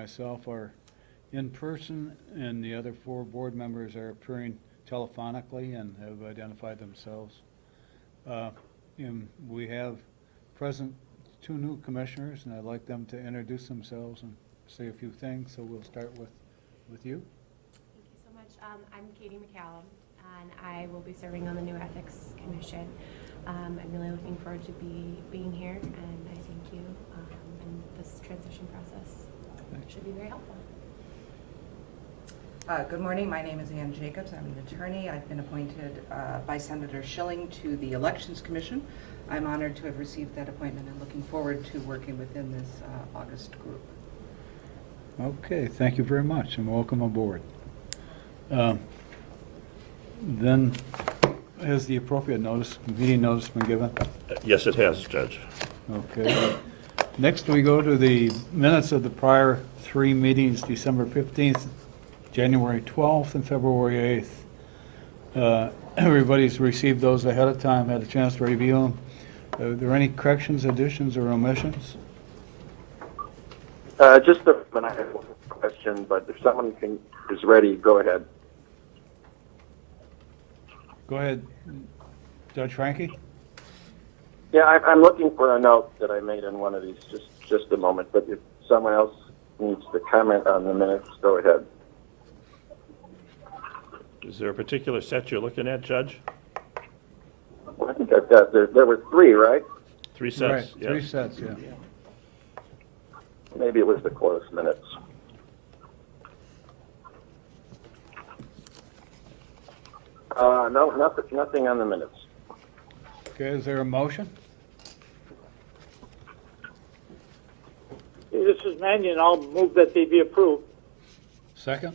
myself are in person, and the other 4 board members are appearing telephonically and have identified themselves. And we have present 2 new commissioners, and I'd like them to introduce themselves and say a few things, so we'll start with you. Thank you so much. I'm Katie McCallum, and I will be serving on the new Ethics Commission. I'm really looking forward to being here, and I thank you. And this transition process should be very helpful. Good morning. My name is Ann Jacobs. I'm an attorney. I've been appointed by Senator Schilling to the Elections Commission. I'm honored to have received that appointment and looking forward to working within this August group. Okay, thank you very much, and welcome aboard. Then, has the appropriate meeting notice been given? Yes, it has, Judge. Okay. Next, we go to the minutes of the prior 3 meetings, December 15th, January 12th, and February 8th. Everybody's received those ahead of time, had a chance to review them. Are there any corrections, additions, or omissions? Just a minute, I have one question, but if someone is ready, go ahead. Go ahead, Judge Frankie. Yeah, I'm looking for a note that I made in one of these, just a moment, but if someone else needs to comment on the minutes, go ahead. Is there a particular set you're looking at, Judge? Well, I think I've got, there were 3, right? 3 sets? Right, yeah. 3 sets, yeah. Maybe it was the close minutes. No, nothing on the minutes. Okay, is there a motion? This is Mannion. I'll move that they be approved. Second?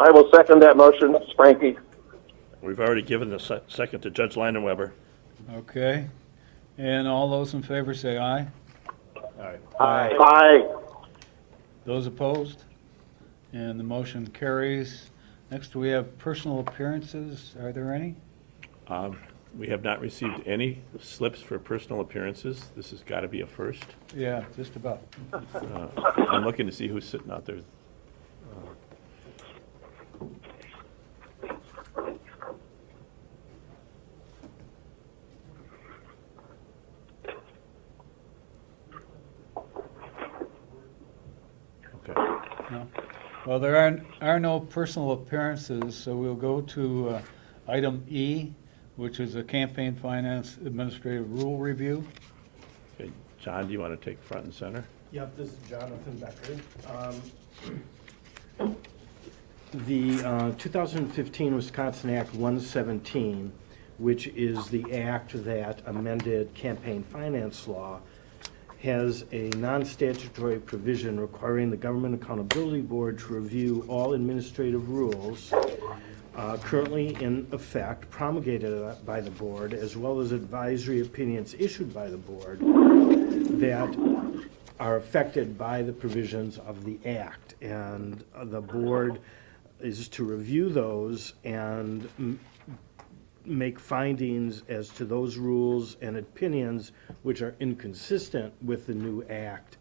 I will second that motion, Frankie. We've already given the second to Judge Leinenweber. Okay. And all those in favor say aye. Aye. Aye. Those opposed? And the motion carries. Next, we have personal appearances. Are there any? We have not received any slips for personal appearances. This has got to be a first. Yeah, just about. I'm looking to see who's sitting out there. Okay. No? Well, there are no personal appearances, so we'll go to item E, which is a campaign finance administrative rule review. Okay. John, do you want to take front and center? Yep, this is Jonathan Becker. The 2015 Wisconsin Act 117, which is the act that amended campaign finance law, has a non-statutory provision requiring the Government Accountability Board to review all administrative rules currently in effect, promulgated by the board, as well as advisory opinions issued by the board that are affected by the provisions of the act. And the board is to review those and make findings as to those rules and opinions which are inconsistent with the new act.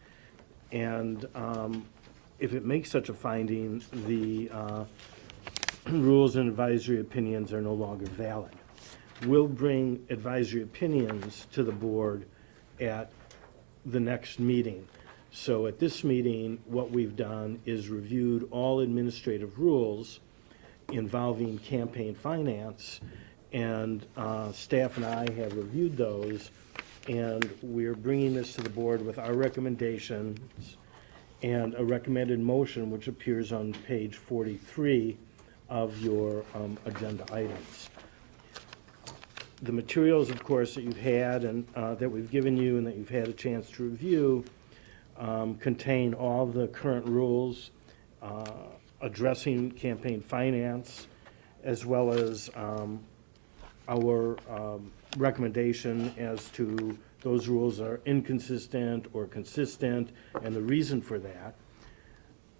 And if it makes such a finding, the rules and advisory opinions are no longer valid. We'll bring advisory opinions to the board at the next meeting. So at this meeting, what we've done is reviewed all administrative rules involving campaign finance, and staff and I have reviewed those, and we're bringing this to the board with our recommendations and a recommended motion which appears on page 43 of your agenda items. The materials, of course, that you've had and that we've given you and that you've had a chance to review contain all the current rules addressing campaign finance, as well as our recommendation as to those rules are inconsistent or consistent and the reason for that.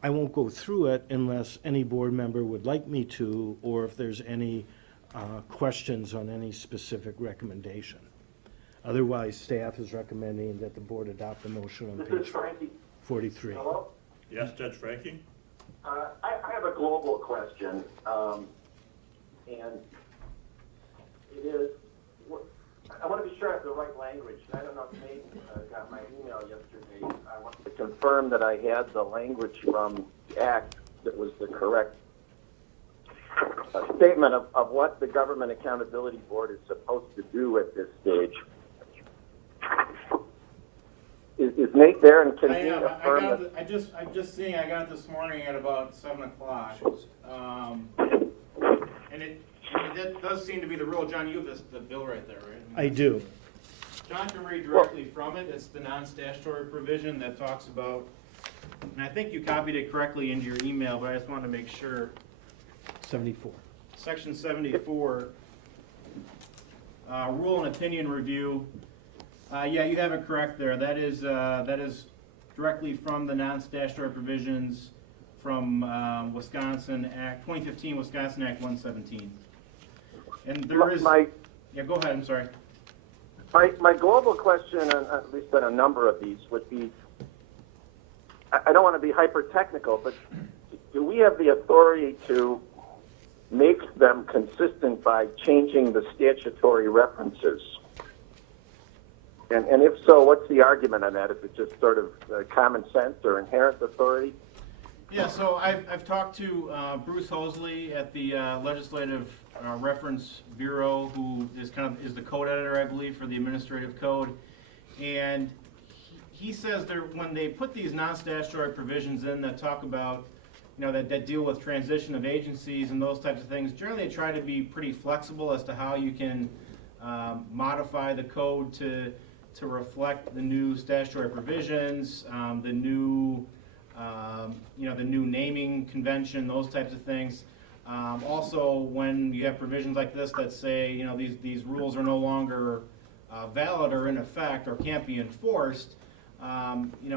I won't go through it unless any board member would like me to, or if there's any questions on any specific recommendation. Otherwise, staff is recommending that the board adopt the motion on This page is Frankie. 43. Hello? Yes, Judge Frankie? I have a global question, and it is, I want to be sure I have the right language. I don't know if Nate got my email yesterday. I want to confirm that I had the language from the act that was the correct statement of what the Government Accountability Board is supposed to do at this stage. Is Nate there, and can I he am. affirm that? I'm just seeing, I got it this morning at about 7 o'clock. And that does seem to be the rule. John, you have the bill right there, right? I do. John can read directly from it. It's the non-statutory provision that talks about, and I think you copied it correctly into your email, but I just wanted to make sure. 74. Section 74, rule and opinion review. Yeah, you have it correct there. That is directly from the non-statutory provisions from Wisconsin Act, 2015 Wisconsin Act 117. And there is, yeah, go ahead, I'm sorry. My global question, at least on a number of these, would be, I don't want to be hyper-technical, but do we have the authority to make them consistent by changing the statutory references? And if so, what's the argument on that? Is it just sort of common sense or inherent authority? Yeah, so I've talked to Bruce Hosley at the Legislative Reference Bureau, who is is the code editor, I believe, for the administrative code, and he says when they put these non-statutory provisions in that talk about, that deal with transition of agencies and those types of things, generally they try to be pretty flexible as to how you can modify the code to reflect the new statutory provisions, the new naming convention, those types of things. Also, when you have provisions like this that say, these rules are no longer valid or in effect or can't be enforced,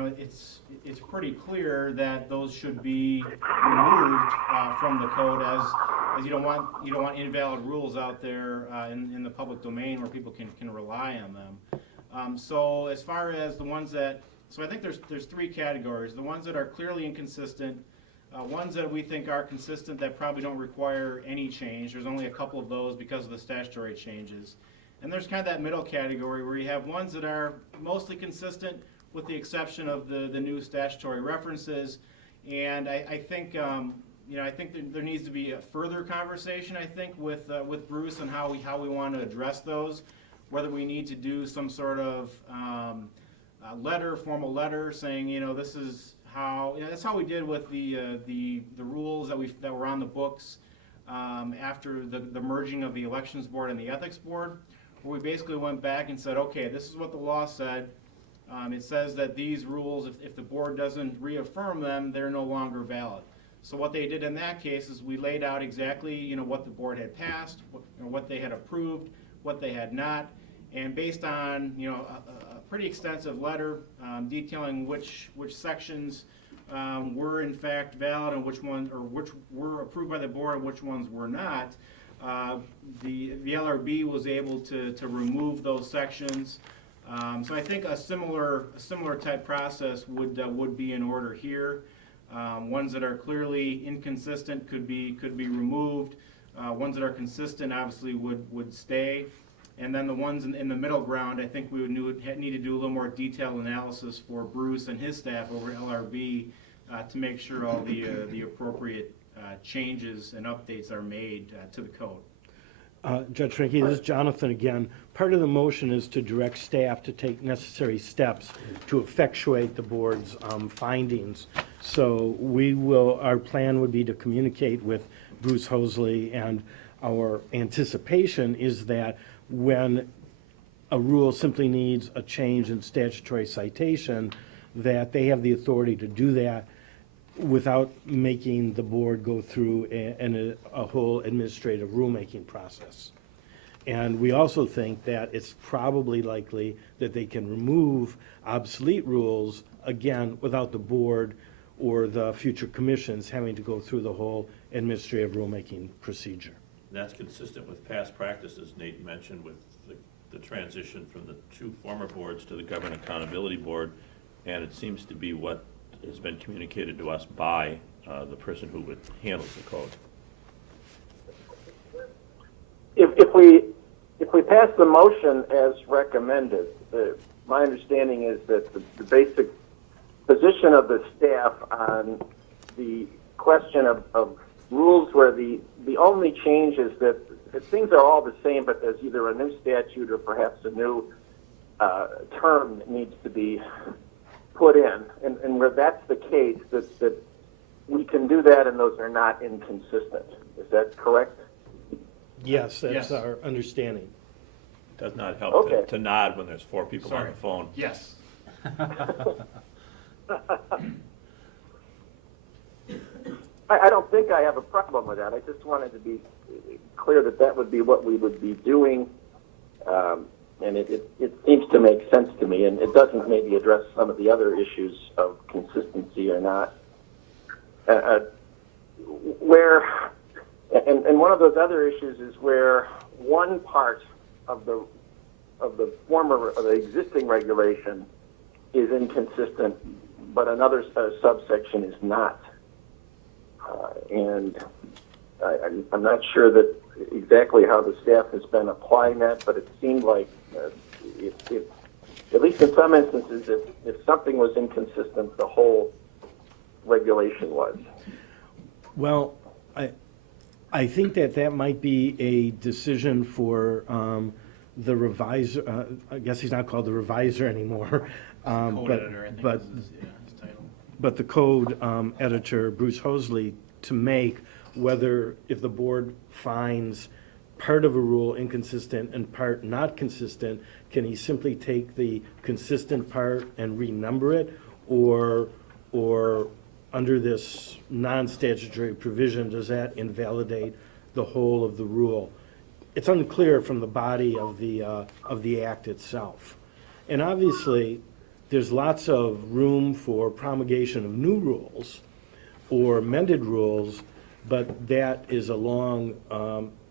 it's pretty clear that those should be removed from the code, as you don't want invalid rules out there in the public domain where people can rely on them. So as far as the ones so I think there's three categories: the ones that are clearly inconsistent, ones that we think are consistent that probably don't require any change. There's only a couple of those because of the statutory changes. And there's kind of that middle category where you have ones that are mostly consistent with the exception of the new statutory references. And I think I think there needs to be a further conversation, I think, with Bruce on how we want to address those, whether we need to do some sort of formal letter saying, this is how, that's how we did with the rules that were on the books after the merging of the Elections Board and the Ethics Board, where we basically went back and said, okay, this is what the law said. It says that these rules, if the board doesn't reaffirm them, they're no longer valid. So what they did in that case is we laid out exactly, what the board had passed, what they had approved, what they had not, and based on, a pretty extensive letter detailing which sections were in fact valid and which were approved by the board and which ones were not. The LRB was able to remove those sections. So I think a similar type process would be in order here. Ones that are clearly inconsistent could be removed. Ones that are consistent obviously would stay. And then the ones in the middle ground, I think we would need to do a little more detailed analysis for Bruce and his staff over at LRB to make sure all the appropriate changes and updates are made to the code. Judge Frankie, this is Jonathan again. Part of the motion is to direct staff to take necessary steps to effectuate the board's findings. So our plan would be to communicate with Bruce Hosley, and our anticipation is that when a rule simply needs a change in statutory citation, that they have the authority to do that without making the board go through a whole administrative rulemaking process. And we also think that it's probably likely that they can remove obsolete rules, again, without the board or the future commissions having to go through the whole administrative rulemaking procedure. That's consistent with past practices, Nate mentioned, with the transition from the two former boards to the Government Accountability Board, and it seems to be what has been communicated to us by the person who would handles the code. If we pass the motion as recommended, my understanding is that the basic position of the staff on the question of rules where the only change is that things are all the same, but there's either a new statute or perhaps a new term that needs to be put in. And where that's the case, that we can do that and those are not inconsistent. Is that correct? Yes, that's Yes. our understanding. Does not help Okay. to nod when there's 4 people on Sorry. the phone. Yes. I don't think I have a problem with that. I just wanted to be clear that that would be what we would be doing. And it seems to make sense to me, and it doesn't maybe address some of the other issues of consistency or not. And one of those other issues is where one part of the existing regulation is inconsistent, but another subsection is not. And I'm not sure that exactly how the staff has been applying that, but it seemed like, at least in some instances, if something was inconsistent, the whole regulation was. Well, I think that might be a decision for the revisor. I guess he's not called the revisor anymore. Code but- editor, I think but- is his title. But the code editor, Bruce Hosley, to make whether, if the board finds part of a rule inconsistent and part not consistent, can he simply take the consistent part and renumber it? Or under this non-statutory provision, does that invalidate the whole of the rule? It's unclear from the body of the act itself. And obviously, there's lots of room for promulgation of new rules or amended rules, but that is a long,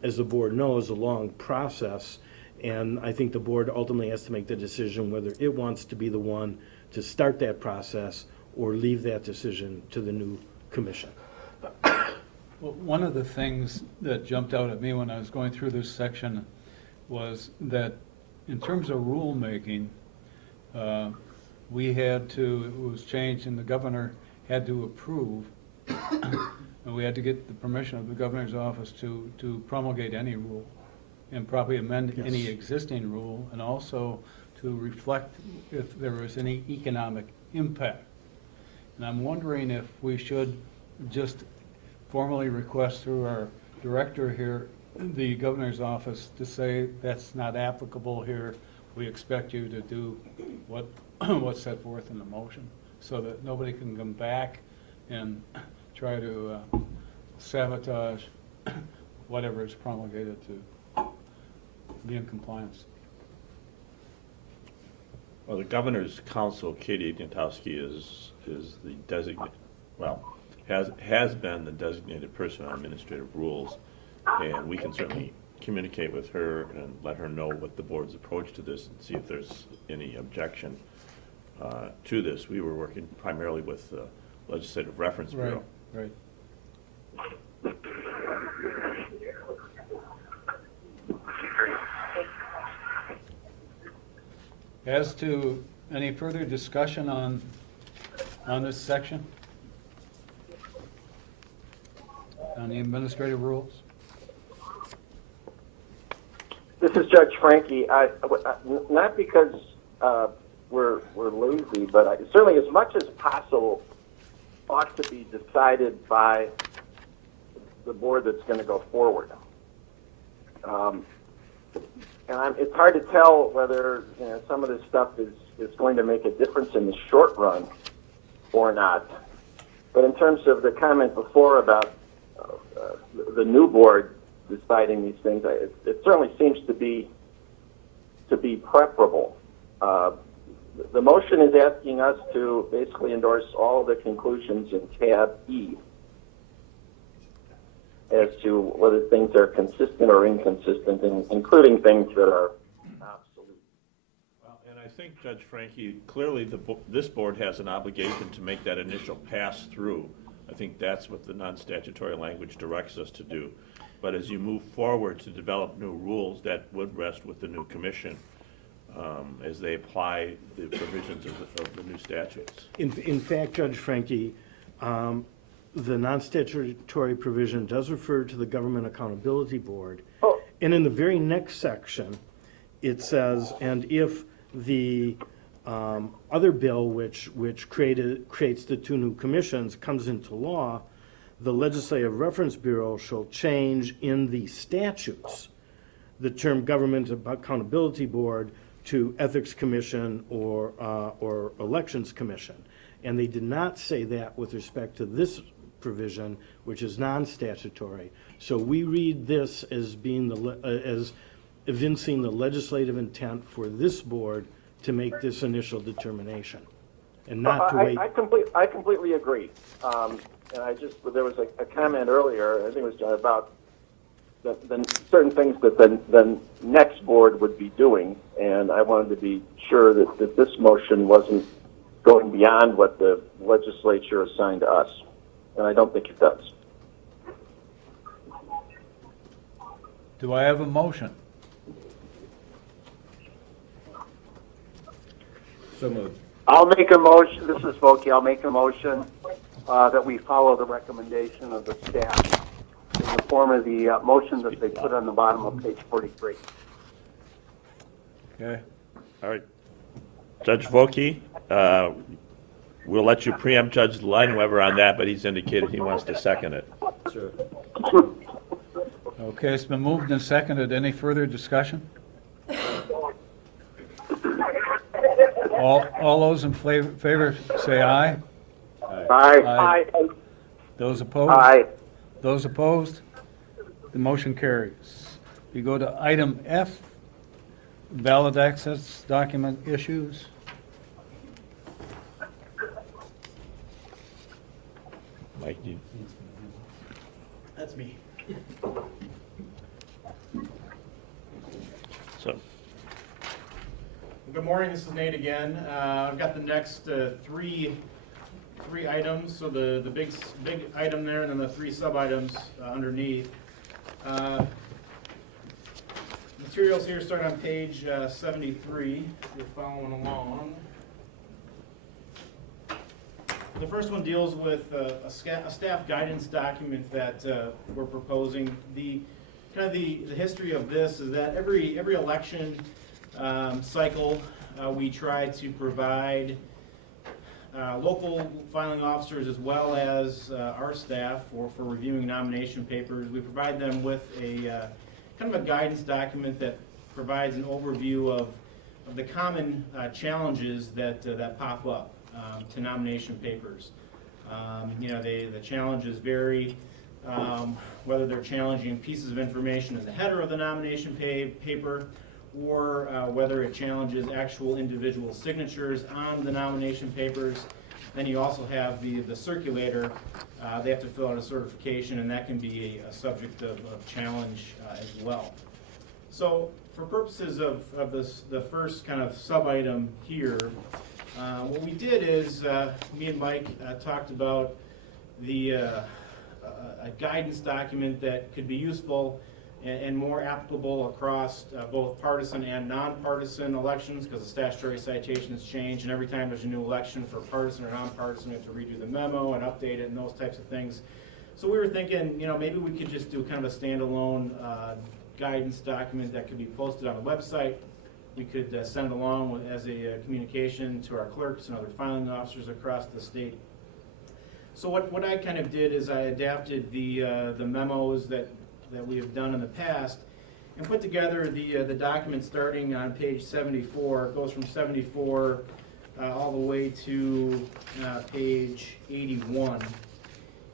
as the board knows, a long process. And I think the board ultimately has to make the decision whether it wants to be the one to start that process or leave that decision to the new commission. Well, one of the things that jumped out at me when I was going through this section was that in terms of rulemaking, we had to, it was changed and the governor had to approve, and we had to get the permission of the governor's office to promulgate any rule and probably amend any Yes. existing rule, and also to reflect if there was any economic impact. And I'm wondering if we should just formally request through our director here, the governor's office, to say that's not applicable here. We expect you to do what's set forth in the motion, so that nobody can come back and try to sabotage whatever is promulgated to be in compliance. Well, the governor's counsel, Katie Ignatowski, is the designated, well, has been the designated person on administrative rules, and we can certainly communicate with her and let her know what the board's approach to this and see if there's any objection to this. We were working primarily with the Legislative Reference Bureau. Right. As to any further discussion on this section? On the administrative rules? This is Judge Frankie. Not because we're lazy, but certainly as much as possible ought to be decided by the board that's going to go forward. And it's hard to tell whether some of this stuff is going to make a difference in the short run or not. But in terms of the comment before about the new board deciding these things, it certainly seems to be preferable. The motion is asking us to basically endorse all the conclusions in tab E as to whether things are consistent or inconsistent, including things that are obsolete. Well, and I think think, Judge Frankie, clearly this board has an obligation to make that initial pass-through. I think that's what the non-statutory language directs us to do. But as you move forward to develop new rules, that would rest with the new commission as they apply the provisions of the new statutes. In fact, Judge Frankie, the non-statutory provision does refer to the Government Accountability Board. Oh. And in the very next section, it says, and if the other bill which creates the two new commissions comes into law, the Legislative Reference Bureau shall change in the statutes the term Government Accountability Board to Ethics Commission or Elections Commission. And they did not say that with respect to this provision, which is non-statutory. So we read this as being as evincing the legislative intent for this board to make this initial determination, and not to wait. I completely agree. And there was a comment earlier, I think it was John, about the certain things that the next board would be doing, and I wanted to be sure that this motion wasn't going beyond what the legislature assigned to us, and I don't think it does. Do I have a motion? So moved. I'll make a motion, this is Volkey, I'll make a motion that we follow the recommendation of the staff in the form of the motion that they put on the bottom of page 43. Okay. All right. Judge Volkey, we'll let you preempt Judge Lineweber on that, but he's indicated he wants to second it. Sure. Okay, it's been moved and seconded. Any further discussion? All those in favor say aye. Aye. Those opposed? Aye. Those opposed? The motion carries. We go to item F, valid access document issues. Mike, you? That's me. So, Good morning, this is Nate again. I've got the next three items, so the big item there and then the three sub-items underneath. Materials here start on page 73, if you're following along. The first one deals with a staff guidance document that we're proposing. The history of this is that every election cycle, we try to provide local filing officers as well as our staff for reviewing nomination papers. We provide them with a kind of a guidance document that provides an overview of the common challenges that pop up to nomination papers. The challenges vary, whether they're challenging pieces of information in the header of the nomination paper, or whether it challenges actual individual signatures on the nomination papers. Then you also have the circulator. They have to fill out a certification, and that can be a subject of challenge as well. So for purposes of the first kind of sub-item here, what we did is, me and Mike talked about a guidance document that could be useful and more applicable across both partisan and nonpartisan elections, because the statutory citations change, and every time there's a new election for partisan or nonpartisan, we have to redo the memo and update it and those types of things. So we were thinking, maybe we could just do kind of a standalone guidance document that could be posted on the website. We could send it along as a communication to our clerks and other filing officers across the state. So what I kind of did is I adapted the memos that we have done in the past and put together the document starting on page 74. It goes from 74 all the way to page 81.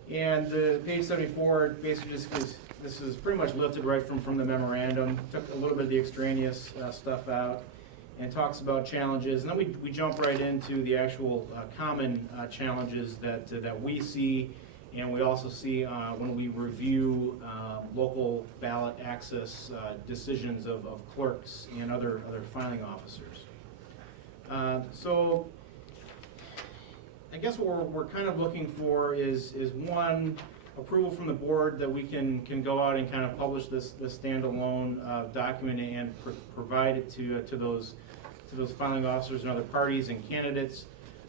And page 74 basically just gives, this is pretty much lifted right from the memorandum, took a little bit of the extraneous stuff out, and talks about challenges. And then we jump right into the actual common challenges that we see, and we also see when we review local ballot access decisions of clerks and other filing officers. So I guess what we're kind of looking for is one, approval from the board that we can go out and kind of publish this standalone document and provide it to those filing officers and other parties and candidates,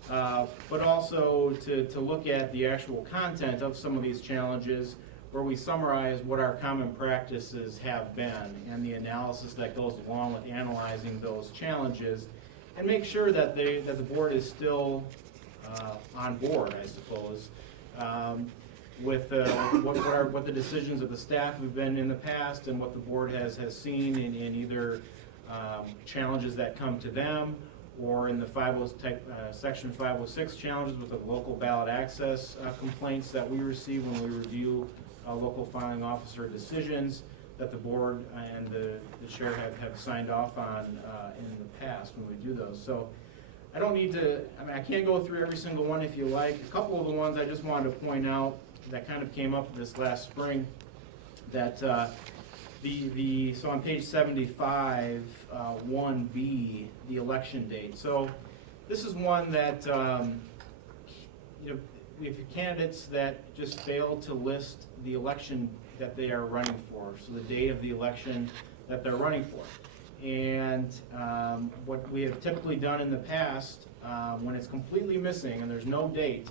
but also to look at the actual content of some of these challenges, where we summarize what our common practices have been and the analysis that goes along with analyzing those challenges, and make sure that the board is still on board, I suppose, with what the decisions of the staff have been in the past and what the board has seen in either challenges that come to them, or in the Section 506 challenges with the local ballot access complaints that we receive when we review local filing officer decisions that the board and the chair have signed off on in the past when we do those. So I don't need to, I can't go through every single one if you like. A couple of the ones I just wanted to point out that kind of came up this last spring, that so on page 75, 1B, the election date. So this is one that, we have candidates that just fail to list the election that they are running for, so the date of the election that they're running for. And what we have typically done in the past, when it's completely missing and there's no date,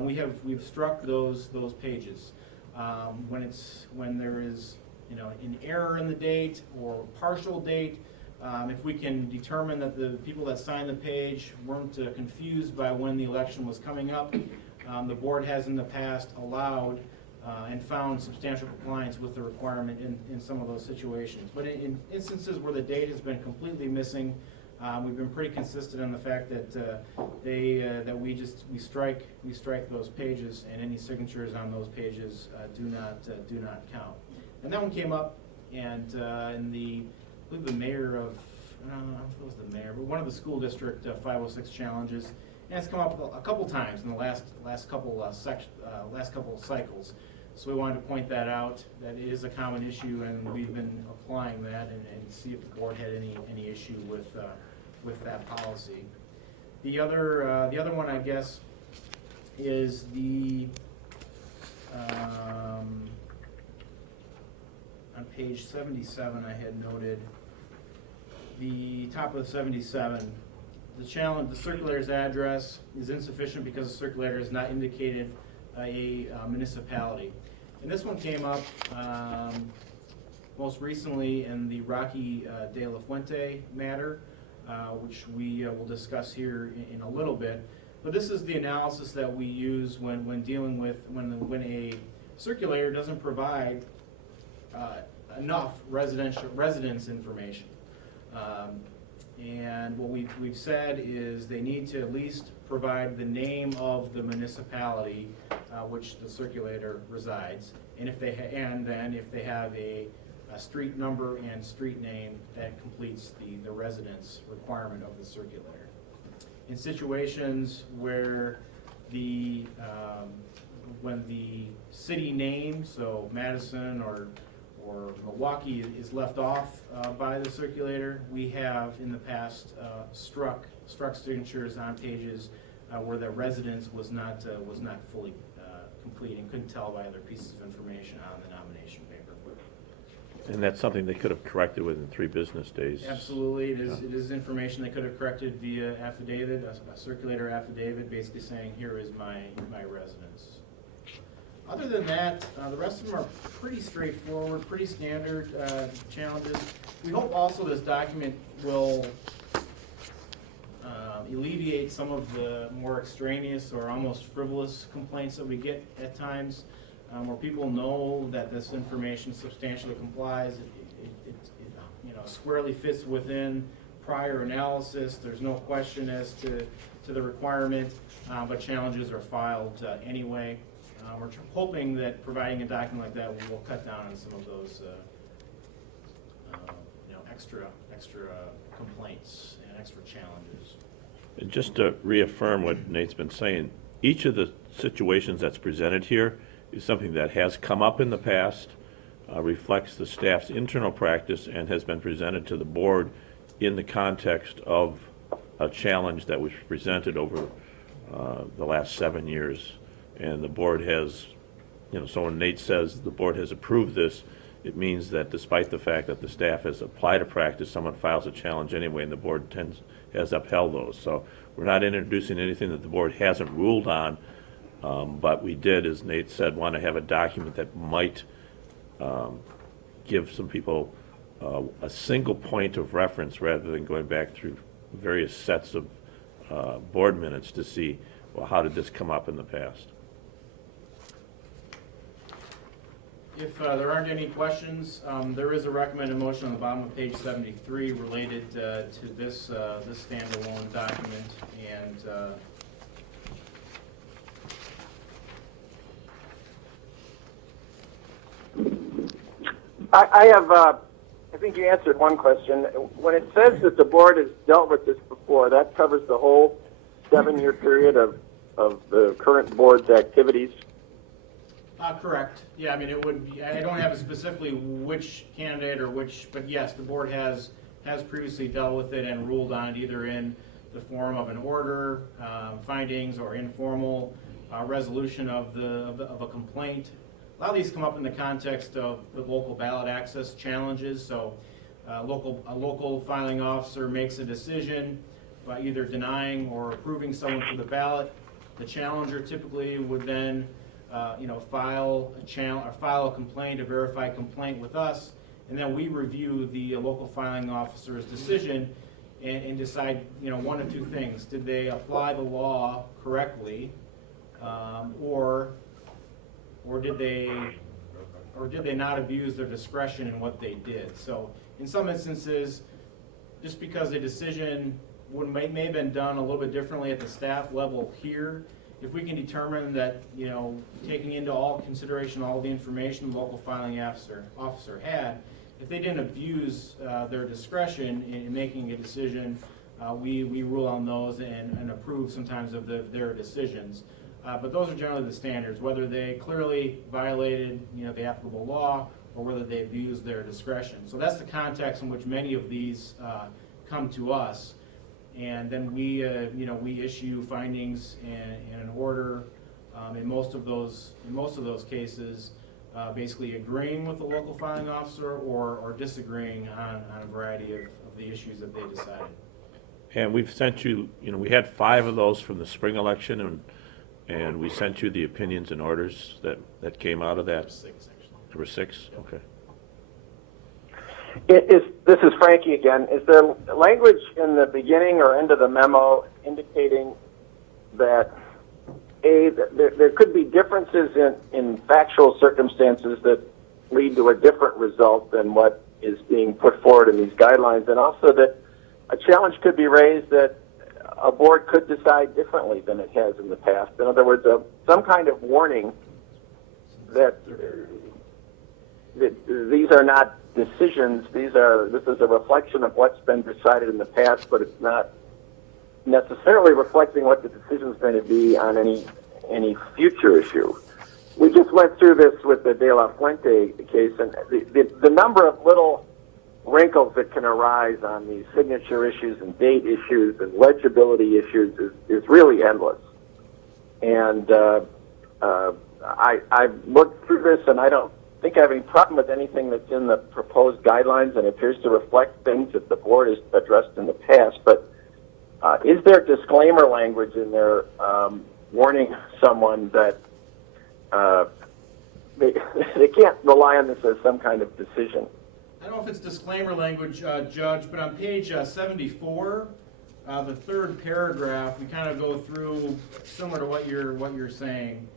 we've struck those pages. When there is an error in the date or partial date, if we can determine that the people that signed the page weren't confused by when the election was coming up, the board has in the past allowed and found substantial compliance with the requirement in some of those situations. But in instances where the date has been completely missing, we've been pretty consistent on the fact that we strike those pages, and any signatures on those pages do not count. And that one came up, and I believe the mayor of, I don't know if it was the mayor, but one of the school district 506 challenges, and it's come up a couple times in the last couple cycles. So we wanted to point that out, that it is a common issue, and we've been applying that and see if the board had any issue with that policy. The other one, I guess, is on page 77, I had noted the top of 77. The circulator's address is insufficient because the circulator has not indicated a municipality. And this one came up most recently in the Rocky de la Fuente matter, which we will discuss here in a little bit. But this is the analysis that we use when dealing with when a circulator doesn't provide enough residence information. And what we've said is they need to at least provide the name of the municipality which the circulator resides, and if they have a street number and street name that completes the residence requirement of the circulator. In situations where when the city name, so Madison or Milwaukee, is left off by the circulator, we have in the past struck signatures on pages where the residence was not fully complete and couldn't tell by other pieces of information on the nomination paper. And that's something they could have corrected within 3 business days. Absolutely, it is information they could have corrected via affidavit, a circulator affidavit, basically saying, here is my residence. Other than that, the rest of them are pretty straightforward, pretty standard challenges. We hope also this document will alleviate some of the more extraneous or almost frivolous complaints that we get at times, where people know that this information substantially complies. It squarely fits within prior analysis. There's no question as to the requirement, but challenges are filed anyway. We're hoping that providing a document like that will cut down on some of those extra complaints and extra challenges. And just to reaffirm what Nate's been saying, each of the situations that's presented here is something that has come up in the past, reflects the staff's internal practice, and has been presented to the board in the context of a challenge that was presented over the last 7 years. And the board has, so when Nate says the board has approved this, it means that despite the fact that the staff has applied a practice, someone files a challenge anyway, and the board has upheld those. So we're not introducing anything that the board hasn't ruled on, but we did, as Nate said, want to have a document that might give some people a single point of reference rather than going back through various sets of board minutes to see, well, how did this come up in the past? If there aren't any questions, there is a recommended motion on the bottom of page 73 related to this standalone document, and I have, I think you answered one question. When it says that the board has dealt with this before, that covers the whole 7-year period of the current board's activities? correct. Yeah, I mean, it would be, I don't have specifically which candidate or which, but yes, the board has previously dealt with it and ruled on it either in the form of an order, findings, or informal resolution of a complaint. A lot of these come up in the context of the local ballot access challenges. So a local filing officer makes a decision by either denying or approving someone for the ballot. The challenger typically would then file a complaint, a verified complaint with us, and then we review the local filing officer's decision and decide, one of two things. Did they apply the law correctly, or did they not abuse their discretion in what they did? So in some instances, just because a decision may have been done a little bit differently at the staff level here, if we can determine that, taking into all consideration all the information the local filing officer had, if they didn't abuse their discretion in making a decision, we rule on those and approve sometimes of their decisions. But those are generally the standards, whether they clearly violated, the applicable law or whether they abused their discretion. So that's the context in which many of these come to us. And then we issue findings and an order in most of those cases, basically agreeing with the local filing officer or disagreeing on a variety of the issues that they decided. And we've sent you, we had 5 of those from the spring election, and we sent you the opinions and orders that came out of that. 6, actually. There were 6? Okay. This is Frankie again. Is there language in the beginning or end of the memo indicating that there could be differences in factual circumstances that lead to a different result than what is being put forward in these guidelines, and also that a challenge could be raised that a board could decide differently than it has in the past? In other words, some kind of warning that these are not decisions. This is a reflection of what's been decided in the past, but it's not necessarily reflecting what the decision is going to be on any future issue. We just went through this with the De La Fuente case, and the number of little wrinkles that can arise on these signature issues and date issues and legibility issues is really endless. And I looked through this, and I don't think I have any problem with anything that's in the proposed guidelines, and it appears to reflect things that the board has addressed in the past. But is there disclaimer language in there warning someone that they can't rely on this as some kind of decision? I don't know if it's disclaimer language, Judge, but on page 74, the third paragraph, we kind of go through similar to what you're saying.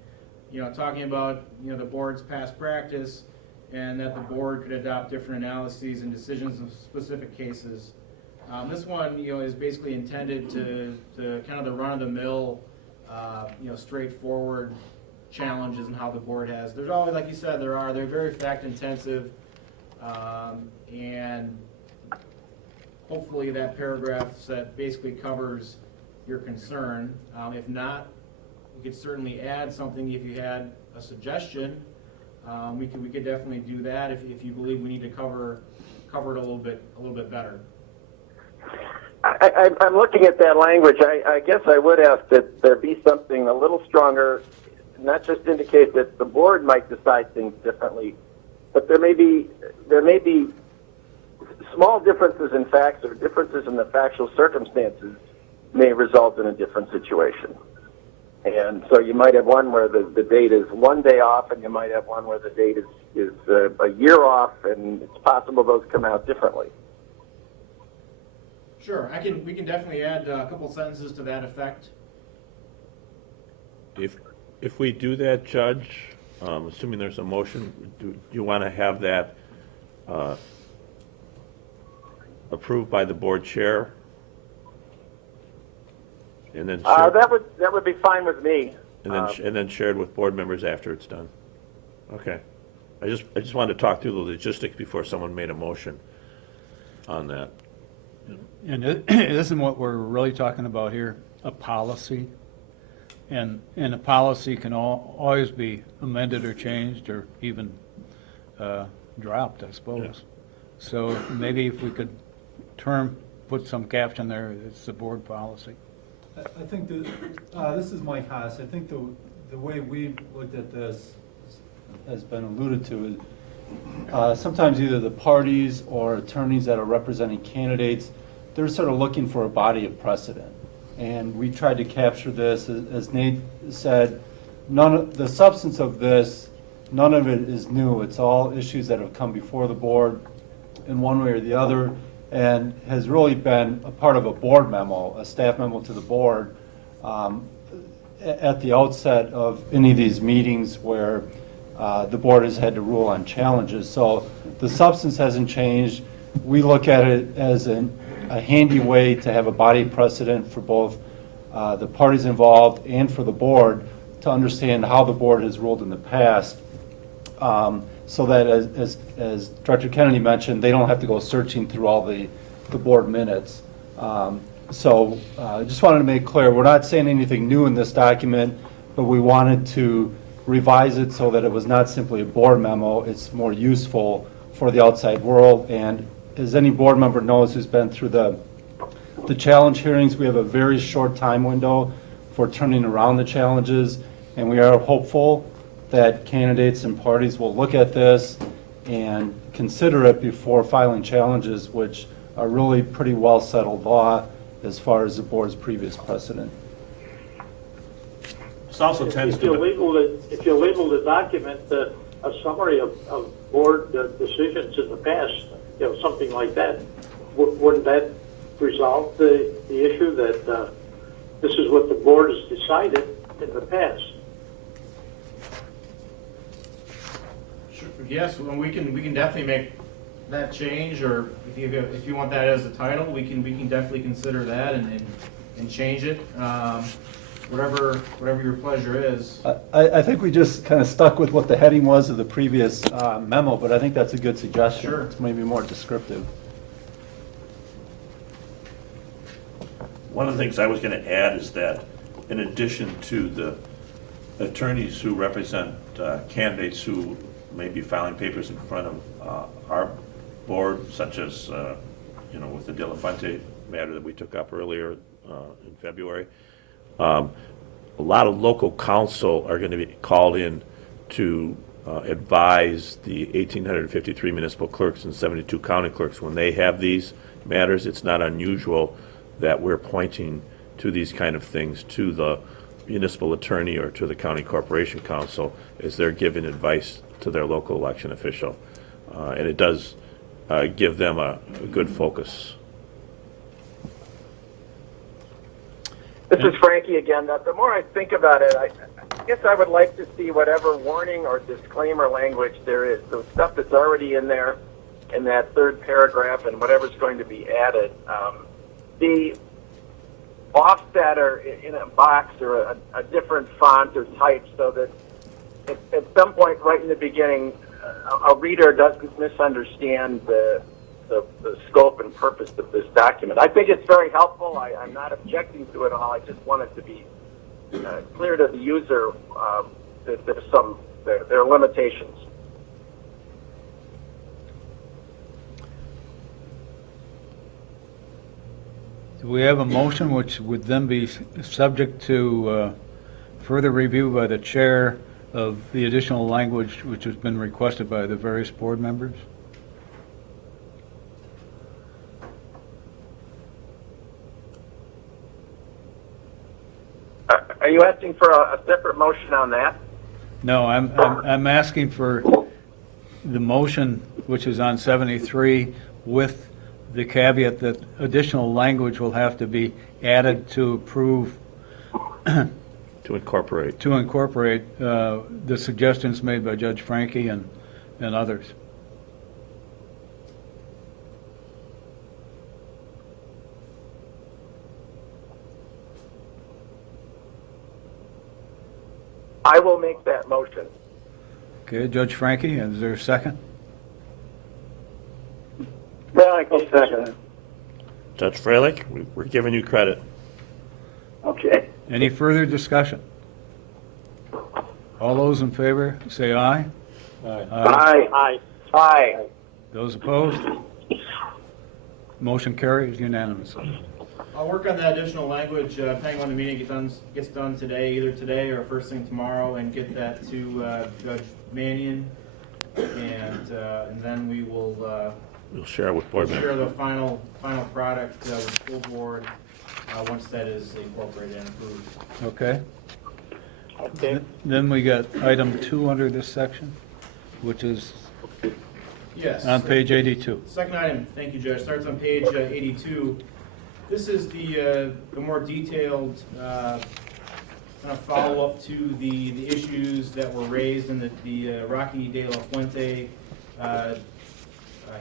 Talking about the board's past practice and that the board could adopt different analyses and decisions of specific cases. This one, is basically intended to kind of the run-of-the-mill, straightforward challenges and how the board has. There's always, like you said, they're very fact-intensive, and hopefully that paragraph that basically covers your concern. If not, we could certainly add something if you had a suggestion. We could definitely do that if you believe we need to cover it a little bit better. I'm looking at that language. I guess I would ask that there be something a little stronger, not just indicate that the board might decide things differently, but there may be small differences in facts or differences in the factual circumstances may result in a different situation. And so you might have one where the date is one day off, and you might have one where the date is a year off, and it's possible those come out differently. Sure, we can definitely add a couple sentences to that effect. If we do that, Judge, assuming there's a motion, do you want to have that approved by the board chair? And then That would be fine with me. and then shared with board members after it's done? Okay. I just wanted to talk through the logistics before someone made a motion on that. And isn't what we're really talking about here a policy? And a policy can always be amended or changed or even dropped, I suppose. So maybe if we could put some caption there, it's the board policy. I think this is Mike Haas. I think the way we've looked at this has been alluded to. Sometimes either the parties or attorneys that are representing candidates, they're sort of looking for a body of precedent. And we tried to capture this, as Nate said, the substance of this, none of it is new. It's all issues that have come before the board in one way or the other, and has really been a part of a board memo, a staff memo to the board, at the outset of any of these meetings where the board has had to rule on challenges. So the substance hasn't changed. We look at it as a handy way to have a body precedent for both the parties involved and for the board to understand how the board has ruled in the past, so that as Director Kennedy mentioned, they don't have to go searching through all the board minutes. So I just wanted to make clear, we're not saying anything new in this document, but we wanted to revise it so that it was not simply a board memo. It's more useful for the outside world. And as any board member knows who's been through the challenge hearings, we have a very short time window for turning around the challenges, and we are hopeful that candidates and parties will look at this and consider it before filing challenges, which are really pretty well settled law as far as the board's previous precedent. This also tends If you to, label the document a summary of board decisions in the past, something like that, wouldn't that resolve the issue that this is what the board has decided in the past? Sure. Yes, well, we can definitely make that change, or if you want that as a title, we can definitely consider that and change it. Whatever your pleasure is. I think we just kind of stuck with what the heading was of the previous memo, but I think that's a good suggestion. Sure. It's maybe more descriptive. one of the things I was gonna add is that in addition to the attorneys who represent candidates who may be filing papers in front of our board, such as, with the De La Fuente matter that we took up earlier in February, a lot of local council are going to be called in to advise the 1,853 municipal clerks and 72 county clerks when they have these matters. It's not unusual that we're pointing to these kind of things to the municipal attorney or to the county corporation council as they're giving advice to their local election official. And it does give them a good focus. This is Frankie again. The more I think about it, I guess I would like to see whatever warning or disclaimer language there is. The stuff that's already in there in that third paragraph and whatever's going to be added, be offset or in a box or a different font or type so that at some point right in the beginning, a reader doesn't misunderstand the scope and purpose of this document. I think it's very helpful. I'm not objecting to it all. I just want it to be clear to the user that there are limitations. We have a motion which would then be subject to further review by the chair of the additional language which has been requested by the various board members. Are you asking for a separate motion on that? No, I'm asking for the motion which is on 73 with the caveat that additional language will have to be added to approve, To incorporate. the suggestions made by Judge Frankie and others. I will make that motion. Okay, Judge Frankie, is there a second? Well, I can second it. Judge Freilich, we're giving you credit. Okay. Any further discussion? All those in favor, say aye. Aye. Aye. Aye. Those opposed? Motion carries unanimously. I'll work on that additional language, depending on the meeting gets done today, either today or first thing tomorrow, and get that to Judge Mannion. And then we will We'll share with board share members. the final product with the full board once that is incorporated and approved. Okay? Okay. Then we got item 2 under this section, which is Yes. on page 82. Second item, thank you, Judge, starts on page 82. This is the more detailed kind of follow-up to the issues that were raised in the Rocky de la Fuente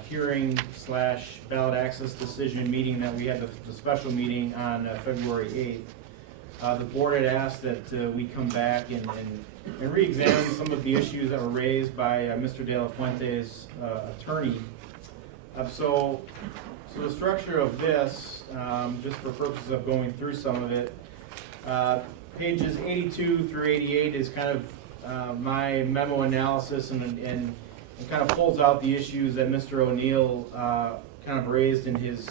hearing / ballot access decision meeting that we had, the special meeting on February 8th. The board had asked that we come back and re-examine some of the issues that were raised by Mr. de la Fuente's attorney. So the structure of this, just for purposes of going through some of it, pages 82 through 88 is kind of my memo analysis and kind of pulls out the issues that Mr. O'Neill kind of raised in his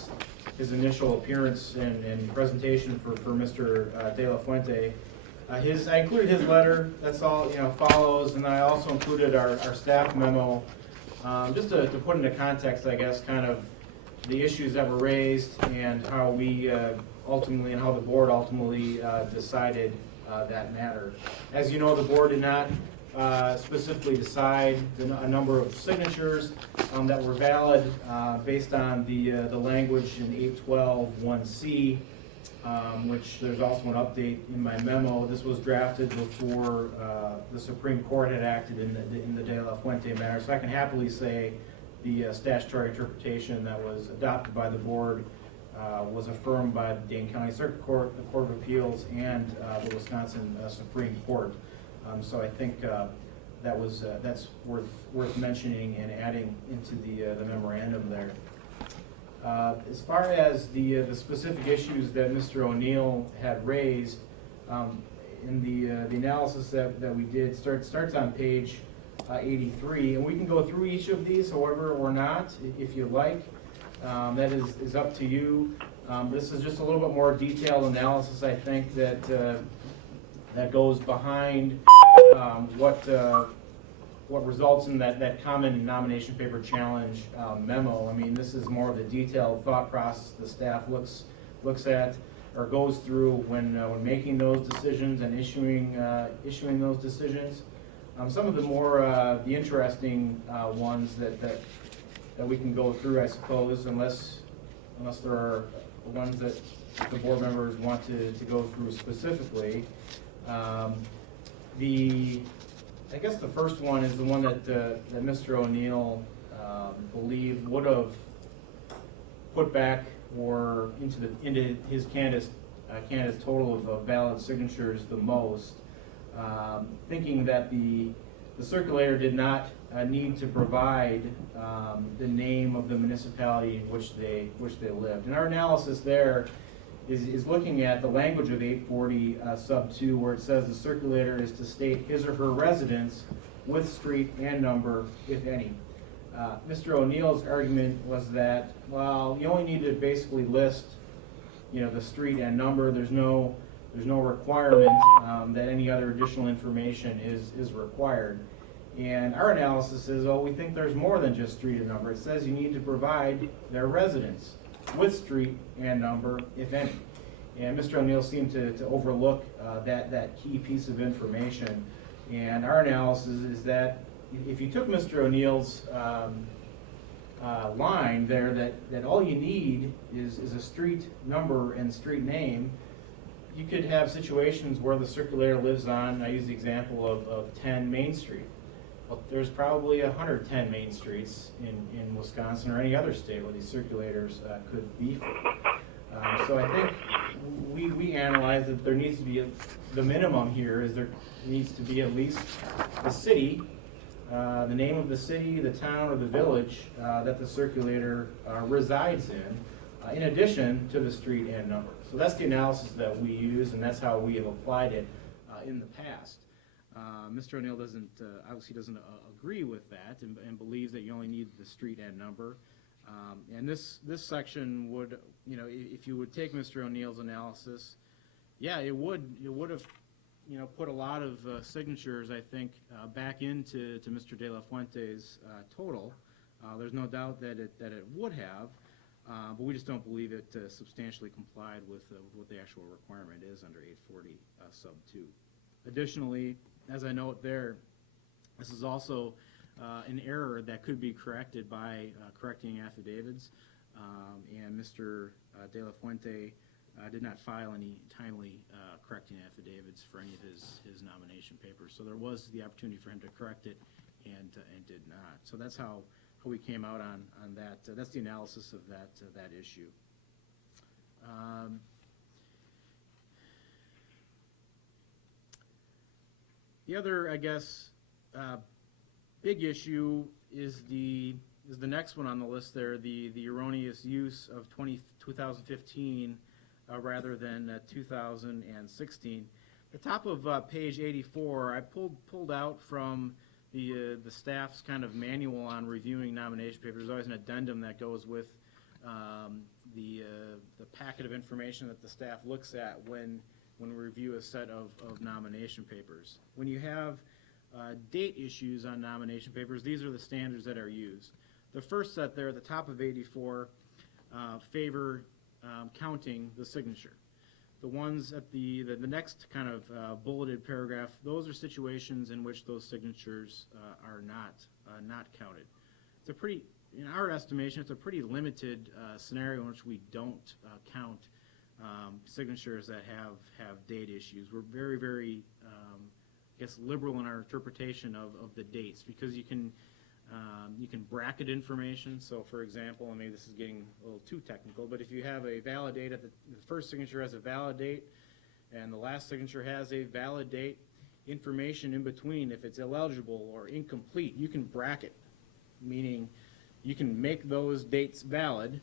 initial appearance and presentation for Mr. de la Fuente. I included his letter, that's all, follows, and I also included our staff memo, just to put into context, I guess, kind of the issues that were raised and how we ultimately, and how the board ultimately decided that matter. As you know, the board did not specifically decide a number of signatures that were valid based on the language in 812.1c, which there's also an update in my memo. This was drafted before the Supreme Court had acted in the De La Fuente matter, so I can happily say the statutory interpretation that was adopted by the board was affirmed by the Dane County Circuit Court, the Court of Appeals, and the Wisconsin Supreme Court. So I think that's worth mentioning and adding into the memorandum there. As far as the specific issues that Mr. O'Neill had raised, in the analysis that we did starts on page 83, and we can go through each of these, however, or not, if you like. That is up to you. This is just a little bit more detailed analysis, I think, that goes behind what results in that common nomination paper challenge memo. I mean, this is more of the detailed thought process the staff looks at or goes through when making those decisions and issuing those decisions. Some of the more the interesting ones that we can go through, I suppose, unless there are ones that the board members want to go through specifically. I guess the first one is the one that Mr. O'Neill believed would have put back or into his candidate's total of valid signatures the most, thinking that the circulator did not need to provide the name of the municipality in which they lived. And our analysis there is looking at the language of 840 sub 2, where it says the circulator is to state his or her residence with street and number, if any. Mr. O'Neill's argument was that, well, you only need to basically list the street and number. There's no requirement that any other additional information is required. And our analysis is, we think there's more than just street and number. It says you need to provide their residents with street and number, if any. And Mr. O'Neill seemed to overlook that key piece of information. And our analysis is that if you took Mr. O'Neill's line there, that all you need is a street number and street name, you could have situations where the circulator lives on, I use the example of 10 Main Street. Well, there's probably 110 Main Streets in Wisconsin or any other state where these circulators could be for. So I think we analyze that there needs to be, the minimum here is there needs to be at least the city, the name of the city, the town, or the village that the circulator resides in addition to the street and number. So that's the analysis that we use, and that's how we have applied it in the past. Mr. O'Neill obviously doesn't agree with that and believes that you only need the street and number. And this section would, if you would take Mr. O'Neill's analysis, yeah, it would have, put a lot of signatures, I think, back into Mr. De La Fuente's total. There's no doubt that it would have, but we just don't believe it substantially complied with what the actual requirement is under 840 sub 2. Additionally, as I note there, this is also an error that could be corrected by correcting affidavits, and Mr. De La Fuente did not file any timely correcting affidavits for any of his nomination papers. So there was the opportunity for him to correct it and did not. So that's how we came out on that. That's the analysis of that issue. The other, I guess, big issue is the next one on the list there, the erroneous use of 2015 rather than 2016. The top of page 84, I pulled out from the staff's kind of manual on reviewing nomination papers. There's always an addendum that goes with the packet of information that the staff looks at when we review a set of nomination papers. When you have date issues on nomination papers, these are the standards that are used. The first set there at the top of 84 favor counting the signature. The ones at the next kind of bulleted paragraph, those are situations in which those signatures are not counted. It's a pretty, in our estimation, it's a pretty limited scenario in which we don't count signatures that have date issues. We're very, very, I guess, liberal in our interpretation of the dates, because you can bracket information. So, for example, and maybe this is getting a little too technical, but if you have a valid date, the first signature has a valid date, and the last signature has a valid date, information in between, if it's illegible or incomplete, you can bracket, meaning you can make those dates valid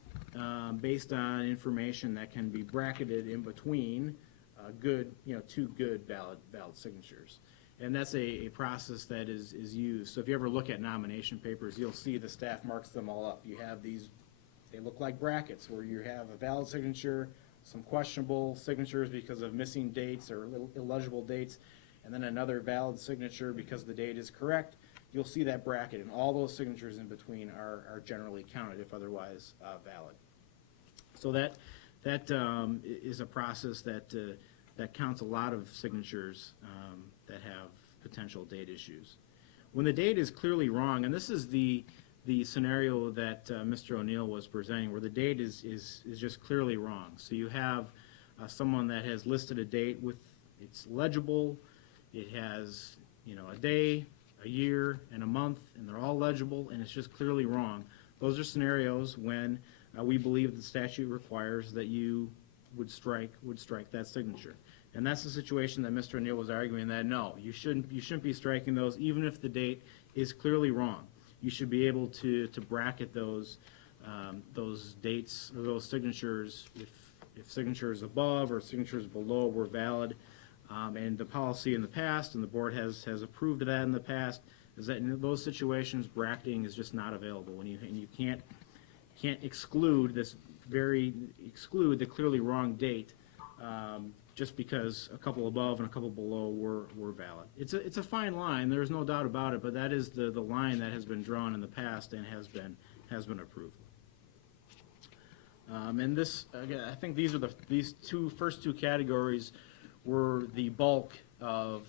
based on information that can be bracketed in between two good valid signatures. And that's a process that is used. So if you ever look at nomination papers, you'll see the staff marks them all up. You have these, they look like brackets, where you have a valid signature, some questionable signatures because of missing dates or illegible dates, and then another valid signature because the date is correct. You'll see that bracket, and all those signatures in between are generally counted if otherwise valid. So that is a process that counts a lot of signatures that have potential date issues. When the date is clearly wrong, and this is the scenario that Mr. O'Neill was presenting, where the date is just clearly wrong. So you have someone that has listed a date with, it's legible, it has a day, a year, and a month, and they're all legible, and it's just clearly wrong. Those are scenarios when we believe the statute requires that you would strike that signature. And that's the situation that Mr. O'Neill was arguing, that no, you shouldn't be striking those even if the date is clearly wrong. You should be able to bracket those dates or those signatures if signatures above or signatures below were valid. And the policy in the past, and the board has approved of that in the past, is that in those situations bracketing is just not available, and you can't exclude this exclude the clearly wrong date, just because a couple above and a couple below were valid. It's a fine line, there's no doubt about it, but that is the line that has been drawn in the past and has been approved. And this, again, I think these first two categories were the bulk of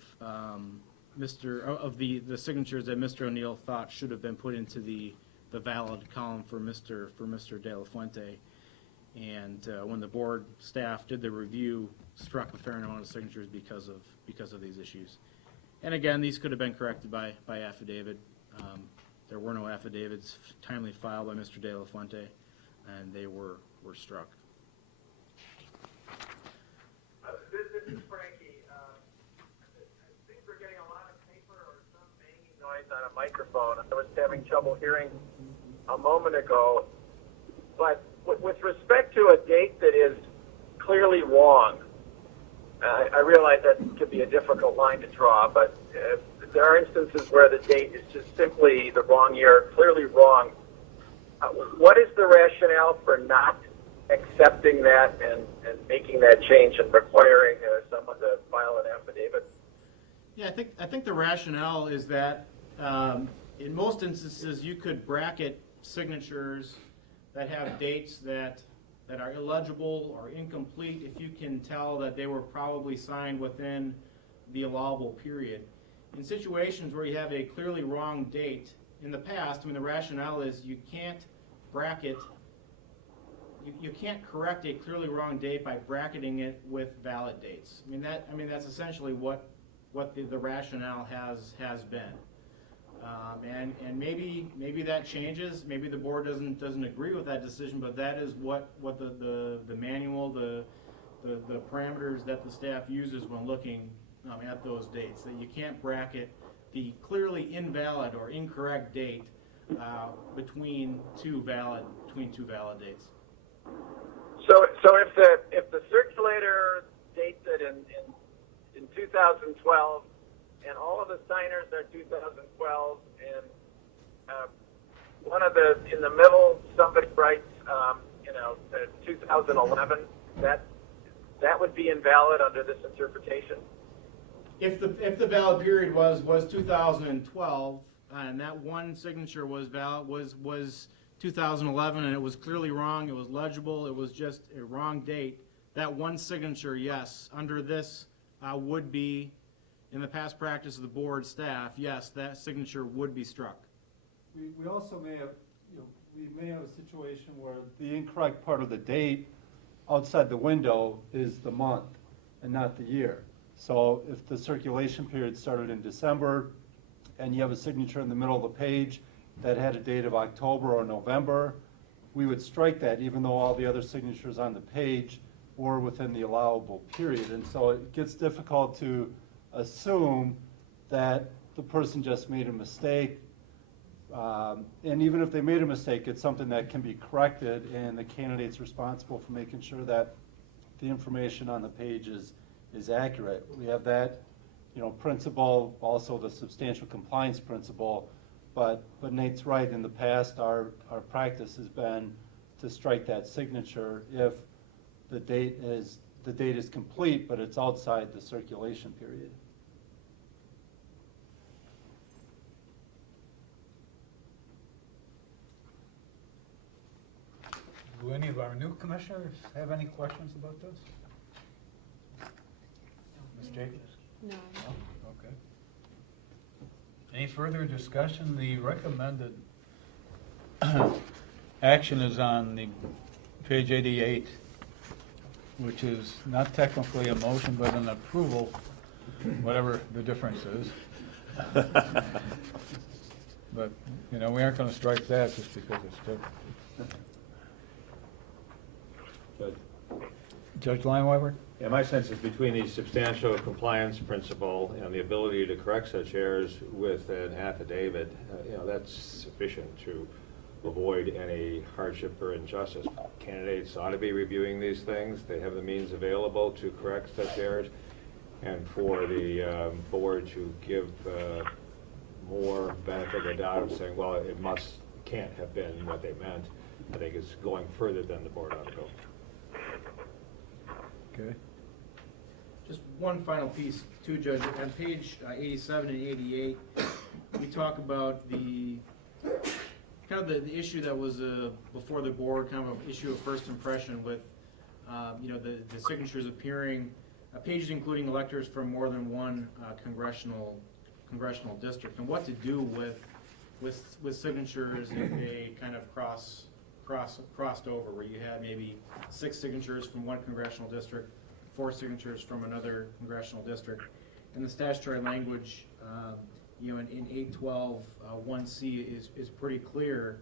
the signatures that Mr. O'Neill thought should have been put into the valid column for Mr. De La Fuente. And when the board staff did the review, struck a fair amount of signatures because of these issues. And again, these could have been corrected by affidavit. There were no affidavits timely filed by Mr. De La Fuente, and they were struck. This is Frankie. I think we're getting a lot of paper or some banging noise on a microphone. I was having trouble hearing a moment ago. But with respect to a date that is clearly wrong, I realize that could be a difficult line to draw, but there are instances where the date is just simply the wrong year, clearly wrong. What is the rationale for not accepting that and making that change and requiring someone to file an affidavit? Yeah, I think the rationale is that in most instances you could bracket signatures that have dates that are illegible or incomplete if you can tell that they were probably signed within the allowable period. In situations where you have a clearly wrong date, in the past, the rationale is you can't bracket, you can't correct a clearly wrong date by bracketing it with valid dates. That's essentially what the rationale has been. And maybe that changes. Maybe the board doesn't agree with that decision, but that is what the manual, the parameters that the staff uses when looking at those dates. That you can't bracket the clearly invalid or incorrect date between two valid dates. So if the circulator dates it in 2012, and all of the signers are 2012, and in the middle somebody writes 2011, that would be invalid under this interpretation. If the valid period was 2012 and that one signature was valid was 2011 and it was clearly wrong, it was legible, it was just a wrong date, that one signature, yes, under this would be, in the past practice of the board staff, yes, that signature would be struck. We also may have, we may have a situation where the incorrect part of the date outside the window is the month and not the year. So if the circulation period started in December and you have a signature in the middle of the page that had a date of October or November, we would strike that even though all the other signatures on the page were within the allowable period. And so it gets difficult to assume that the person just made a mistake. And even if they made a mistake, it's something that can be corrected, and the candidate's responsible for making sure that the information on the page is accurate. We have that, principle, also the substantial compliance principle, but Nate's right. In the past, our practice has been to strike that signature if the date is complete, but it's outside the circulation period. Do any of our new commissioners have any questions about this? Ms. Jacobs? No. No? Okay. Any further discussion? The recommended action is on the page 88, which is not technically a motion, but an approval, whatever the difference is. But, we aren't going to strike that just because it's different. Judge Lineweber? Yeah, my sense is between the substantial compliance principle and the ability to correct such errors with an affidavit, that's sufficient to avoid any hardship or injustice. Candidates ought to be reviewing these things. They have the means available to correct such errors. And for the board to give more benefit of the doubt of saying, well, can't have been what they meant, I think is going further than the board ought to go. Okay. Just one final piece too, Judge. On page 87 and 88, we talk about the kind of the issue that was before the board, kind of an issue of first impression with, the signatures appearing, pages including electors from more than one congressional district, and what to do with signatures if they kind of crossed over, where you had maybe 6 signatures from one congressional district, 4 signatures from another congressional district. And the statutory language, in 812 1C is pretty clear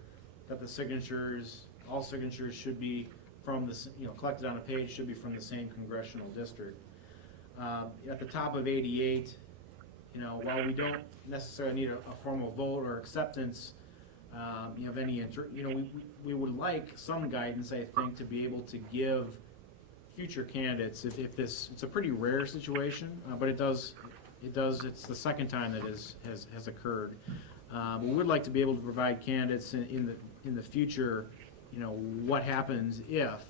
that the signatures, all signatures should be from the, collected on a page should be from the same congressional district. At the top of 88, while we don't necessarily need a formal vote or acceptance, of any, we would like some guidance, I think, to be able to give future candidates, if this, it's a pretty rare situation, but it's the second time that has occurred. We would like to be able to provide candidates in the future, what happens if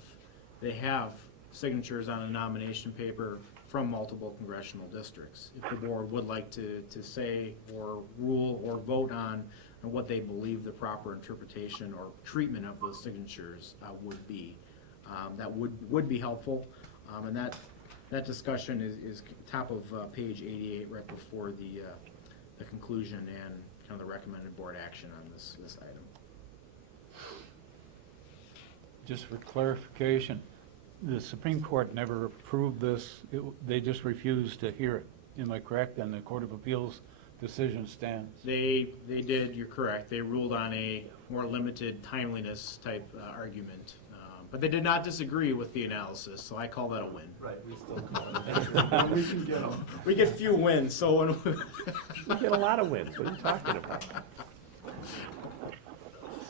they have signatures on a nomination paper from multiple congressional districts. If the board would like to say or rule or vote on what they believe the proper interpretation or treatment of those signatures would be. That would be helpful, and that discussion is top of page 88, right before the conclusion and kind of the recommended board action on this item. Just for clarification, the Supreme Court never approved this. They just refused to hear it. Am I correct? And the Court of Appeals decision stands. They did, you're correct. They ruled on a more limited timeliness type argument. But they did not disagree with the analysis, so I call that a win. Right, we still call it. We can get them. We get few wins, so when We get a lot of wins. What are you talking about?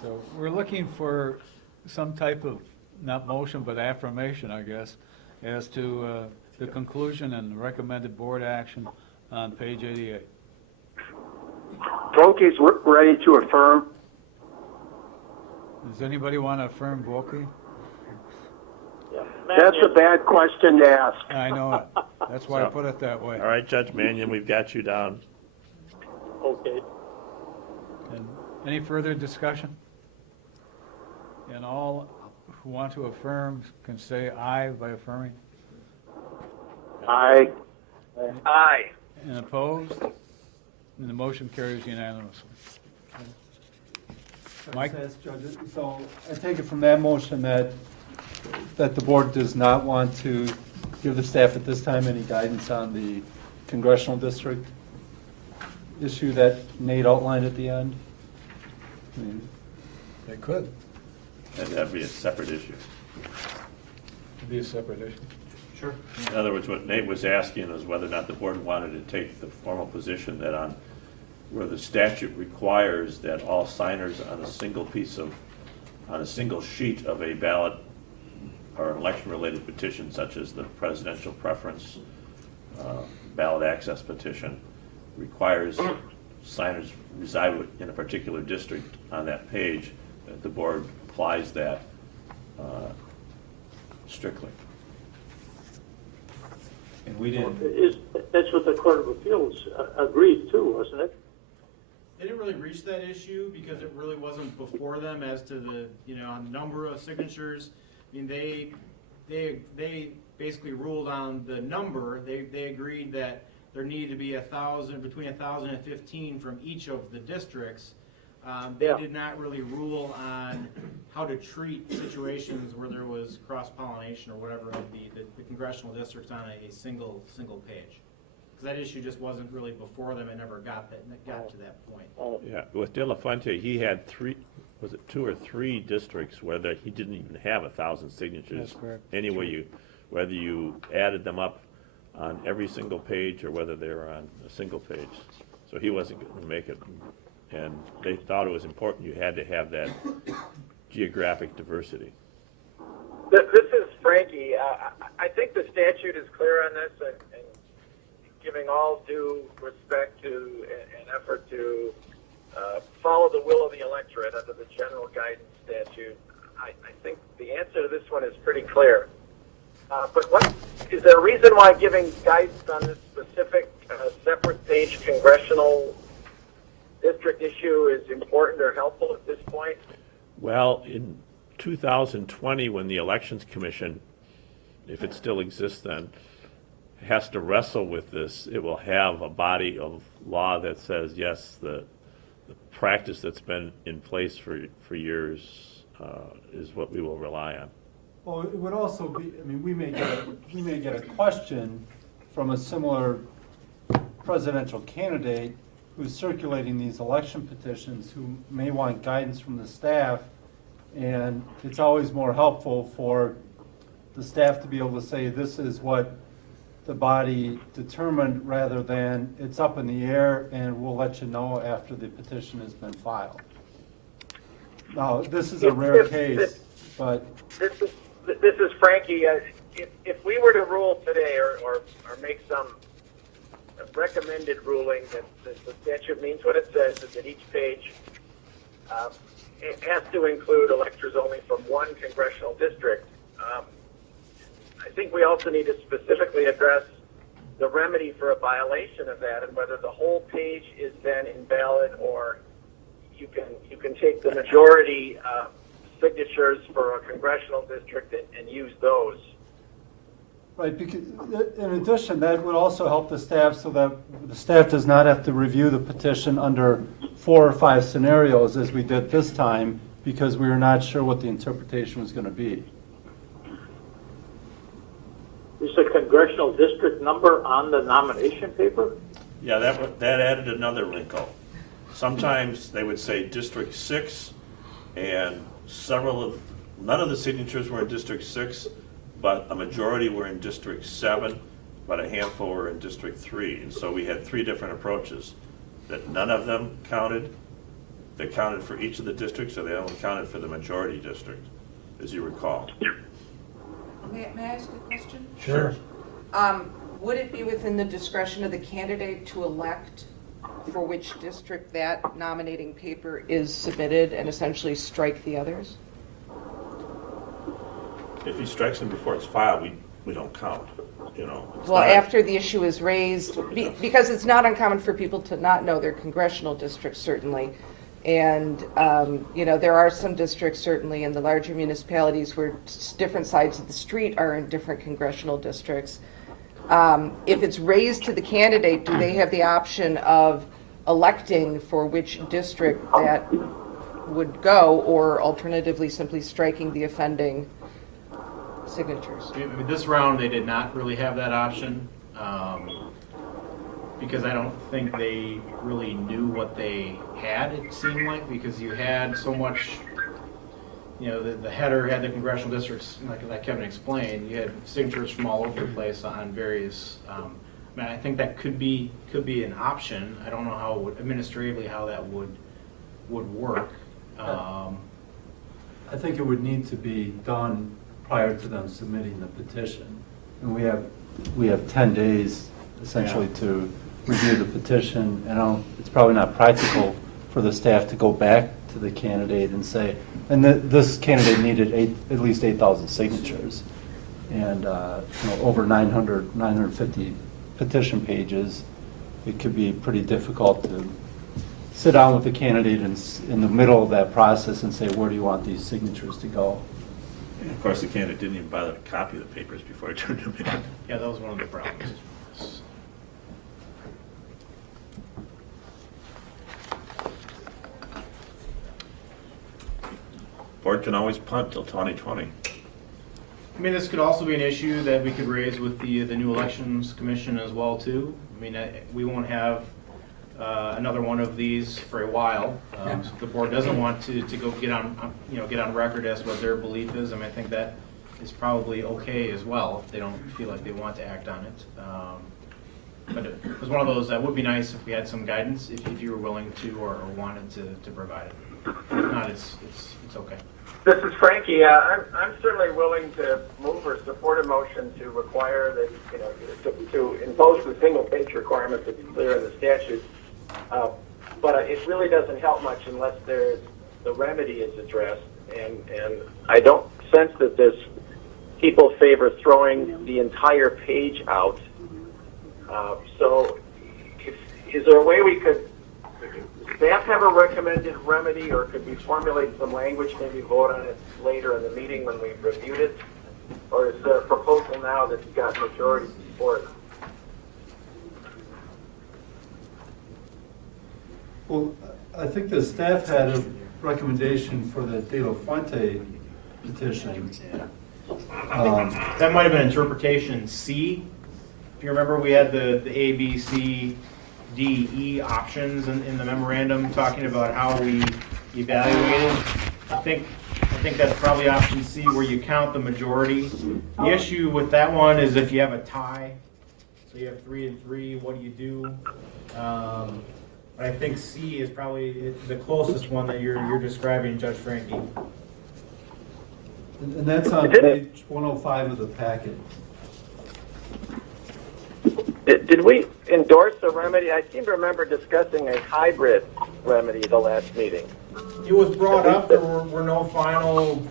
So we're looking for some type of, not motion, but affirmation, I guess, as to the conclusion and recommended board action on page 88. Volke's ready to affirm. Does anybody want to affirm Volke? That's a bad question to ask. I know it. That's why I put it that way. All right, Judge Mannion, we've got you down. Okay. And any further discussion? And all who want to affirm can say aye by affirming. Aye. Aye. And opposed? And the motion carries unanimously. Mike? So I take it from that motion that the board does not want to give the staff at this time any guidance on the congressional district issue that Nate outlined at the end? I mean, They could. That'd be a separate issue. It'd be a separate issue. Sure. In other words, what Nate was asking is whether or not the board wanted to take the formal position that on where the statute requires that all signers on a single sheet of a ballot or an election-related petition, such as the presidential preference ballot access petition, requires signers reside in a particular district on that page, that the board applies that strictly. And we didn't. That's what the Court of Appeals agreed to, wasn't it? They didn't really reach that issue because it really wasn't before them as to the, number of signatures. I mean, they basically ruled on the number. They agreed that there needed to be between 1,000 and 15 from each of the districts. They did not really rule on how to treat situations where there was cross-pollination or whatever of the congressional districts on a single page. Because that issue just wasn't really before them. It never got to that point. Yeah, with De La Fuente, he had 2 or 3 districts where he didn't even have 1,000 signatures. That's correct. Anyway, whether you added them up on every single page or whether they were on a single page. So he wasn't going to make it. And they thought it was important you had to have that geographic diversity. This is Frankie. I think the statute is clear on this, and giving all due respect to an effort to follow the will of the electorate under the general guidance statute. I think the answer to this one is pretty clear. But is there a reason why giving guidance on this specific separate page congressional district issue is important or helpful at this point? Well, in 2020, when the Elections Commission, if it still exists then, has to wrestle with this, it will have a body of law that says, yes, the practice that's been in place for years is what we will rely on. Well, it would also be, I mean, we may get a question from a similar presidential candidate who's circulating these election petitions, who may want guidance from the staff, and it's always more helpful for the staff to be able to say, this is what the body determined, rather than it's up in the air and we'll let you know after the petition has been filed. Now, this is a rare case, but... This is Frankie. If we were to rule today or make some recommended ruling that the statute means what it says, is that each page it has to include electors only from one congressional district, I think we also need to specifically address the remedy for a violation of that, and whether the whole page is then invalid, or you can take the majority signatures for a congressional district and use those. Right, because in addition, that would also help the staff so that the staff does not have to review the petition under 4 or 5 scenarios as we did this time, because we were not sure what the interpretation was going to be. Is the congressional district number on the nomination paper? Yeah, that added another wrinkle. Sometimes they would say District 6, and none of the signatures were in District 6, but a majority were in District 7, but a handful were in District 3. And so we had 3 different approaches, that none of them counted. They counted for each of the districts, or they only counted for the majority district, as you recall. May I ask a question? Sure. Would it be within the discretion of the candidate to elect for which district that nominating paper is submitted and essentially strike the others? If he strikes them before it's filed, we don't count, you know. Well, after the issue is raised, because it's not uncommon for people to not know their congressional districts, certainly. And, there are some districts, certainly in the larger municipalities, where different sides of the street are in different congressional districts. If it's raised to the candidate, do they have the option of electing for which district that would go, or alternatively simply striking the offending signatures? This round, they did not really have that option, because I don't think they really knew what they had, it seemed because you had so much, the header had the congressional districts, like Kevin explained, you had signatures from all over the place on various, I think that could be an option. I don't know how administratively how that would work. I think it would need to be done prior to them submitting the petition. And we have 10 days essentially to review the petition, and it's probably not practical for the staff to go back to the candidate and say, and this candidate needed at least 8,000 signatures, and over 950 petition pages. It could be pretty difficult to sit down with the candidate in the middle of that process and say, where do you want these signatures to go? And of course, the candidate didn't even bother to copy the papers before he turned them in. Yeah, that was one of the problems. Board can always punt till 2020. This could also be an issue that we could raise with the new elections commission as well too. We won't have another one of these for a while. So if the board doesn't want to go get on record as what their belief is, I think that is probably okay as well if they don't feel like they want to act on it. But it was one of those that would be nice if we had some guidance, if you were willing to or wanted to provide it. If not, it's okay. This is Frankie. I'm certainly willing to move or support a motion to require that, to impose the single page requirement to be clear in the statute. But it really doesn't help much unless the remedy is addressed. and I don't sense that this people favor throwing the entire page out. So, is there a way we could, staff have a recommended remedy, or could we formulate some language, maybe vote on it later in the meeting when we've reviewed it? Or is there a proposal now that's got majority support? Well, I think the staff had a recommendation for the De La Fuente petition. That might have been interpretation C. If you remember, we had the A, B, C, D, E options in the memorandum talking about how we evaluated. I think that's probably option C, where you count the majority. The issue with that one is if you have a tie, so you have 3 and 3, what do you do? But I think C is probably the closest one that you're describing, Judge Frankie. And that's on page 105 of the packet. Did we endorse a remedy? I seem to remember discussing a hybrid remedy the last meeting. It was brought up, there were no final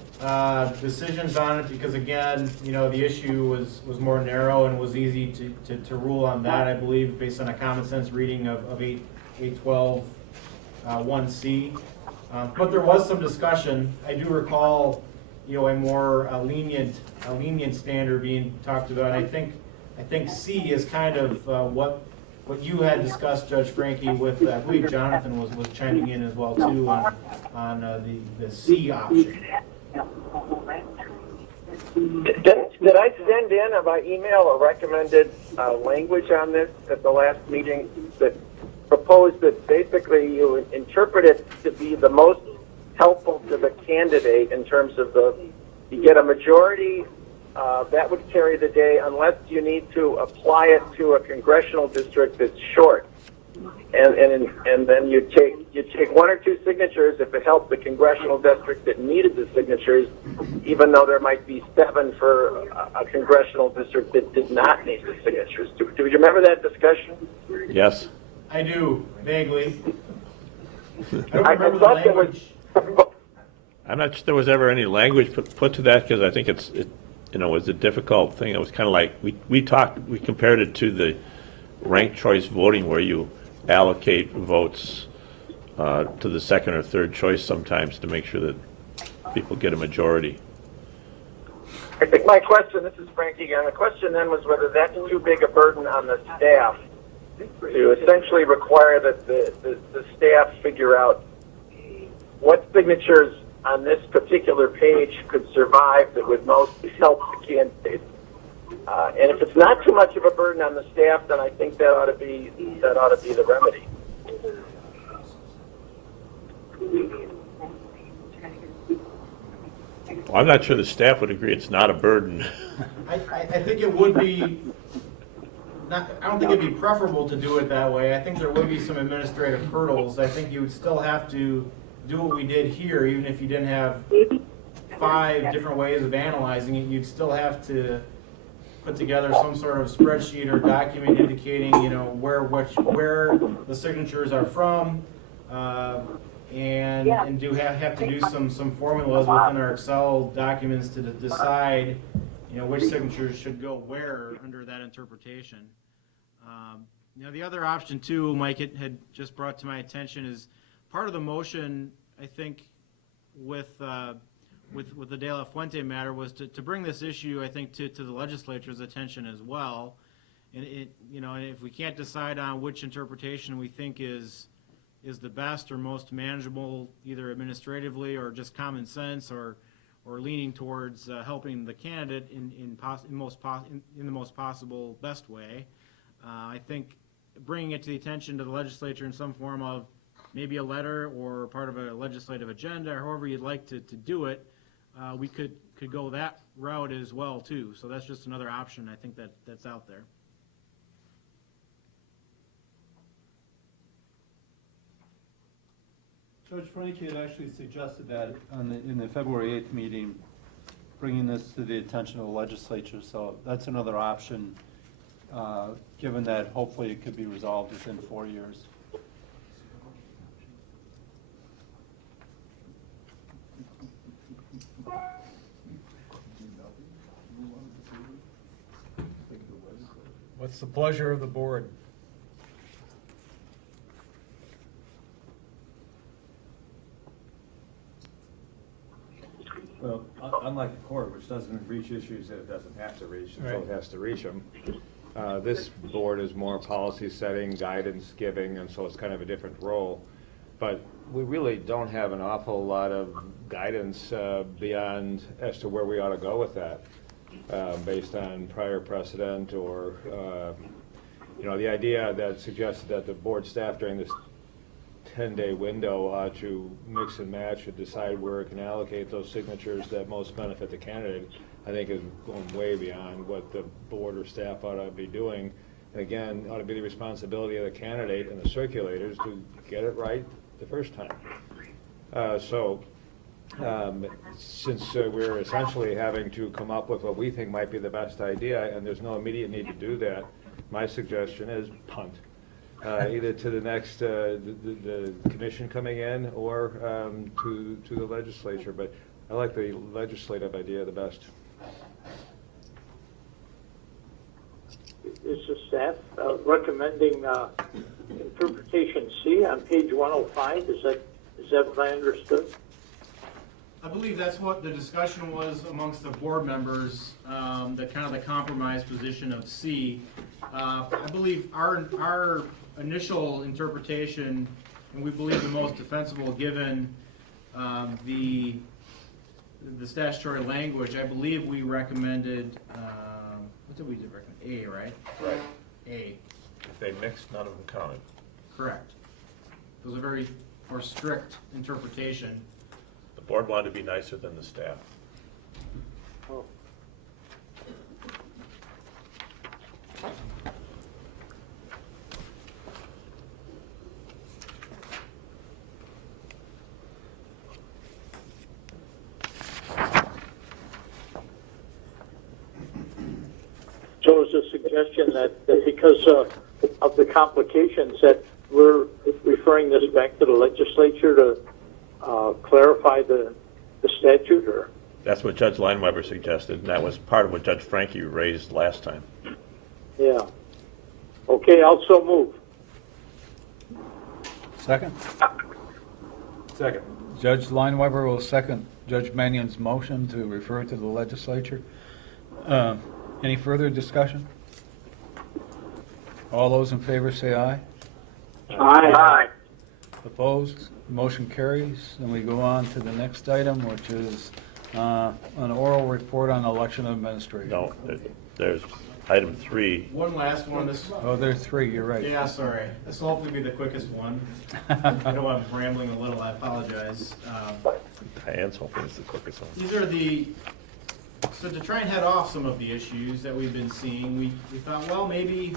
decisions on it, because again, the issue was more narrow and was easy to rule on that, I believe, based on a common sense reading of 812 1C. But there was some discussion. I do recall, a more lenient standard being talked about. I think C is kind of what you had discussed, Judge Frankie, with, I believe Jonathan was chiming in as well too on the C option. Did I send in by email a recommended language on this at the last meeting that proposed that basically you interpret it to be the most helpful to the candidate in terms of you get a majority, that would carry the day unless you need to apply it to a congressional district that's short. And then you take 1 or 2 signatures if it helped the congressional district that needed the signatures, even though there might be 7 for a congressional district that did not need the signatures. Do you remember that discussion? Yes. I do, vaguely. I don't I remember the thought there was. language. I'm not sure there was ever any language put to that, because I think it was a difficult thing. It was kind of like, we compared it to the ranked choice voting, where you allocate votes to the second or third choice sometimes to make sure that people get a majority. I think my question, this is Frank again, the question then was whether that's too big a burden on the staff to essentially require that the staff figure out what signatures on this particular page could survive that would most help the candidate. And if it's not too much of a burden on the staff, then I think that ought to be the remedy. Well, I'm not sure the staff would agree it's not a burden. I think it would be, I don't think it'd be preferable to do it that way. I think there would be some administrative hurdles. I think you would still have to do what we did here, even if you didn't have 5 different ways of analyzing it. You'd still have to put together some sort of spreadsheet or document indicating, where the signatures are from, and have to do some formulas within our Excel documents to decide, which signatures should go where under that interpretation. The other option too, Mike had just brought to my attention, is part of the motion, I think, with the De La Fuente matter was to bring this issue, I think, to the legislature's attention as well. And if we can't decide on which interpretation we think is the best or most manageable, either administratively or just common sense, or leaning towards helping the candidate in the most possible best way, I think bringing it to the attention to the legislature in some form of maybe a letter or part of a legislative agenda, or however you'd like to do it, we could go that route as well too. So that's just another option I think that's out there. Judge Frankie had actually suggested that in the February 8th meeting, bringing this to the attention of the legislature. So that's another option, given that hopefully it could be resolved within 4 years. What's the pleasure of the board? Well, unlike the court, which doesn't reach issues that it doesn't have to reach, until it Right. has to reach them, this board is more policy setting, guidance giving, and so it's kind of a different role. But we really don't have an awful lot of guidance beyond as to where we ought to go with that, based on prior precedent or, the idea that suggested that the board staff during this 10-day window ought to mix and match and decide where it can allocate those signatures that most benefit the candidate, I think is going way beyond what the board or staff ought to be doing. And again, ought to be the responsibility of the candidate and the circulators to get it right the first time. Since we're essentially having to come up with what we think might be the best idea, and there's no immediate need to do that, my suggestion is punt. Either to the next, the commission coming in, or to the legislature. But I like the legislative idea the best. Is the staff recommending interpretation C on page 105? Is that what I understood? I believe that's what the discussion was amongst the board members, the kind of the compromise position of C. I believe our initial interpretation, and we believe the most defensible given the statutory language, I believe we recommended, what did we recommend? A, right? Right. A, If they mixed, none of them counted. correct. It was a very more strict interpretation. The board wanted to be nicer than the staff. Oh. So is the suggestion that because of the complications that we're referring this back to the legislature to clarify the statute, or? That's what Judge Lineweber suggested, and that was part of what Judge Frankie raised last time. Yeah. Okay, I'll so move. Second? Second. Judge Lineweber will second Judge Mannion's motion to refer to the legislature. Any further discussion? All those in favor say aye. Aye. Opposed? Motion carries. And we go on to the next item, which is an oral report on election administration. No, there's item 3. One last one, this, Oh, there are three, you're right. yeah, sorry. This will hopefully be the quickest one. I know I'm rambling a little, I apologize. Diane's hoping it's the quickest one. These are so to try and head off some of the issues that we've been seeing, we thought, well, maybe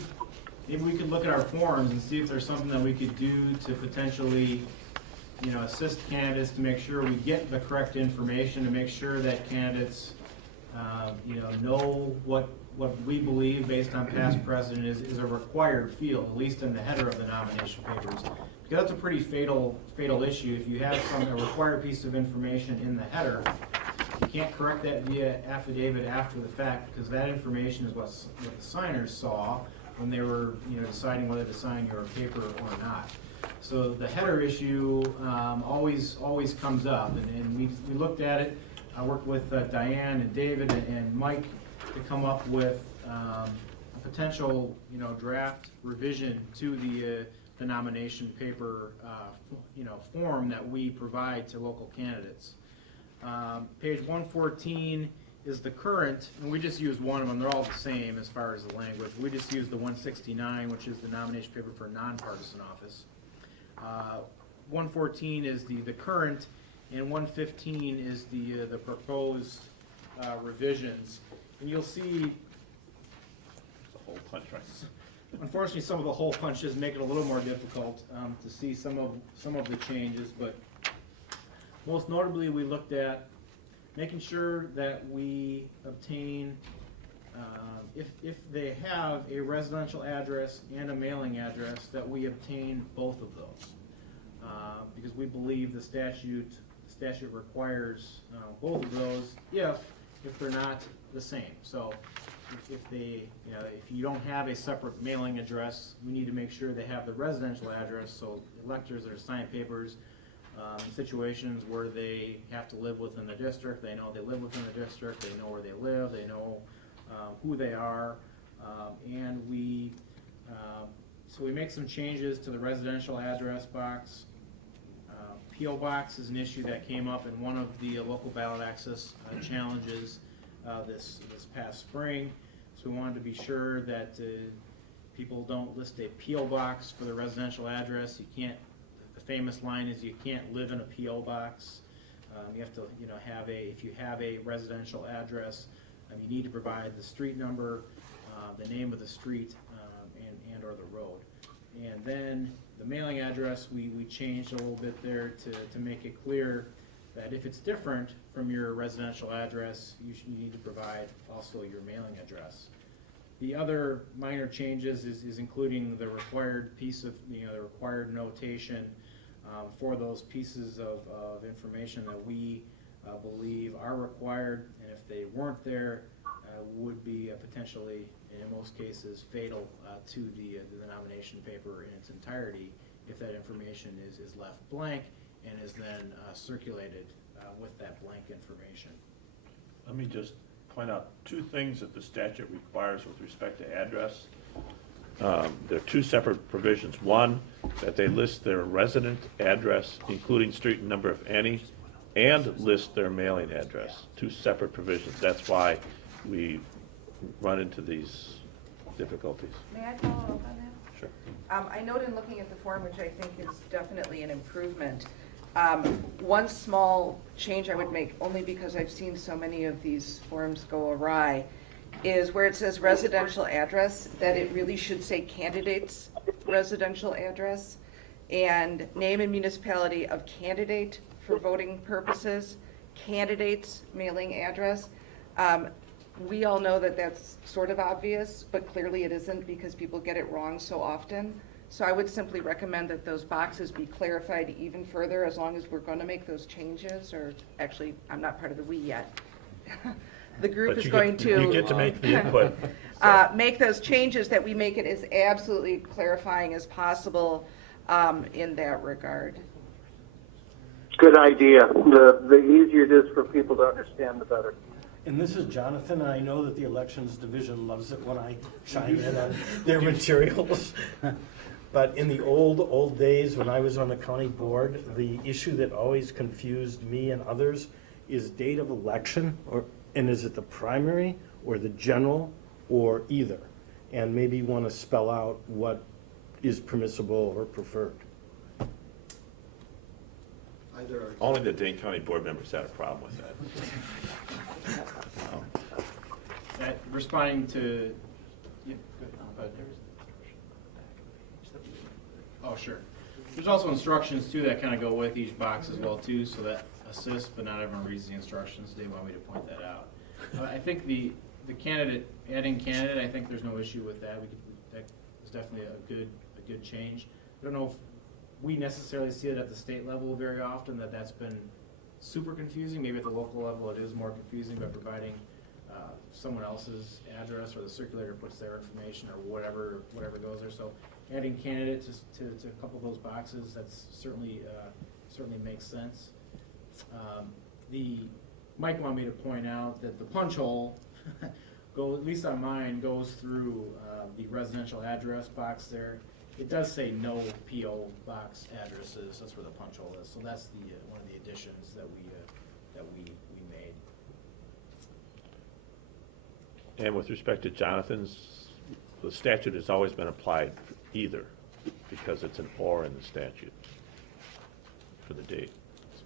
we could look at our forms and see if there's something that we could do to potentially, assist candidates to make sure we get the correct information, to make sure that candidates, know what we believe based on past precedent is a required field, at least in the header of the nomination papers. Because that's a pretty fatal issue. If you have a required piece of information in the header, you can't correct that via affidavit after the fact, because that information is what the signers saw when they were, deciding whether to sign your paper or not. So the header issue always comes up, and we looked at it. I worked with Diane and David and Mike to come up with a potential, draft revision to the nomination paper, form that we provide to local candidates. Page 114 is the current, and we just use one of them. They're all the same as far as the language. We just use the 169, which is the nomination paper for a nonpartisan office. 114 is the current, and 115 is the proposed revisions. And you'll see, The whole punch, right? unfortunately, some of the hole punches make it a little more difficult to see some of the changes, but most notably, we looked at making sure that we obtain, if they have a residential address and a mailing address, that we obtain both of those. Because we believe the statute requires both of those if they're not the same. So if they, you know, if you don't have a separate mailing address, we need to make sure they have the residential address, so electors that are signing papers, in situations where they have to live within the district, they know they live within the district, they know where they live, they know who they are, and so we make some changes to the residential address box. P.O. Box is an issue that came up in one of the local ballot access challenges this past spring. So we wanted to be sure that people don't list a P.O. Box for the residential address. You can't, the famous line is you can't live in a P.O. Box. You have to, you know, if you have a residential address, you need to provide the street number, the name of the street, and or the road. And then the mailing address, we changed a little bit there to make it clear that if it's different from your residential address, you need to provide also your mailing address. The other minor changes is including the required piece of, you know, the required notation for those pieces of information that we believe are required, and if they weren't there, would be potentially, in most cases, fatal to the nomination paper in its entirety if that information is left blank and is then circulated with that blank information. Let me just point out two things that the statute requires with respect to address. There are two separate provisions. One, that they list their resident address, including street and number if any, and list their mailing address. Two separate provisions. That's why we run into these difficulties. May I follow up on that? Sure. I note in looking at the form, which I think is definitely an improvement, one small change I would make, only because I've seen so many of these forms go awry, is where it says residential address, that it really should say candidate's residential address, and name and municipality of candidate for voting purposes, candidate's mailing address. We all know that that's sort of obvious, but clearly it isn't because people get it wrong so often. So I would simply recommend that those boxes be clarified even further as long as we're going to make those changes, or actually, I'm not part of the we yet. The group But is you going get- you get to make the input. make those changes, that we make it as absolutely clarifying as possible in that regard. Good idea. The easier it is for people to understand, the better. And this is Jonathan, and I know that the Elections Division loves it when I chime in on their materials. But in the old days, when I was on the county board, the issue that always confused me and others is date of election, and is it the primary, or the general, or either? And maybe want to spell out what is permissible or preferred. Only the Dane County board members had a problem with that. Responding to, yeah, good. Oh, sure. There's also instructions too that kind of go with each box as well too, so that assists, but not everyone reads the instructions. They want me to point that out. I think the candidate, adding candidate, I think there's no issue with that. That is definitely a good change. I don't know if we necessarily see it at the state level very often, that's been super confusing. Maybe at the local level it is more confusing by providing someone else's address, or the circulator puts their information, or whatever goes there. So adding candidates to a couple of those boxes, that's certainly makes sense. Mike wanted me to point out that the punch hole, at least on mine, goes through the residential address box there. It does say no P.O. box addresses. That's where the punch hole is. So that's one of the additions that we made. And with respect to Jonathan's, the statute has always been applied for either, because it's an or in the statute for the date.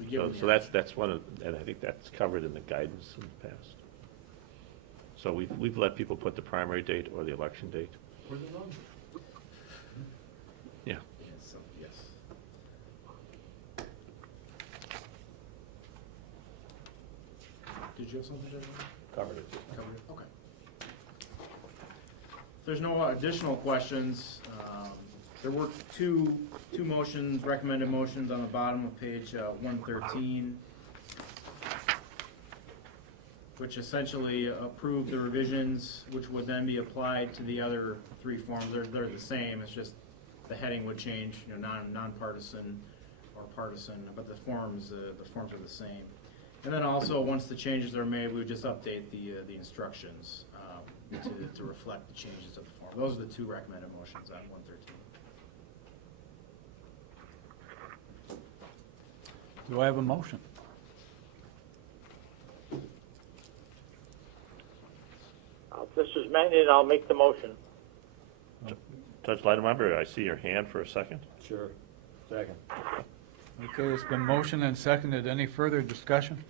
we give them So that's one of, and I think that's covered in the guidance in the past. So we've let people put the primary date or the election date. Yeah. So, yes. Did you have something, Judge? Covered it. Covered it, okay. If there's no additional questions, there were two motions, recommended motions on the bottom of page 113. which essentially approved the revisions, which would then be applied to the other three forms. They're the same, it's just the heading would change, nonpartisan or partisan, but the forms are the same. And then also, once the changes are made, we would just update the instructions to reflect the changes of the form. Those are the two recommended motions on 113. Do I have a motion? This is Mannion, I'll make the motion. Judge Lightenheimer, I see your hand for a second. Sure. Second. Okay, it's been motioned and seconded. Any further discussion?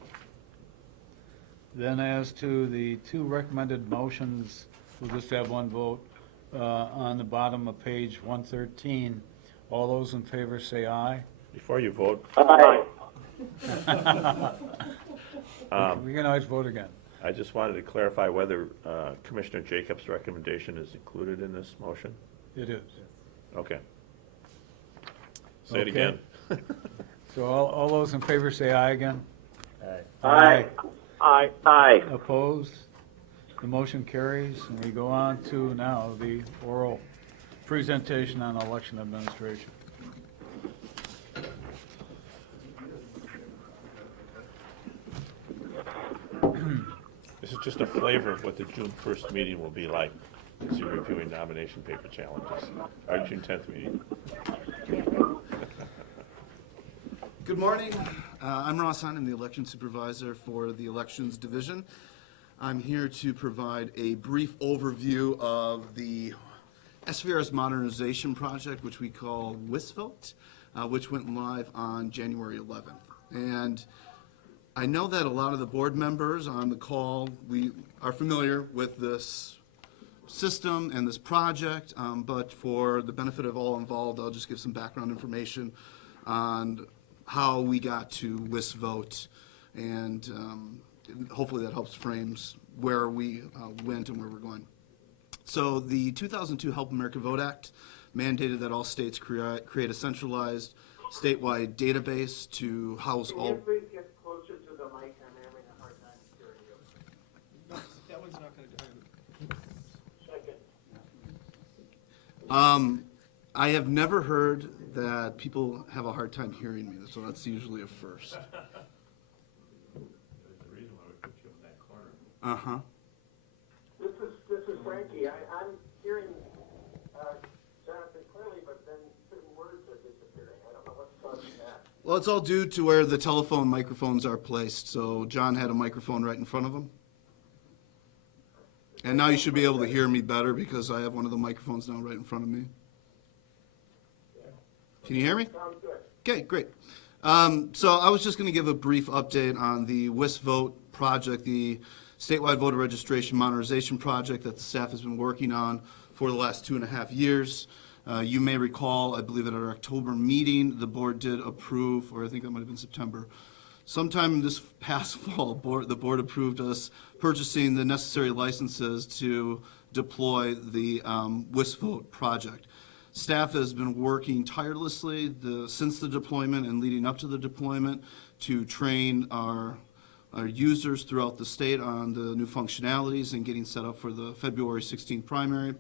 Then as to the two recommended motions, we'll just have one vote. On the bottom of page 113, all those in favor say aye. Before you vote, Aye. We can always vote again. I just wanted to clarify whether Commissioner Jacobs' recommendation is included in this motion? It is. Okay. Say it Okay. again. So all those in favor say aye again. Aye. Aye. Aye. Opposed? The motion carries, and we go on to now the oral presentation on election administration. This is just a flavor of what the June 1st meeting will be like, as you're reviewing nomination paper challenges. Our June 10th meeting. Good morning. I'm Ross Hunt. I'm the election supervisor for the elections division. I'm here to provide a brief overview of the SVRS modernization project, which we call WISVOTE, which went live on January 11th. And I know that a lot of the board members on the call, we are familiar with this system and this project, but for the benefit of all involved, I'll just give some background information on how we got to WISVOTE, and hopefully that helps frames where we went and where we're going. So the 2002 Help America Vote Act mandated that all states create a centralized statewide database to house all. Please get closer to the mic, I'm having a hard time hearing you. That one's not going to do Second. I have never heard that people have a hard time hearing me, so that's usually a first. Uh-huh. This is Frankie. I'm hearing Jonathan clearly, but then certain words are disappearing. I don't know what's causing that. Well, it's all due to where the telephone microphones are placed. So John had a microphone right in front of him. And now you should be able to hear me better because I have one of the microphones now right in front of me. Can you hear me? Sounds good. Okay, great. So I was just going to give a brief update on the WISVOTE project, the statewide voter registration modernization project that the staff has been working on for the last 2.5 years. You may recall, I believe at our October meeting, the board did approve, or I think that might have been September, sometime this past fall, the board approved us purchasing the necessary licenses to deploy the WISVOTE project. Staff has been working tirelessly since the deployment and leading up to the deployment to train our users throughout the state on the new functionalities and getting set up for the February 16th primary.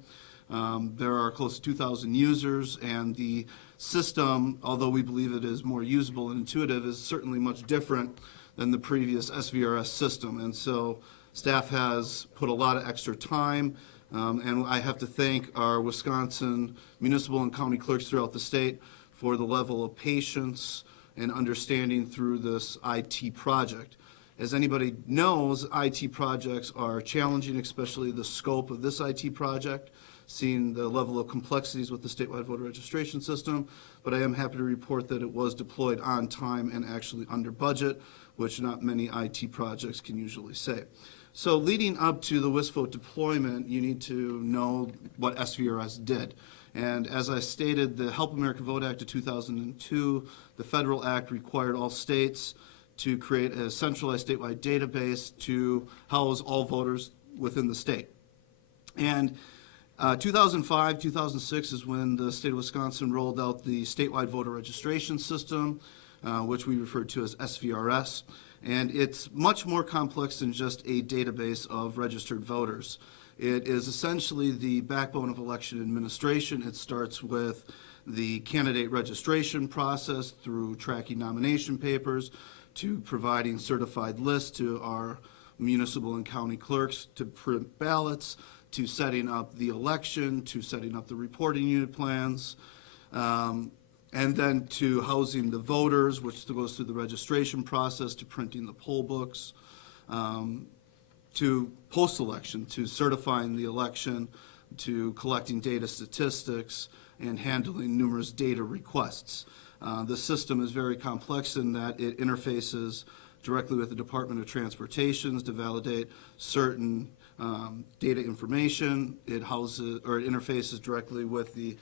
There are close to 2,000 users, and the system, although we believe it is more usable and intuitive, is certainly much different than the previous SVRS system. And so staff has put a lot of extra time, and I have to thank our Wisconsin municipal and county clerks throughout the state for the level of patience and understanding through this IT project. As anybody knows, IT projects are challenging, especially the scope of this IT project, seeing the level of complexities with the statewide voter registration system, but I am happy to report that it was deployed on time and actually under budget, which not many IT projects can usually say. So leading up to the WISVOTE deployment, you need to know what SVRS did. And as I stated, the Help America Vote Act of 2002, the federal act required all states to create a centralized statewide database to house all voters within the state. And 2005, 2006 is when the state of Wisconsin rolled out the statewide voter registration system, which we refer to as SVRS. And it's much more complex than just a database of registered voters. It is essentially the backbone of election administration. It starts with the candidate registration process through tracking nomination papers, to providing certified lists to our municipal and county clerks to print ballots, to setting up the election, to setting up the reporting unit plans, and then to housing the voters, which goes through the registration process, to printing the poll books, to post-election, to certifying the election, to collecting data statistics, and handling numerous data requests. The system is very complex in that it interfaces directly with the Department of Transportation to validate certain data information. It houses, or it interfaces directly with the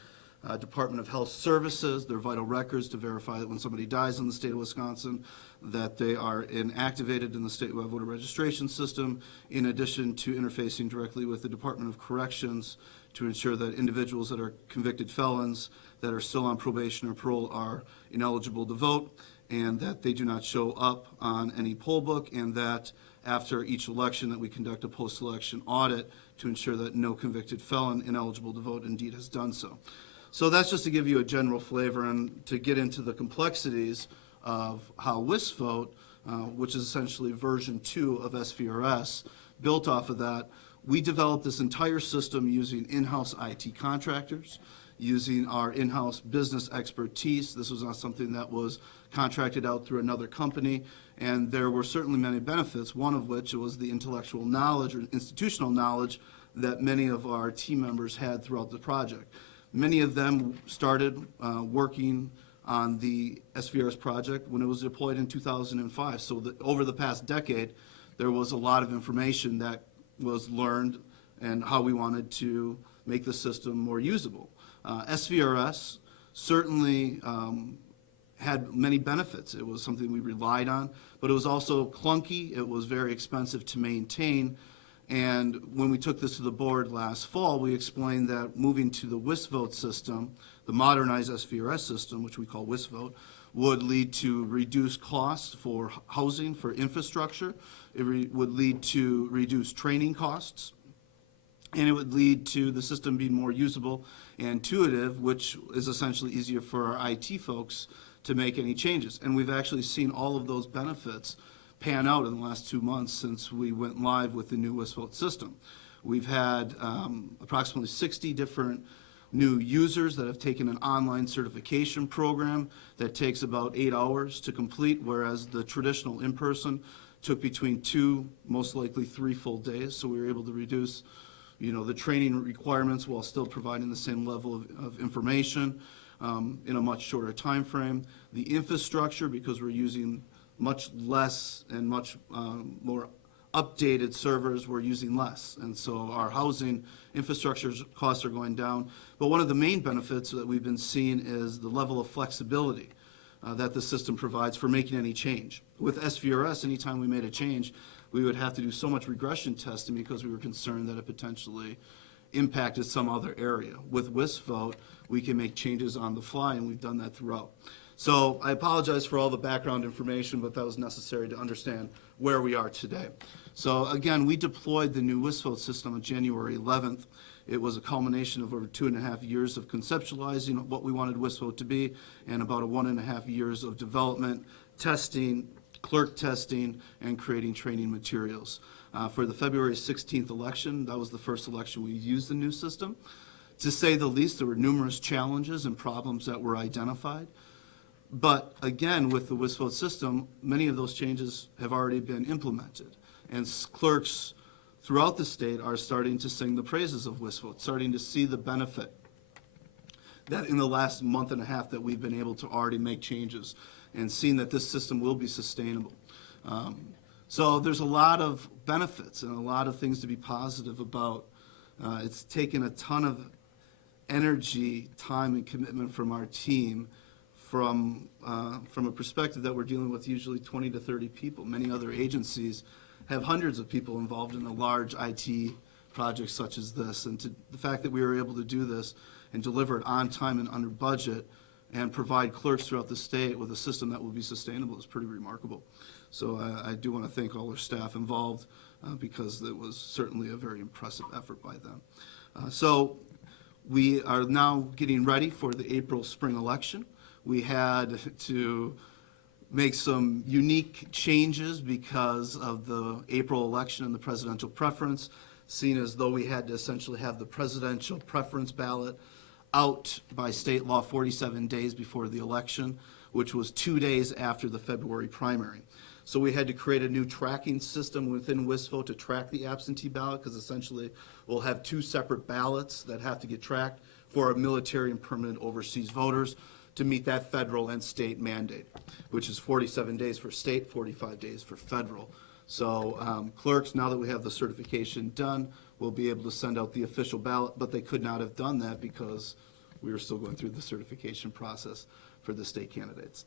Department of Health Services, their vital records, to verify that when somebody dies in the state of Wisconsin, that they are inactivated in the statewide voter registration system, in addition to interfacing directly with the Department of Corrections to ensure that individuals that are convicted felons that are still on probation or parole are ineligible to vote, and that they do not show up on any poll book, and that after each election that we conduct a post-election audit to ensure that no convicted felon ineligible to vote indeed has done so. So that's just to give you a general flavor and to get into the complexities of how WisVote, which is essentially version 2 of SVRS, built off of that. We developed this entire system using in-house IT contractors, using our in-house business expertise. This was not something that was contracted out through another company, and there were certainly many benefits, one of which was the intellectual knowledge or institutional knowledge that many of our team members had throughout the project. Many of them started working on the SVRS project when it was deployed in 2005. So over the past decade, there was a lot of information that was learned and how we wanted to make the system more usable. SVRS certainly had many benefits. It was something we relied on, but it was also clunky. It was very expensive to maintain. And when we took this to the board last fall, we explained that moving to the WisVote system, the modernized SVRS system, which we call WisVote, would lead to reduced costs for housing, for infrastructure. It would lead to reduced training costs. And it would lead to the system being more usable and intuitive, which is essentially easier for our IT folks to make any changes. And we've actually seen all of those benefits pan out in the last 2 months since we went live with the new WisVote system. We've had approximately 60 different new users that have taken an online certification program that takes about 8 hours to complete, whereas the traditional in-person took between 2, most likely 3 full days. So we were able to reduce, the training requirements while still providing the same level of information in a much shorter time frame. The infrastructure, because we're using much less and much more updated servers, we're using less. And so our housing infrastructure costs are going down. But one of the main benefits that we've been seeing is the level of flexibility that the system provides for making any change. With SVRS, anytime we made a change, we would have to do so much regression testing because we were concerned that it potentially impacted some other area. With WisVote, we can make changes on the fly, and we've done that throughout. So I apologize for all the background information, but that was necessary to understand where we are today. So again, we deployed the new WisVote system on January 11th. It was a culmination of over 2.5 years of conceptualizing what we wanted WisVote to be, and about 1.5 years of development, testing, clerk testing, and creating training materials. For the February 16th election, that was the first election we used the new system. To say the least, there were numerous challenges and problems that were identified. But again, with the WisVote system, many of those changes have already been implemented. And clerks throughout the state are starting to sing the praises of WisVote, starting to see the benefit that in the last month and a half that we've been able to already make changes and seeing that this system will be sustainable. So there's a lot of benefits and a lot of things to be positive about. It's taken a ton of energy, time, and commitment from our team from a perspective that we're dealing with usually 20 to 30 people. Many other agencies have hundreds of people involved in a large IT project such as this. And the fact that we were able to do this and deliver it on time and under budget and provide clerks throughout the state with a system that will be sustainable is pretty remarkable. So I do want to thank all our staff involved because it was certainly a very impressive effort by them. So we are now getting ready for the April spring election. We had to make some unique changes because of the April election and the presidential preference, seen as though we had to essentially have the presidential preference ballot out by state law 47 days before the election, which was 2 days after the February primary. So we had to create a new tracking system within WISFO to track the absentee ballot, because essentially we'll have 2 separate ballots that have to get tracked for our military and permanent overseas voters to meet that federal and state mandate, which is 47 days for state, 45 days for federal. So clerks, now that we have the certification done, will be able to send out the official ballot, but they could not have done that because we were still going through the certification process for the state candidates.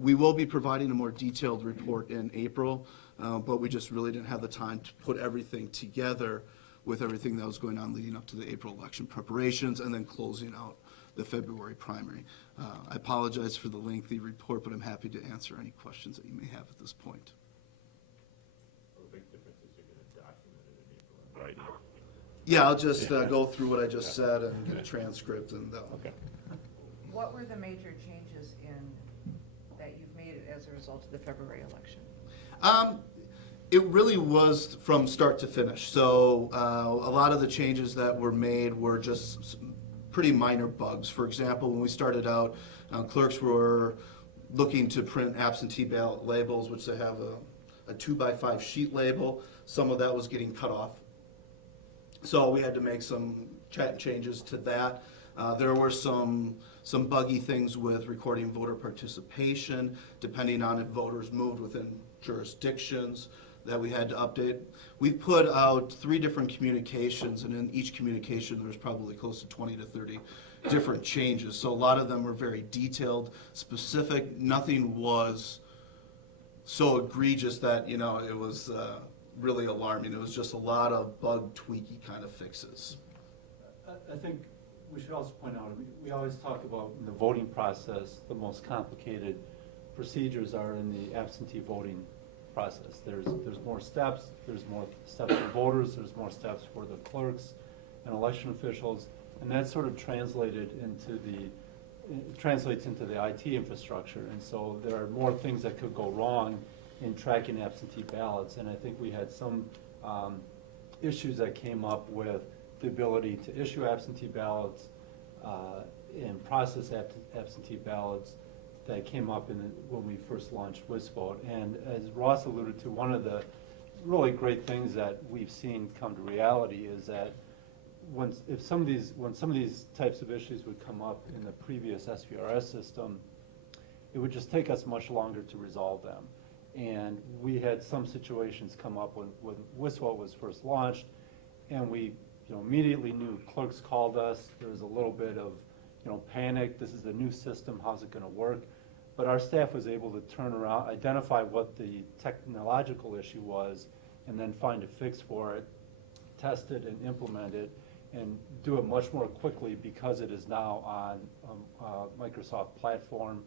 We will be providing a more detailed report in April, but we just really didn't have the time to put everything together with everything that was going on leading up to the April election preparations and then closing out the February primary. I apologize for the lengthy report, but I'm happy to answer any questions that you may have at this point. The big difference is you're gonna document it in April and writing. Yeah, I'll just go through what I just said and get a transcript and Okay. What were the major changes that you've made as a result of the February election? It really was from start to finish. So a lot of the changes that were made were just pretty minor bugs. For example, when we started out, clerks were looking to print absentee ballot labels, which they have a 2x5 sheet label. Some of that was getting cut off. So we had to make some changes to that. There were some buggy things with recording voter participation, depending on if voters moved within jurisdictions that we had to update. We've put out 3 different communications, and in each communication there's probably close to 20 to 30 different changes. So a lot of them were very detailed, specific. Nothing was so egregious that, you know, it was really alarming. It was just a lot of bug tweaky kind of fixes. I think we should also point out, we always talk about in the voting process, the most complicated procedures are in the absentee voting process. There's more steps for voters, there's more steps for the clerks and election officials, and that sort of translates into the IT infrastructure. And so there are more things that could go wrong in tracking absentee ballots, and I think we had some issues that came up with the ability to issue absentee ballots and process absentee ballots that came up when we first launched WISVote. And as Ross alluded to, one of the really great things that we've seen come to reality is that when some of these types of issues would come up in the previous SVRS system, it would just take us much longer to resolve them. And we had some situations come up when WISVote was first launched, and we immediately knew. Clerks called us. There was a little bit of panic. This is the new system. How's it going to work? But our staff was able to turn around, identify what the technological issue was, and then find a fix for it, test it and implement it, and do it much more quickly because it is now on a Microsoft platform,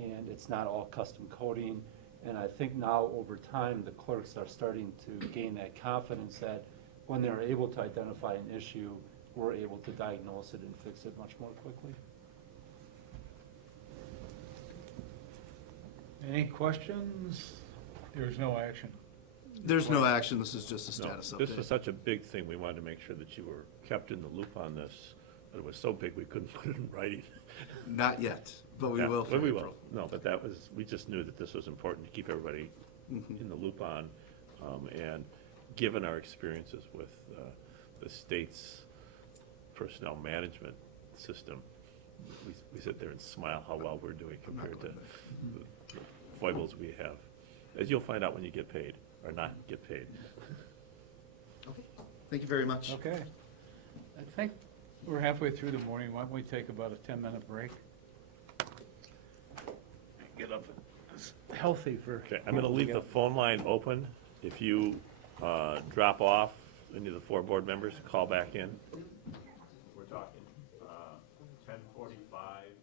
and it's not all custom coding. And I think now over time the clerks are starting to gain that confidence that when they're able to identify an issue, we're able to diagnose it and fix it much more quickly. Any questions? There's no action. There's no action. This is just a No, status update. this was such a big thing, we wanted to make sure that you were kept in the loop on this, but it was so big we couldn't put it in writing. Not yet, but we Yeah, will. but for we April. will. No, but that was, we just knew that this was important to keep everybody in the loop on. And given our experiences with the state's personnel management system, we sit there and smile how well we're doing compared to the foibles we have, as you'll find out when you get paid, or not get paid. Okay. Thank you very much. Okay. I think we're halfway through the morning. Why don't we take about a 10-minute break? Get up. It's healthy for. Okay, I'm gonna leave the phone line open. If you drop off, any of the 4 board members, call back in. We're talking 10:45.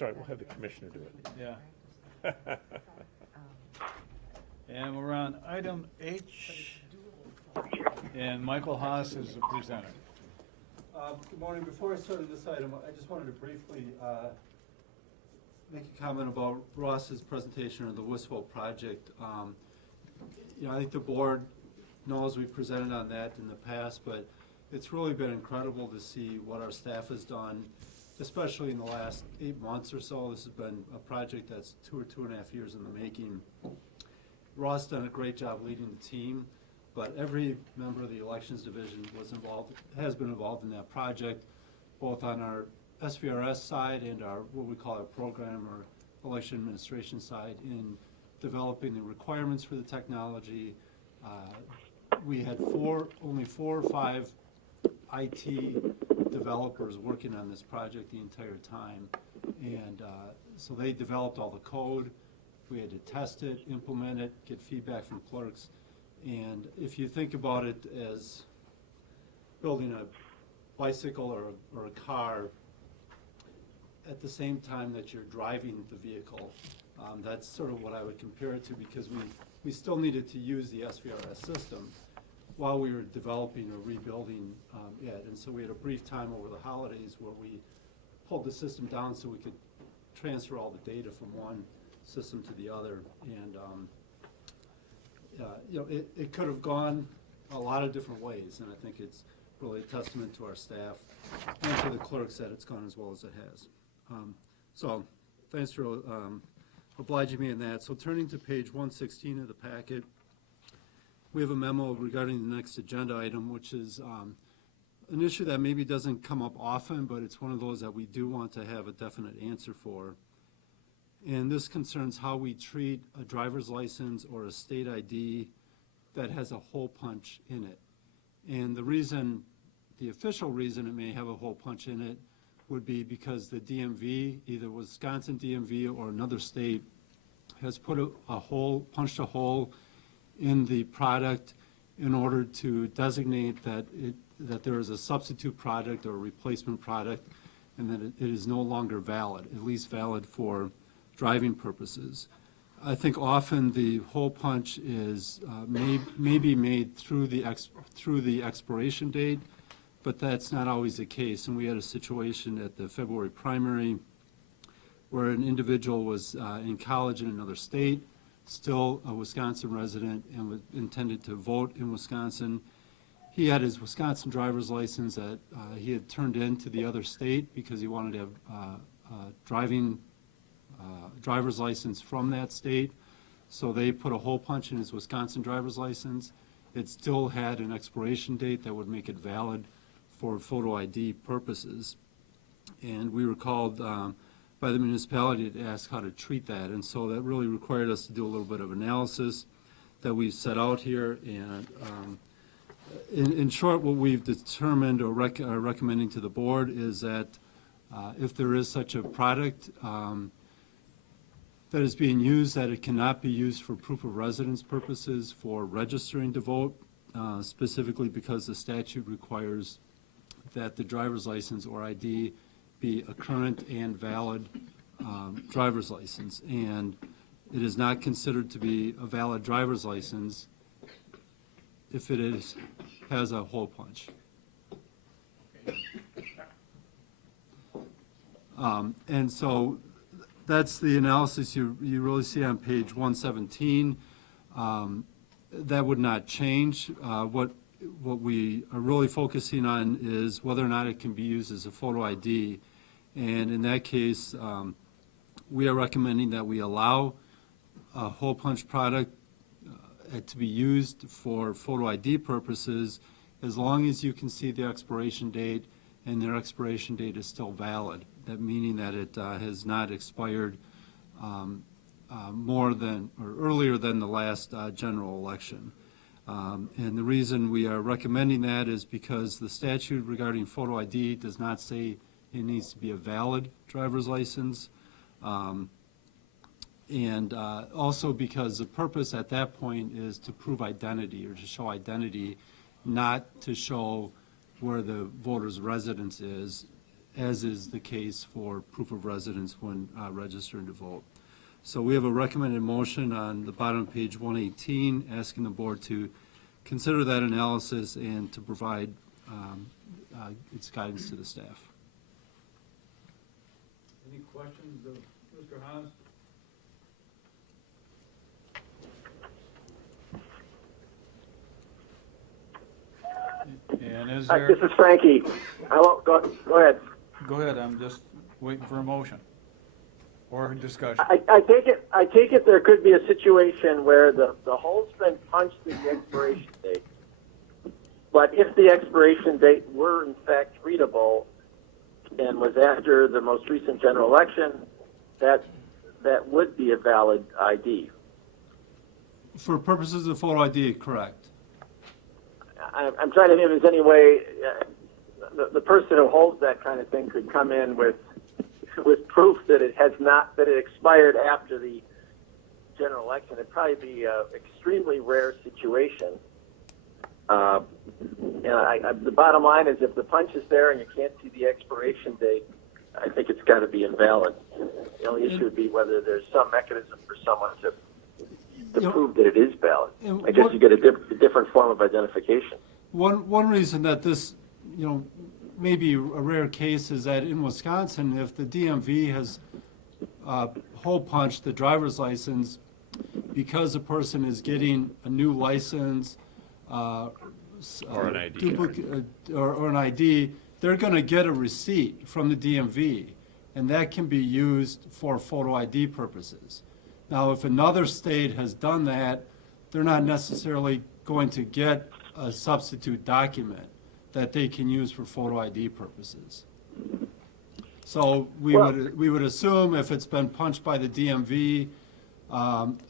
That's all right, we'll have the commissioner do it. Yeah. And we're on item H, and Michael Haas is the presenter. Good morning. Before I start on this item, I just wanted to briefly make a comment about Ross's presentation of the Wistful project. I think the board knows we presented on that in the past, but it's really been incredible to see what our staff has done, especially in the last 8 months or so. This has been a project that's 2 or 2.5 years in the making. Ross done a great job leading the team, but every member of the elections division has been involved in that project, both on our SVRS side and our, what we call our program or election administration side, in developing the requirements for the technology. We had only 4 or 5 IT developers working on this project the entire time. And so they developed all the code. We had to test it, implement it, get feedback from clerks. And if you think about it as building a bicycle or a car at the same time that you're driving the vehicle, that's sort of what I would compare it to, because we still needed to use the SVRS system while we were developing or rebuilding it. And so we had a brief time over the holidays where we pulled the system down so we could transfer all the data from one system to the other. And it could have gone a lot of different ways, and I think it's really a testament to our staff and to the clerks that it's gone as well as it has. So thanks for obliging me in that. So turning to page 116 of the packet, we have a memo regarding the next agenda item, which is an issue that maybe doesn't come up often, but it's one of those that we do want to have a definite answer for. And this concerns how we treat a driver's license or a state ID that has a hole punch in it. And the official reason it may have a hole punch in it would be because the DMV, either Wisconsin DMV or another state, has put punched a hole in the product in order to designate that there is a substitute product or a replacement product, and that it is no longer valid, at least valid for driving purposes. I think often the hole punch is may be made through the expiration date, but that's not always the case. And we had a situation at the February primary where an individual was in college in another state, still a Wisconsin resident, and intended to vote in Wisconsin. He had his Wisconsin driver's license that he had turned in to the other state because he wanted to have driver's license from that state. So they put a hole punch in his Wisconsin driver's license. It still had an expiration date that would make it valid for photo ID purposes. And we were called by the municipality to ask how to treat that. And so that really required us to do a little bit of analysis that we've set out here. And in short, what we've determined or are recommending to the board is that if there is such a product that is being used, that it cannot be used for proof of residence purposes for registering to vote, specifically because the statute requires that the driver's license or ID be a current and valid driver's license. And it is not considered to be a valid driver's license if it has a hole punch. And so that's the analysis you really see on page 117. That would not change. What we are really focusing on is whether or not it can be used as a photo ID. And in that case, we are recommending that we allow a hole punch product to be used for photo ID purposes as long as you can see the expiration date and their expiration date is still valid. That meaning that it has not expired more than or earlier than the last general election. And the reason we are recommending that is because the statute regarding photo ID does not say it needs to be a valid driver's license. And also because the purpose at that point is to prove identity or to show identity, not to show where the voter's residence is as is the case for proof of residence when registering to vote. So we have a recommended motion on the bottom of page 118, asking the board to consider that analysis and to provide its guidance to the staff. Any questions of Mr. Haas? And is there, This is Frankie. Hello, go ahead. go ahead, I'm just waiting for a motion or discussion. I take it there could be a situation where the hole's been punched at the expiration date. But if the expiration date were in fact readable and was after the most recent general election, that would be a valid ID. For purposes of photo ID, correct. I'm trying to think if there's any way the person who holds that kind of thing could come in with proof that it has not, that it expired after the general election. It'd probably be an extremely rare situation. The bottom line is if the punch is there and you can't see the expiration date, I think it's got to be invalid. The only issue would be whether there's some mechanism for someone to prove that it is valid. I guess you get a different form of identification. One reason that this, may be a rare case is that in Wisconsin, if the DMV has hole punched the driver's license because a person is getting a new license Or an ID card. Or an ID, they're going to get a receipt from the DMV, and that can be used for photo ID purposes. Now, if another state has done that, they're not necessarily going to get a substitute document that they can use for photo ID purposes. So we would assume if it's been punched by the DMV,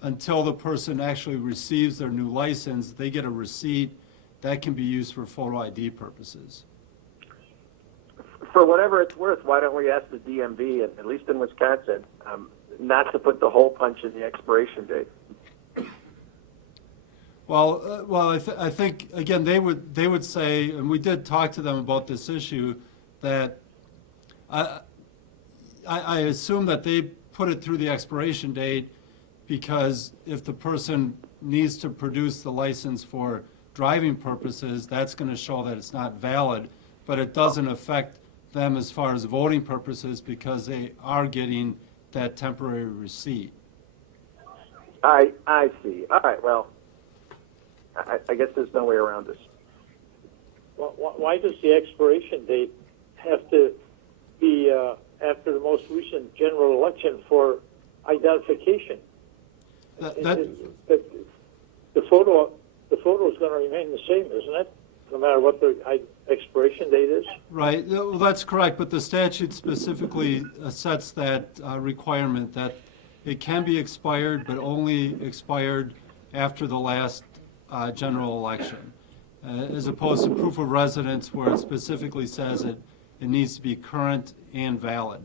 until the person actually receives their new license, they get a receipt that can be used for photo ID purposes. For whatever it's worth, why don't we ask the DMV, at least in Wisconsin, not to put the hole punch in the expiration date? Well, I think again they would say, and we did talk to them about this issue, that I assume that they put it through the expiration date because if the person needs to produce the license for driving purposes, that's going to show that it's not valid, but it doesn't affect them as far as voting purposes because they are getting that temporary receipt. I see. All right, well, I guess there's no way around this. Why does the expiration date have to be after the most recent general election for identification? The photo is going to remain the same, isn't it? No matter what the expiration date is? Right, well, that's correct, but the statute specifically sets that requirement that it can be expired, but only expired after the last general election, as opposed to proof of residence where it specifically says it needs to be current and valid.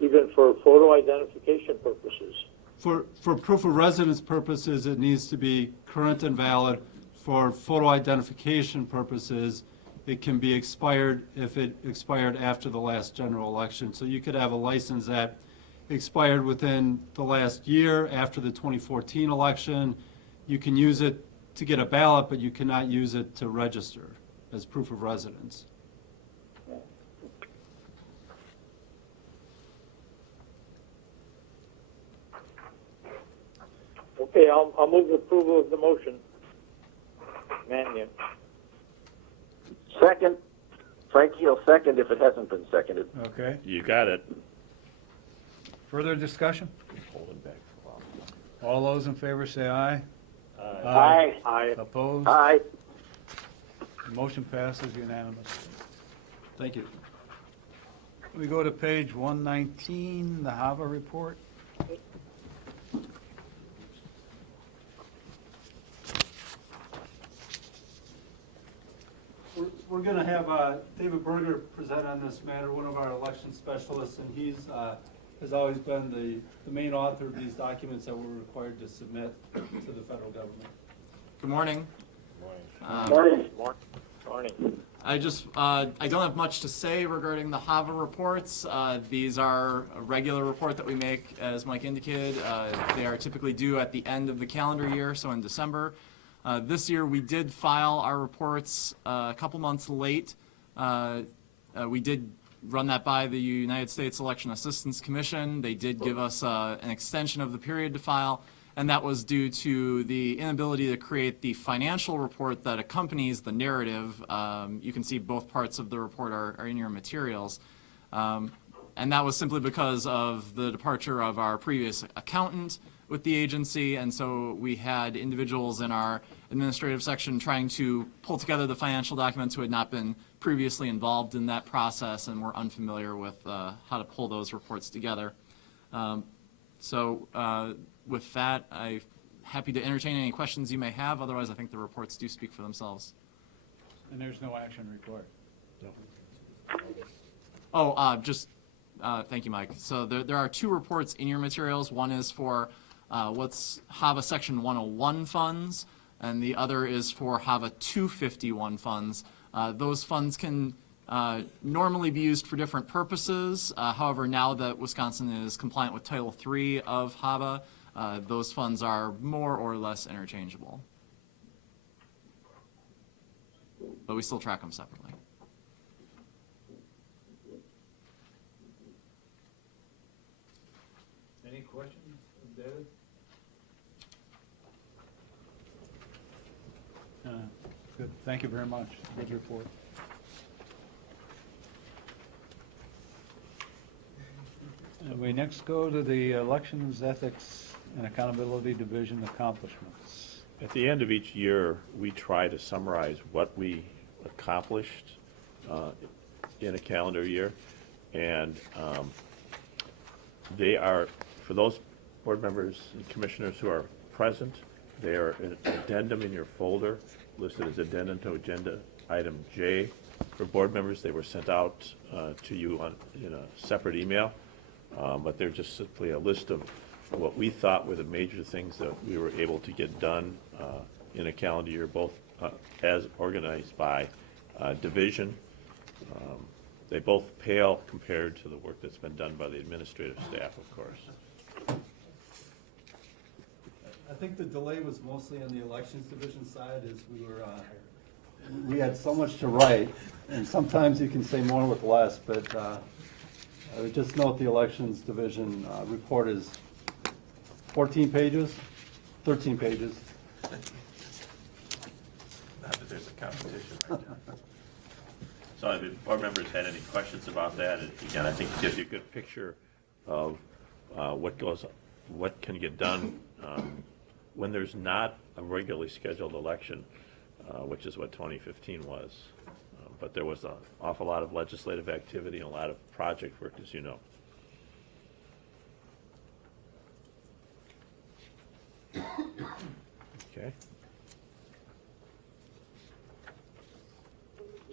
Even for photo identification purposes? For proof of residence purposes, it needs to be current and valid. For photo identification purposes, it can be expired if it expired after the last general election. So you could have a license that expired within the last year after the 2014 election. You can use it to get a ballot, but you cannot use it to register as proof of residence. Okay, I'll move approval of the motion. Mannion. Second. Frankie will second if it hasn't been seconded. Okay, You got it. further discussion? Hold it back for a while. All those in favor say aye. Aye. Opposed? Aye. Motion passes unanimously. Thank you. We go to page 119, the HAVA report. We're going to have David Berger present on this matter, one of our election specialists, and he's has always been the main author of these documents that we're required to submit to the federal government. Good morning. Morning. Morning. I don't have much to say regarding the HAVA reports. These are a regular report that we make, as Mike indicated. They are typically due at the end of the calendar year, so in December. This year, we did file our reports a couple months late. We did run that by the United States Election Assistance Commission. They did give us an extension of the period to file, and that was due to the inability to create the financial report that accompanies the narrative. You can see both parts of the report are in your materials. And that was simply because of the departure of our previous accountant with the agency, and so we had individuals in our administrative section trying to pull together the financial documents who had not been previously involved in that process and were unfamiliar with how to pull those reports together. With that, I'm happy to entertain any questions you may have. Otherwise, I think the reports do speak for themselves. And there's no action required. Thank you, Mike. So there are two reports in your materials. One is for what's HAVA Section 101 funds, and the other is for HAVA 251 funds. Those funds can normally be used for different purposes. However, now that Wisconsin is compliant with Title III of HAVA, those funds are more or less interchangeable. But we still track them separately. Any questions, David? Good, thank you very much. Good report. We next go to the Elections, Ethics, and Accountability Division accomplishments. At the end of each year, we try to summarize what we accomplished in a calendar year. And they are, for those board members and commissioners who are present, they are an addendum in your folder, listed as addendum to agenda item J. For board members, they were sent out to you in a separate email, but they're just simply a list of what we thought were the major things that we were able to get done in a calendar year, both as organized by division. They both pale compared to the work that's been done by the administrative staff, of course. I think the delay was mostly on the elections division side, as we had so much to write, and sometimes you can say more with less, but I would just note the elections division report is 14 pages, 13 pages. Not that there's a competition right now. So if the board members had any questions about that, again, I think it gives you a good picture of what can get done when there's not a regularly scheduled election, which is what 2015 was. But there was an awful lot of legislative activity and a lot of project work, as you know. Okay.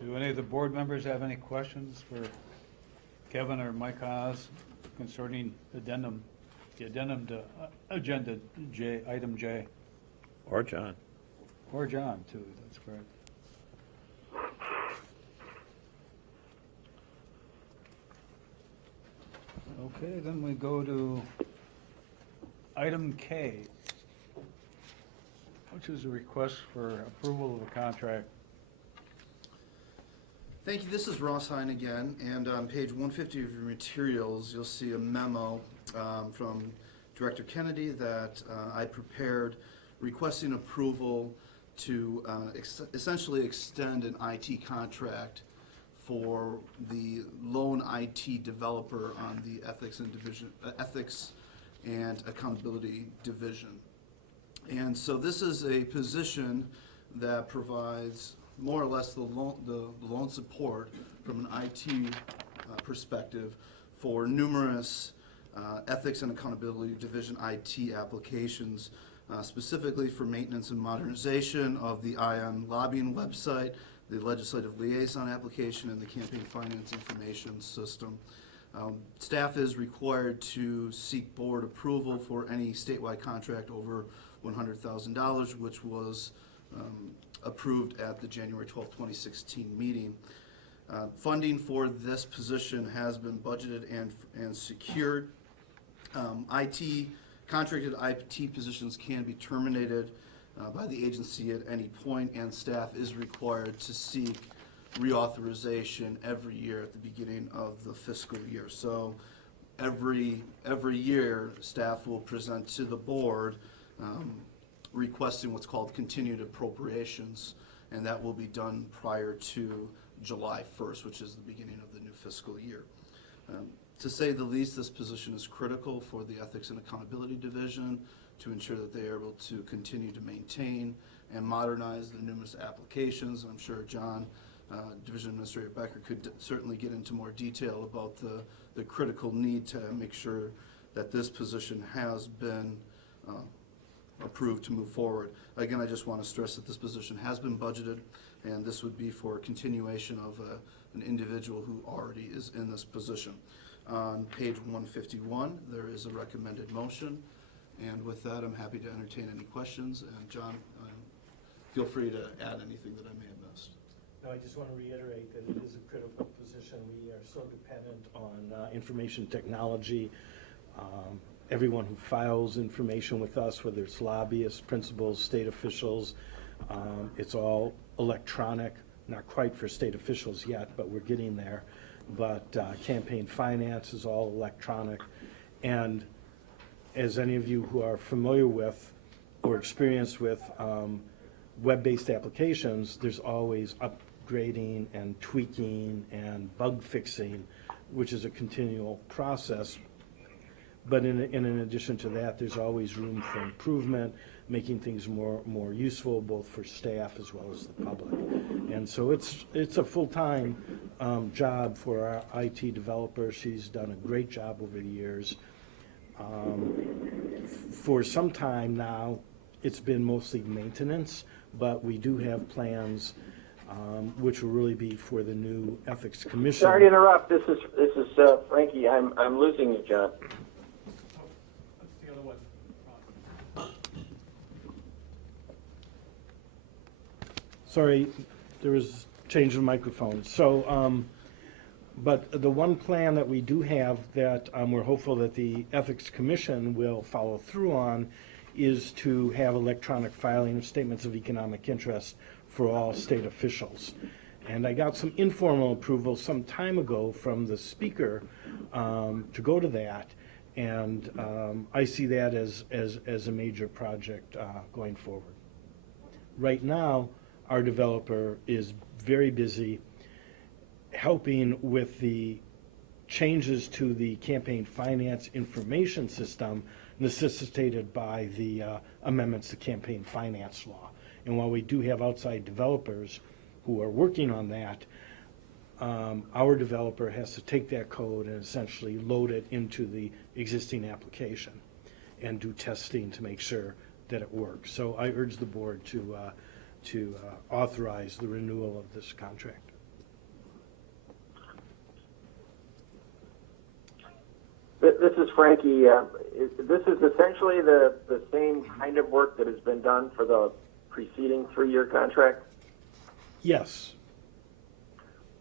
Do any of the board members have any questions for Kevin or Mike Haas concerning the addendum to agenda J, item J? Or John. Or John, too, that's correct. Okay, then we go to item K, which is a request for approval of a contract. Thank you. This is Ross Hine again, and on page 150 of your materials, you'll see a memo from Director Kennedy that I prepared requesting approval to essentially extend an IT contract for the lone IT developer on the Ethics and Accountability Division. And so this is a position that provides more or less the loan support from an IT perspective for numerous Ethics and Accountability Division IT applications, specifically for maintenance and modernization of the ION lobbying website, the Legislative Liaison application, and the Campaign Finance Information System. Staff is required to seek board approval for any statewide contract over $100,000, which was approved at the January 12, 2016 meeting. Funding for this position has been budgeted and secured. Contracted IT positions can be terminated by the agency at any point, and staff is required to seek reauthorization every year at the beginning of the fiscal year. So every year, staff will present to the board requesting what's called continued appropriations, and that will be done prior to July 1st, which is the beginning of the new fiscal year. To say the least, this position is critical for the Ethics and Accountability Division to ensure that they are able to continue to maintain and modernize the numerous applications. And I'm sure John, Division Administrator Becker, could certainly get into more detail about the critical need to make sure that this position has been approved to move forward. Again, I just want to stress that this position has been budgeted, and this would be for a continuation of an individual who already is in this position. On page 151, there is a recommended motion, and with that, I'm happy to entertain any questions. And John, feel free to add anything that I may have missed. No, I just want to reiterate that it is a critical position. We are so dependent on information technology. Everyone who files information with us, whether it's lobbyists, principals, state officials, it's all electronic. Not quite for state officials yet, but we're getting there. But campaign finance is all electronic. And as any of you who are familiar with or experienced with web-based applications, there's always upgrading and tweaking and bug fixing, which is a continual process. But in addition to that, there's always room for improvement, making things more useful, both for staff as well as the public. And so it's a full-time job for our IT developer. She's done a great job over the years. For some time now, it's been mostly maintenance, but we do have plans which will really be for the new Ethics Commission. Sorry to interrupt. This is Frankie. I'm losing you, John. Sorry, there was change of microphone. So, but the one plan that we do have that we're hopeful that the Ethics Commission will follow through on is to have electronic filing of statements of economic interest for all state officials. And I got some informal approval some time ago from the speaker to go to that. And I see that as a major project going forward. Right now, our developer is very busy helping with the changes to the campaign finance information system necessitated by the amendments to campaign finance law. And while we do have outside developers who are working on that, our developer has to take that code and essentially load it into the existing application and do testing to make sure that it works. So I urge the board to authorize the renewal of this contract. This is Frankie. This is essentially the same kind of work that has been done for the preceding 3-year contract? Yes.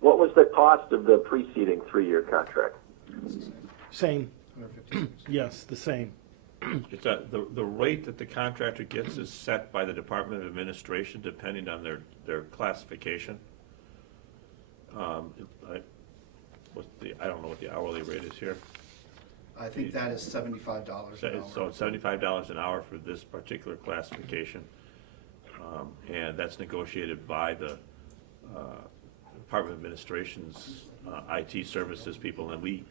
What was the cost of the preceding 3-year contract? Same. Yes, the same. It's the rate that the contractor gets is set by the Department of Administration depending on their classification. I don't know what the hourly rate is here. I think that is $75 an hour. So it's $75 an hour for this particular classification. And that's negotiated by the Department of Administration's IT services people, and we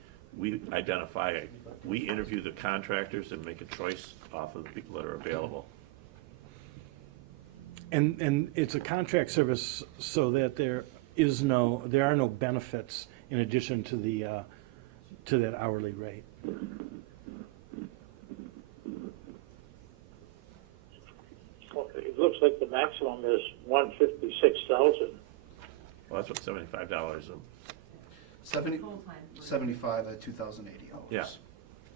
interview the contractors and make a choice off of the people that are available. And it's a contract service so that there are no benefits in addition to the to that hourly rate. Okay, it looks like the maximum is $156,000. Well, that's what $75 of. 75 at 2,080 hours. Yeah.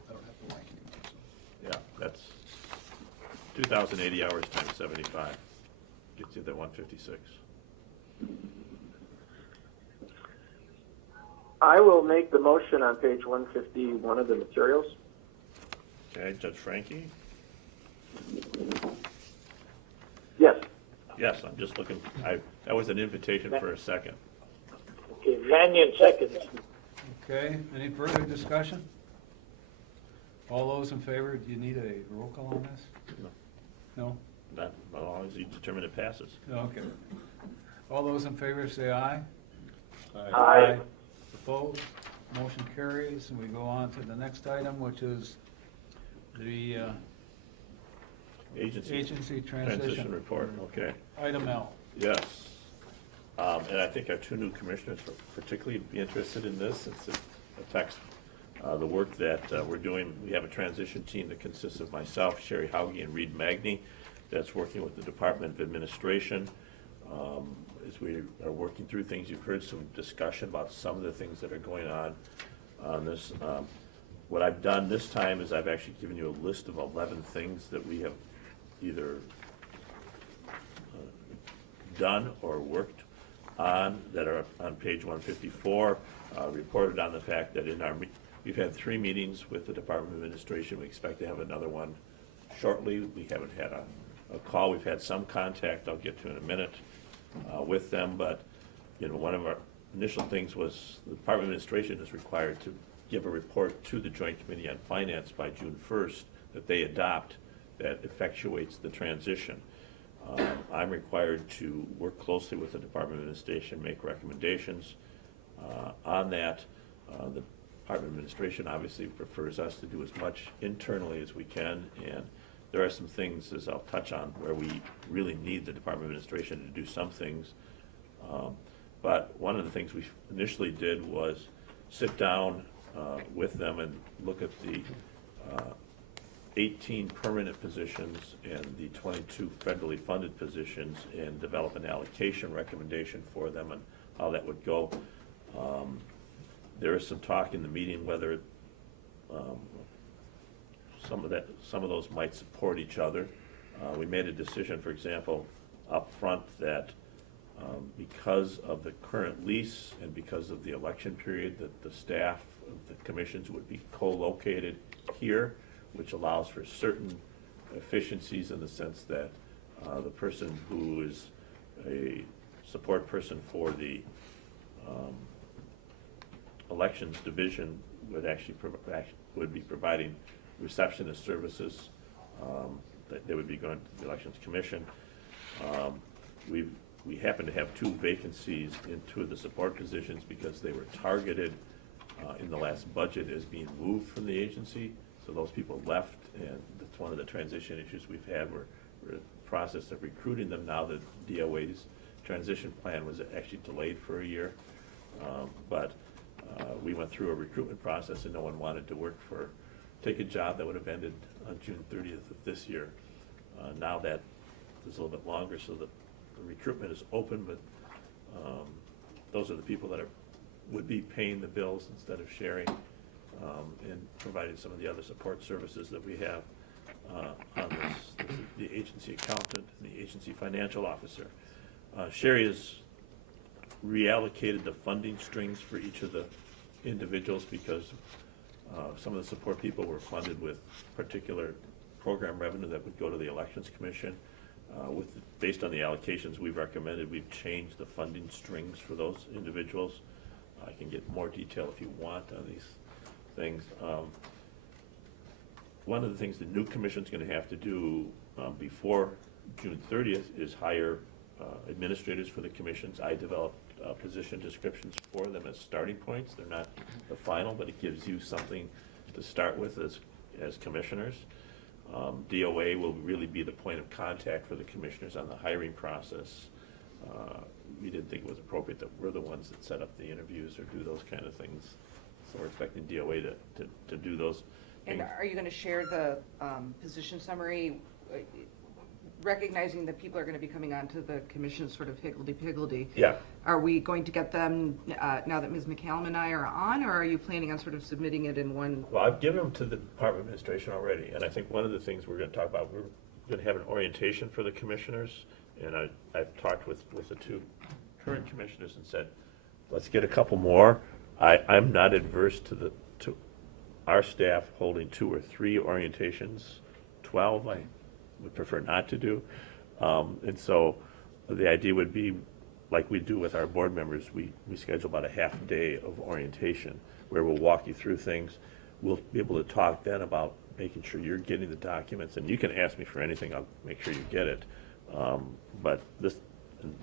I don't have the blank anymore. Yeah, that's 2,080 hours times 75. gets you that 156. I will make the motion on page 151 of the materials. Okay, Judge Frankie? Yes. Yes, I'm just looking, that was an invitation for a second. Okay, Mannion seconds. Okay, any further discussion? All those in favor, do you need a roll call on this? No? Not as long as you determine it passes. Okay. All those in favor say aye. Aye. Opposed? Motion carries, and we go on to the next item, which is the agency transition. Report, okay. Item L. Yes. And I think our two new commissioners will particularly be interested in this since it affects the work that we're doing. We have a transition team that consists of myself, Sherry Hauge, and Reed Magny, that's working with the Department of Administration. As we are working through things, you've heard some discussion about some of the things that are going on this. What I've done this time is I've actually given you a list of 11 things that we have either done or worked on that are on page 154, reported on the fact that we've had 3 meetings with the Department of Administration. We expect to have another one shortly. We haven't had a call. We've had some contact, I'll get to in a minute, with them, but one of our initial things was the Department of Administration is required to give a report to the Joint Committee on Finance by June 1st that they adopt that effectuates the transition. I'm required to work closely with the Department of Administration, make recommendations on that. The Department of Administration obviously prefers us to do as much internally as we can, and there are some things, as I'll touch on, where we really need the Department of Administration to do some things. But one of the things we initially did was sit down with them and look at the 18 permanent positions and the 22 federally funded positions and develop an allocation recommendation for them and how that would go. There is some talk in the meeting whether some of those might support each other. We made a decision, for example, up front that because of the current lease and because of the election period, that the staff of the commissions would be co-located here, which allows for certain efficiencies in the sense that the person who is a support person for the elections division would actually would be providing receptionist services that they would be going to the Elections Commission. We happen to have 2 vacancies in 2 of the support positions because they were targeted in the last budget as being moved from the agency. So those people left, and that's one of the transition issues we've had. We're in the process of recruiting them now that DOA's transition plan was actually delayed for a year. But we went through a recruitment process and no one wanted to take a job that would have ended on June 30th of this year. Now that is a little bit longer, so the recruitment is open, but those are the people that would be paying the bills instead of sharing and providing some of the other support services that we have on this. This is the agency accountant and the agency financial officer. Sherry has reallocated the funding strings for each of the individuals because some of the support people were funded with particular program revenue that would go to the Elections Commission. Based on the allocations we've recommended, we've changed the funding strings for those individuals. I can get more detail if you want on these things. One of the things the new commission's going to have to do before June 30th is hire administrators for the commissions. I developed position descriptions for them as starting points. They're not the final, but it gives you something to start with as commissioners. DOA will really be the point of contact for the commissioners on the hiring process. We didn't think it was appropriate that we're the ones that set up the interviews or do those kind of things. So we're expecting DOA to do those. And are you going to share the position summary, recognizing that people are going to be coming onto the commission sort of higgledy-piggledy? Yeah. Are we going to get them now that Ms. McCallum and I are on, or are you planning on sort of submitting it in one? Well, I've given them to the Department of Administration already, and I think one of the things we're going to talk about, we're going to have an orientation for the commissioners, and I've talked with the two current commissioners and said, let's get a couple more. I'm not adverse to our staff holding 2 or 3 orientations. 12, I would prefer not to do. And so the idea would be, like we do with our board members, we schedule about a half day of orientation where we'll walk you through things. We'll be able to talk then about making sure you're getting the documents, and you can ask me for anything, I'll make sure you get it. But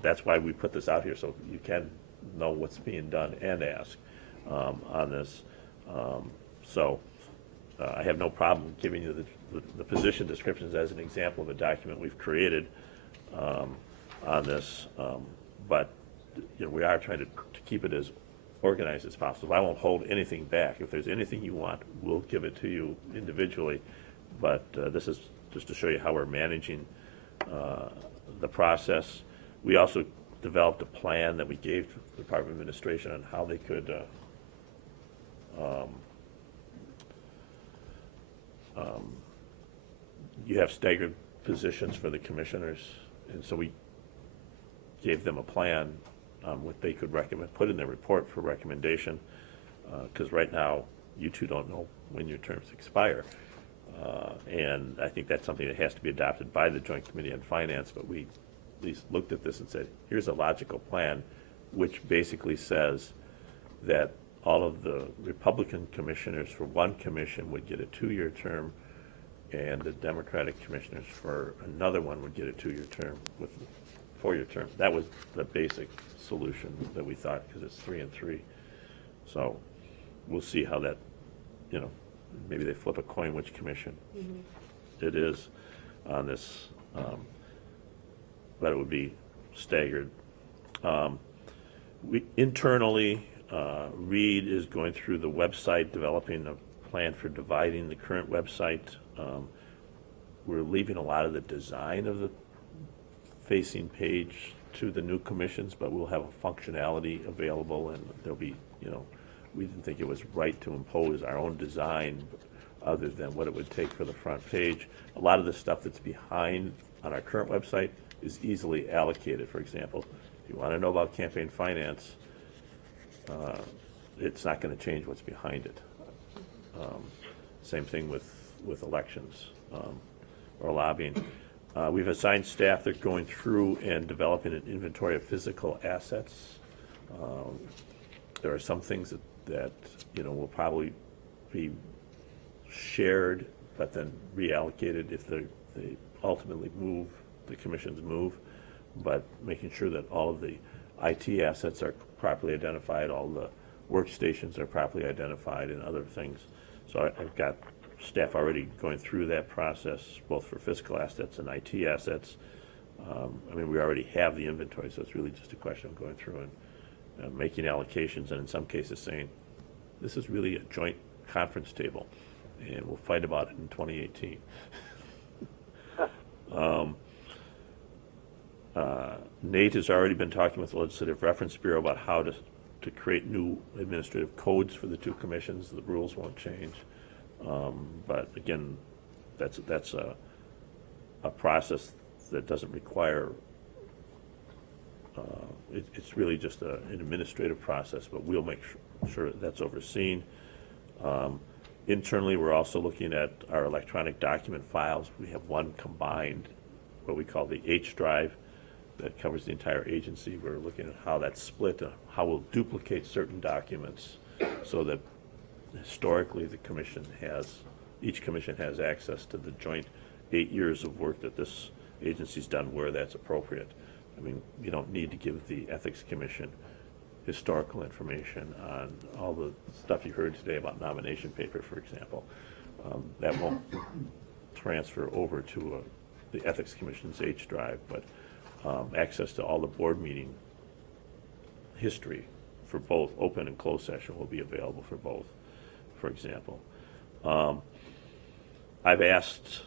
that's why we put this out here, so you can know what's being done and ask on this. I have no problem giving you the position descriptions as an example of a document we've created on this. But we are trying to keep it as organized as possible. I won't hold anything back. If there's anything you want, we'll give it to you individually. But this is just to show you how we're managing the process. We also developed a plan that we gave to the Department of Administration on how they could you have staggered positions for the commissioners, and so we gave them a plan what they could recommend, put in their report for recommendation, because right now you two don't know when your terms expire. And I think that's something that has to be adopted by the Joint Committee on Finance, but we at least looked at this and said, here's a logical plan, which basically says that all of the Republican commissioners for one commission would get a 2-year term, and the Democratic commissioners for another one would get a 2-year term with a 4-year term. That was the basic solution that we thought, because it's 3 and 3. So we'll see how that, maybe they flip a coin which commission it is on this, but it would be staggered. We internally, Reed is going through the website, developing a plan for dividing the current website. We're leaving a lot of the design of the facing page to the new commissions, but we'll have a functionality available, and there'll be, we didn't think it was right to impose our own design other than what it would take for the front page. A lot of the stuff that's behind on our current website is easily allocated. For example, if you want to know about campaign finance, it's not going to change what's behind it. Same thing with elections or lobbying. We've assigned staff that are going through and developing an inventory of physical assets. There are some things that will probably be shared, but then reallocated if they ultimately move, the commissions move. But making sure that all of the IT assets are properly identified, all the workstations are properly identified, and other things. So I've got staff already going through that process, both for physical assets and IT assets. We already have the inventory, so it's really just a question of going through and making allocations, and in some cases saying, this is really a joint conference table, and we'll fight about it in 2018. Nate has already been talking with the Legislative Reference Bureau about how to create new administrative codes for the 2 commissions. The rules won't change. But again, that's a process that doesn't require, it's really just an administrative process, but we'll make sure that's overseen. Internally, we're also looking at our electronic document files. We have one combined, what we call the H drive, that covers the entire agency. We're looking at how that's split, how we'll duplicate certain documents so that historically each commission has access to the joint 8 years of work that this agency's done where that's appropriate. You don't need to give the Ethics Commission historical information on all the stuff you heard today about nomination paper, for example. That won't transfer over to the Ethics Commission's H drive, but access to all the board meeting history for both open and closed session will be available for both, for example. I've asked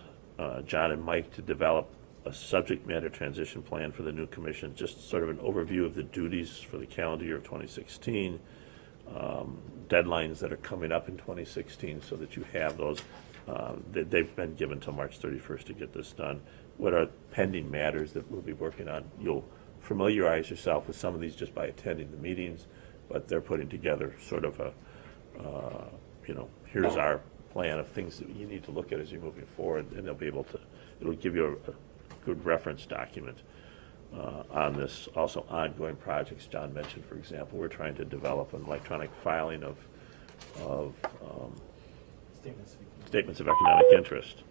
John and Mike to develop a subject matter transition plan for the new commission, just sort of an overview of the duties for the calendar year of 2016, deadlines that are coming up in 2016, so that you have those. they've been given till March 31st to get this done. What are pending matters that we'll be working on? You'll familiarize yourself with some of these just by attending the meetings, but they're putting together sort of a, here's our plan of things that you need to look at as you're moving forward, and they'll be able to, it'll give you a good reference document on this. Also, ongoing projects, John mentioned, for example, we're trying to develop an electronic filing of statements of economic interest.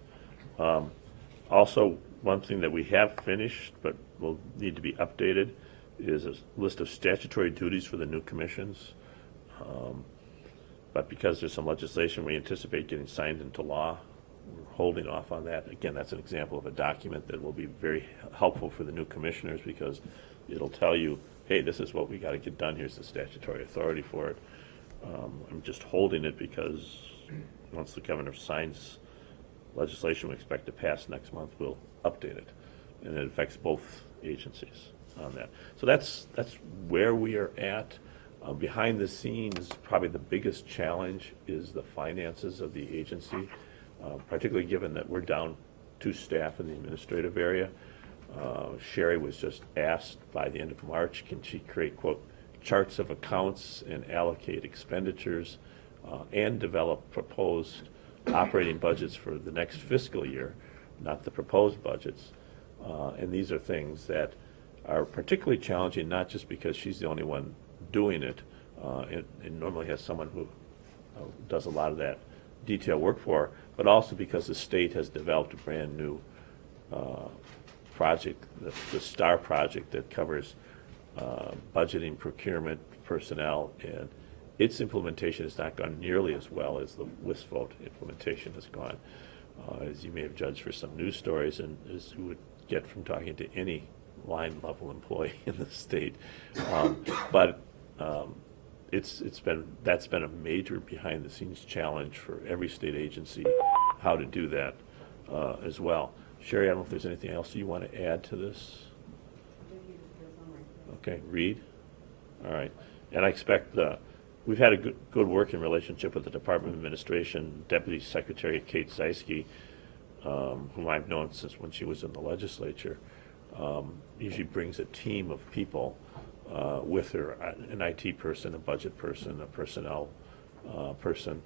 Also, one thing that we have finished but will need to be updated is a list of statutory duties for the new commissions. But because there's some legislation we anticipate getting signed into law, we're holding off on that. Again, that's an example of a document that will be very helpful for the new commissioners, because it'll tell you, hey, this is what we got to get done. Here's the statutory authority for it. I'm just holding it because once the governor signs legislation we expect to pass next month, we'll update it. And it affects both agencies on that. So that's where we are at. Behind the scenes, probably the biggest challenge is the finances of the agency, particularly given that we're down 2 staff in the administrative area. Sherry was just asked by the end of March, can she create, quote, charts of accounts and allocate expenditures and develop proposed operating budgets for the next fiscal year, not the proposed budgets. And these are things that are particularly challenging, not just because she's the only one doing it, and normally has someone who does a lot of that detail work for her, but also because the state has developed a brand new project, the STAR project, that covers budgeting, procurement, personnel, and its implementation has not gone nearly as well as the WISVOTE implementation has gone. As you may have judged for some news stories, and as you would get from talking to any line level employee in the state. But that's been a major behind the scenes challenge for every state agency, how to do that as well. Sherry, I don't know if there's anything else you want to add to this? Okay, Reed? All right. And I expect we've had a good working relationship with the Department of Administration, Deputy Secretary Kate Zeisky, whom I've known since when she was in the legislature. Usually brings a team of people with her, an IT person, a budget person, a personnel person,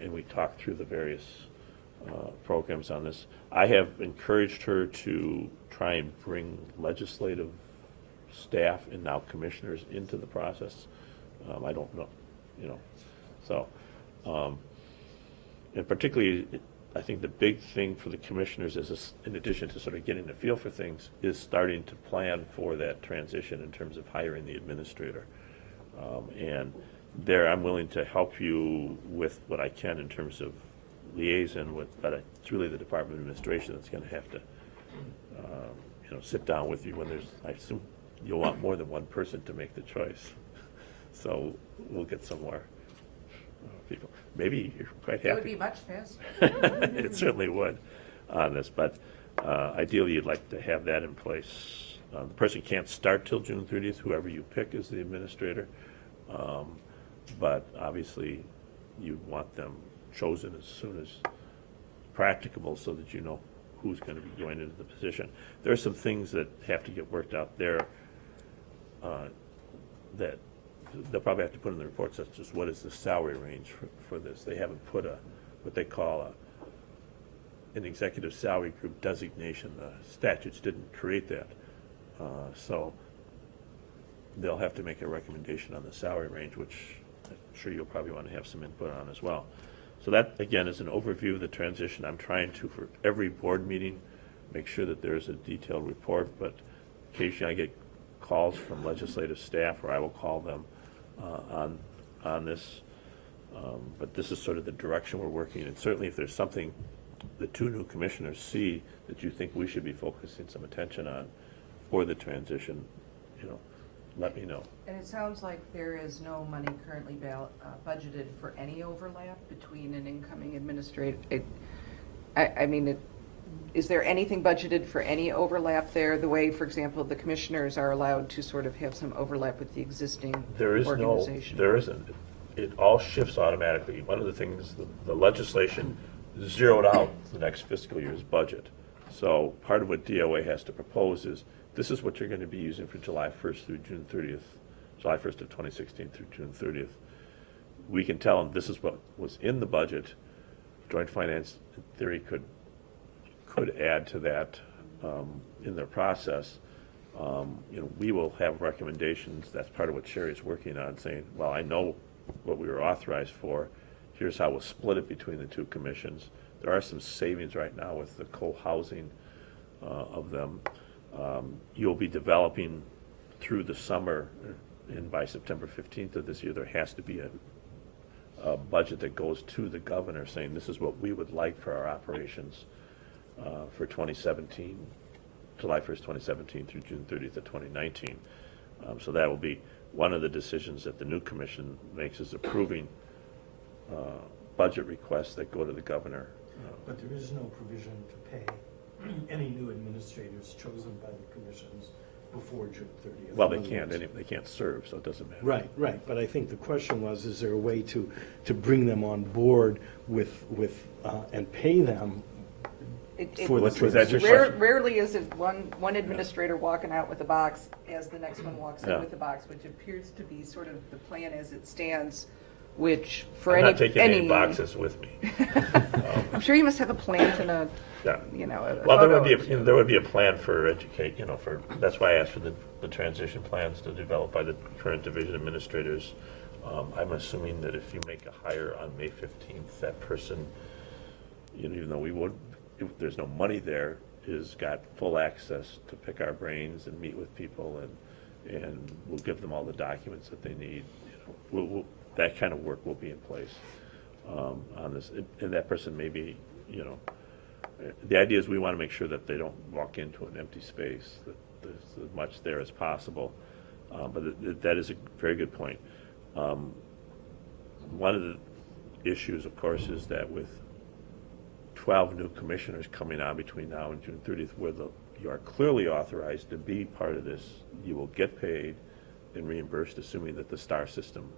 and we talk through the various programs on this. I have encouraged her to try and bring legislative staff and now commissioners into the process. I don't know, so, and particularly, I think the big thing for the commissioners is, in addition to sort of getting a feel for things, is starting to plan for that transition in terms of hiring the administrator. And there, I'm willing to help you with what I can in terms of liaison with, but it's really the Department of Administration that's going to have to, sit down with you when there's, I assume you'll want more than one person to make the choice. So we'll get some more people. Maybe you're quite happy. It would be much faster. It certainly would on this, but ideally you'd like to have that in place. The person can't start till June 30th, whoever you pick as the administrator, but obviously you want them chosen as soon as practicable so that you know who's going to be going into the position. There are some things that have to get worked out there that they'll probably have to put in the report, such as what is the salary range for this. They haven't put what they call an executive salary group designation. The statutes didn't create that. So they'll have to make a recommendation on the salary range, which I'm sure you'll probably want to have some input on as well. So that, again, is an overview of the transition. I'm trying to, for every board meeting, make sure that there's a detailed report, but occasionally I get calls from legislative staff, or I will call them on this. But this is sort of the direction we're working in. And certainly if there's something the 2 new commissioners see that you think we should be focusing some attention on for the transition, let me know. And it sounds like there is no money currently budgeted for any overlap between an incoming administrator. Is there anything budgeted for any overlap there, the way, for example, the commissioners are allowed to sort of have some overlap with the existing organization? There isn't. It all shifts automatically. One of the things, the legislation zeroed out the next fiscal year's budget. So part of what DOA has to propose is, this is what you're going to be using for July 1st through June 30th, July 1st of 2016 through June 30th. We can tell them this is what was in the budget. Joint Finance, in theory, could add to that in their process. We will have recommendations. That's part of what Sherry's working on, saying, well, I know what we were authorized for. Here's how we'll split it between the two commissions. There are some savings right now with the co-housing of them. You'll be developing through the summer, and by September 15th of this year, there has to be a budget that goes to the governor saying this is what we would like for our operations for 2017, July 1st, 2017 through June 30th of 2019. So that will be one of the decisions that the new commission makes, is approving budget requests that go to the governor. But there is no provision to pay any new administrators chosen by the commissions before June 30th. Well, they can't serve, so it doesn't matter. Right, but I think the question was, is there a way to bring them on board with and pay them for the Was that your Rare- question? Rarely is it one administrator walking out with a box as the next one walks in Yeah. with the box, which appears to be sort of the plan as it stands, which for I'm any. not taking any boxes with me. I'm sure you must have a plant and a, Yeah. a Well, photo. there would be a plan for educate, that's why I asked for the transition plans to develop by the current division administrators. I'm assuming that if you make a hire on May 15th, that person, even though if there's no money there, is got full access to pick our brains and meet with people, and we'll give them all the documents that they need. That kind of work will be in place on this. And that person may be, the idea is we want to make sure that they don't walk into an empty space, that there's as much there as possible. But that is a very good point. One of the issues, of course, is that with 12 new commissioners coming on between now and June 30th, where you are clearly authorized to be part of this, you will get paid and reimbursed, assuming that the STAR system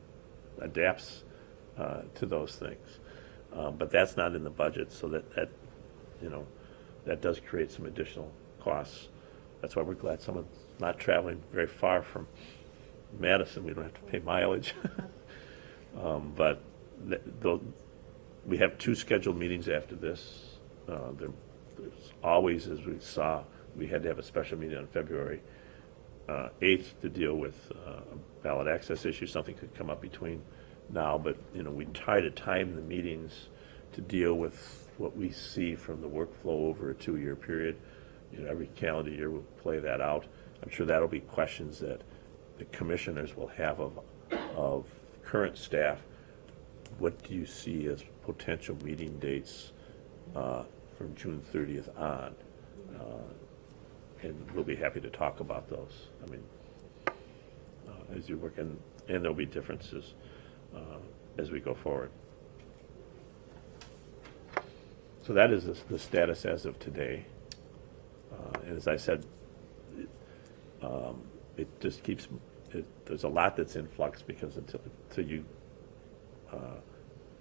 adapts to those things. But that's not in the budget, so that does create some additional costs. That's why we're glad someone's not traveling very far from Madison. We don't have to pay mileage. But we have 2 scheduled meetings after this. There's always, as we saw, we had to have a special meeting on February 8th to deal with a ballot access issue. Something could come up between now, but we try to time the meetings to deal with what we see from the workflow over a 2-year period. Every calendar year we'll play that out. I'm sure that'll be questions that the commissioners will have of current staff. What do you see as potential meeting dates from June 30th on? And we'll be happy to talk about those. As you work, and there'll be differences as we go forward. So that is the status as of today. And as I said, it just keeps, there's a lot that's in flux, because until you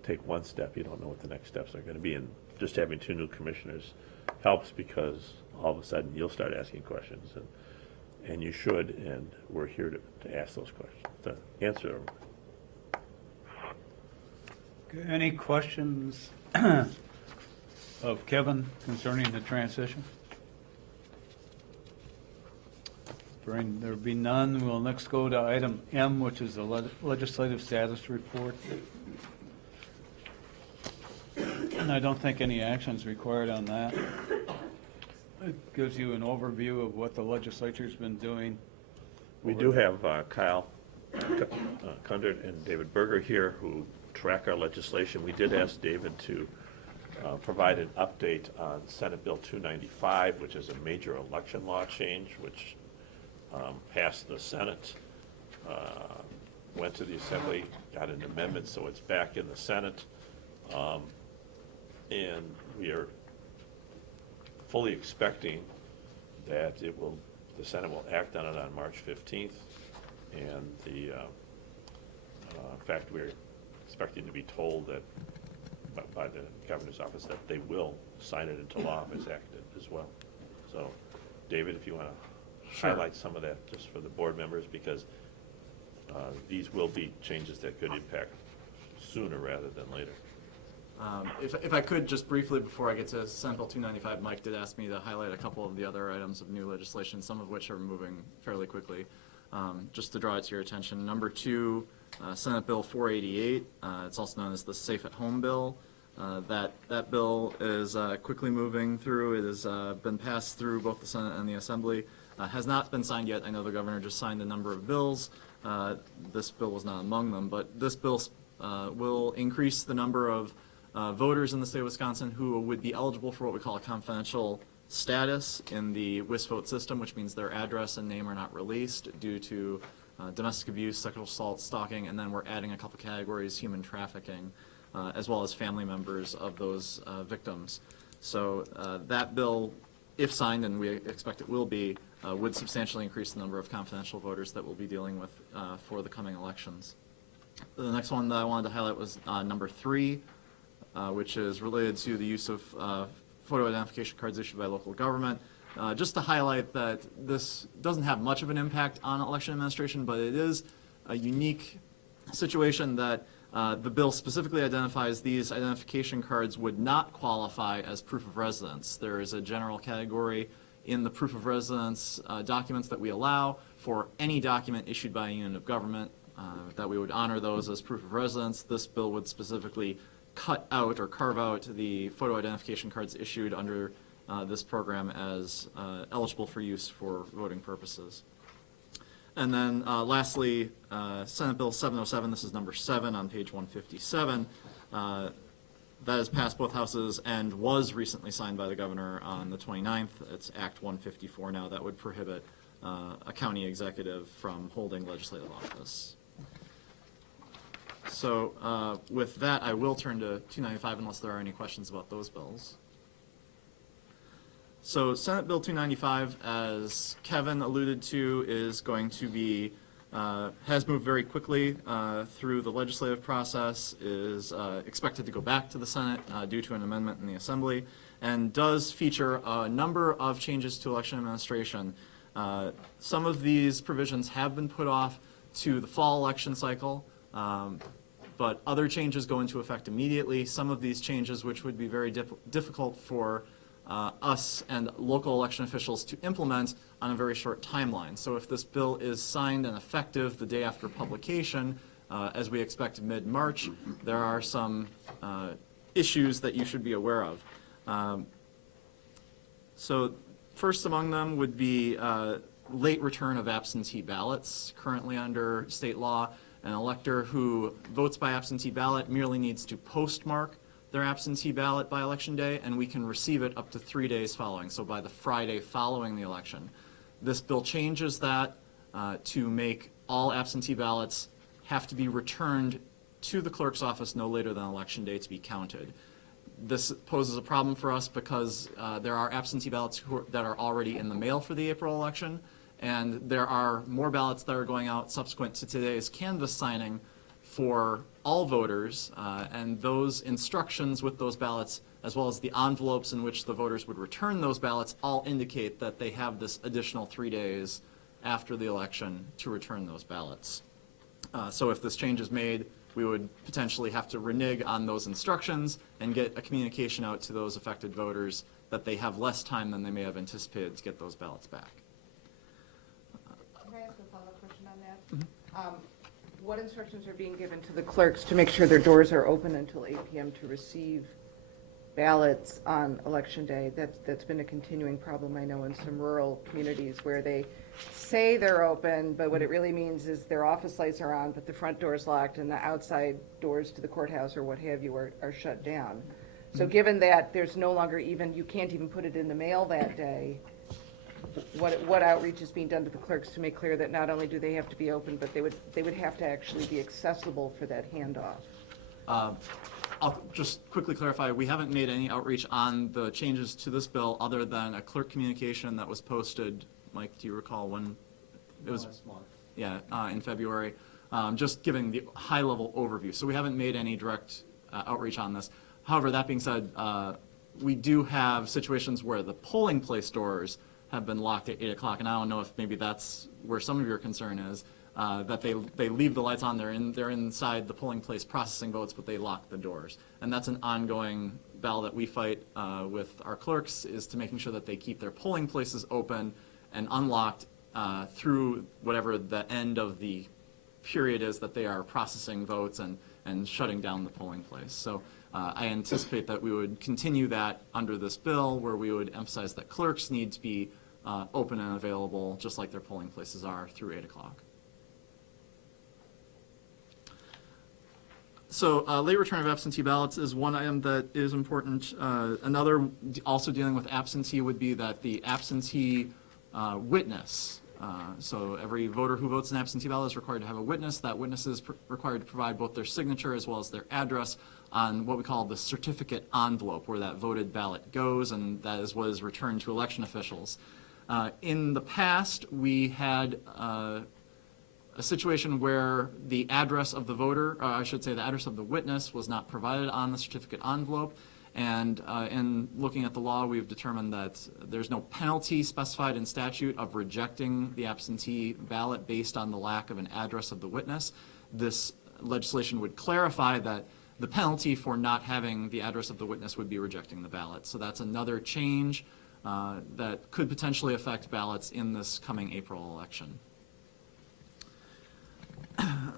take one step, you don't know what the next steps are going to be. And just having 2 new commissioners helps, because all of a sudden you'll start asking questions, and you should, and we're here to ask those questions, to answer them. Okay, any questions of Kevin concerning the transition? Hearing there be none, we'll next go to item M, which is the legislative status report. And I don't think any action is required on that. It gives you an overview of what the legislature's been doing. We do have Kyle Kundert and David Berger here, who track our legislation. We did ask David to provide an update on Senate Bill 295, which is a major election law change, which passed the Senate, went to the Assembly, got an amendment, so it's back in the Senate. And we are fully expecting that the Senate will act on it on March 15th. And in fact, we're expecting to be told that by the governor's office that they will sign it into law if it's acted as well. So, David, if you want to Sure. highlight some of that just for the board members, because these will be changes that could impact sooner rather than later. If I could, just briefly before I get to Senate Bill 295, Mike did ask me to highlight a couple of the other items of new legislation, some of which are moving fairly quickly. Just to draw it to your attention, number 2, Senate Bill 488, it's also known as the Safe at Home Bill. That bill is quickly moving through. It has been passed through both the Senate and the Assembly. Has not been signed yet. I know the governor just signed a number of bills. This bill was not among them, but this bill will increase the number of voters in the state of Wisconsin who would be eligible for what we call a confidential status in the WisVote system, which means their address and name are not released due to domestic abuse, sexual assault, stalking, and then we're adding a couple categories, human trafficking, as well as family members of those victims. So that bill, if signed, and we expect it will be, would substantially increase the number of confidential voters that we'll be dealing with for the coming elections. The next one that I wanted to highlight was number 3, which is related to the use of photo identification cards issued by local government. Just to highlight that this doesn't have much of an impact on election administration, but it is a unique situation that the bill specifically identifies these identification cards would not qualify as proof of residence. There is a general category in the proof of residence documents that we allow for any document issued by a unit of government that we would honor those as proof of residence. This bill would specifically cut out or carve out the photo identification cards issued under this program as eligible for use for voting purposes. And then lastly, Senate Bill 707, this is number 7 on page 157. That has passed both houses and was recently signed by the governor on the 29th. It's Act 154 now. That would prohibit a county executive from holding legislative office. So with that, I will turn to 295 unless there are any questions about those bills. So Senate Bill 295, as Kevin alluded to, is going to be, has moved very quickly through the legislative process, is expected to go back to the Senate due to an amendment in the Assembly, and does feature a number of changes to election administration. Some of these provisions have been put off to the fall election cycle, but other changes go into effect immediately. Some of these changes, which would be very difficult for us and local election officials to implement on a very short timeline. So if this bill is signed and effective the day after publication, as we expect mid-March, there are some issues that you should be aware of. So first among them would be late return of absentee ballots. Currently under state law, an elector who votes by absentee ballot merely needs to postmark their absentee ballot by election day, and we can receive it up to 3 days following, so by the Friday following the election. This bill changes that to make all absentee ballots have to be returned to the clerk's office no later than election day to be counted. This poses a problem for us because there are absentee ballots that are already in the mail for the April election, and there are more ballots that are going out subsequent to today's canvass signing for all voters, and those instructions with those ballots, as well as the envelopes in which the voters would return those ballots, all indicate that they have this additional 3 days after the election to return those ballots. So if this change is made, we would potentially have to renege on those instructions and get a communication out to those affected voters that they have less time than they may have anticipated to get those ballots back. Can I ask a follow-up question on that? What instructions are being given to the clerks to make sure their doors are open until 8 p.m. to receive ballots on Election Day? That's been a continuing problem, I know, in some rural communities where they say they're open, but what it really means is their office lights are on, but the front door's locked and the outside doors to the courthouse or what have you are shut down. So given that there's no longer even, you can't even put it in the mail that day, what outreach is being done to the clerks to make clear that not only do they have to be open, but they would have to actually be accessible for that handoff? I'll just quickly clarify, we haven't made any outreach on the changes to this bill other than a clerk communication that was posted, Mike, do you recall when? It was last month. Yeah, in February, just giving the high-level overview. So we haven't made any direct outreach on this. However, that being said, we do have situations where the polling place doors have been locked at 8 o'clock, and I don't know if maybe that's where some of your concern is, that they leave the lights on, they're inside the polling place processing votes, but they lock the doors. And that's an ongoing battle that we fight with our clerks, is to making sure that they keep their polling places open and unlocked through whatever the end of the period is that they are processing votes and shutting down the polling place. So I anticipate that we would continue that under this bill, where we would emphasize that clerks need to be open and available, just like their polling places are, through 8 o'clock. So late return of absentee ballots is one item that is important. Another, also dealing with absentee, would be that the absentee witness, so every voter who votes an absentee ballot is required to have a witness. That witness is required to provide both their signature as well as their address on what we call the certificate envelope, where that voted ballot goes, and that is what is returned to election officials. In the past, we had a situation where the address of the voter, I should say the address of the witness, was not provided on the certificate envelope. And in looking at the law, we've determined that there's no penalty specified in statute of rejecting the absentee ballot based on the lack of an address of the witness. This legislation would clarify that the penalty for not having the address of the witness would be rejecting the ballot. So that's another change that could potentially affect ballots in this coming April election.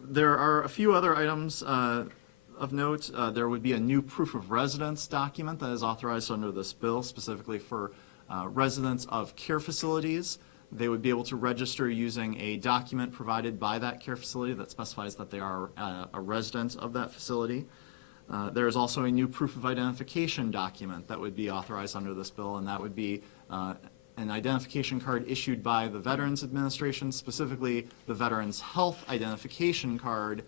There are a few other items of note. There would be a new proof of residence document that is authorized under this bill, specifically for residents of care facilities. They would be able to register using a document provided by that care facility that specifies that they are a resident of that facility. There is also a new proof of identification document that would be authorized under this bill, and that would be an identification card issued by the Veterans Administration, specifically the Veterans Health Identification Card,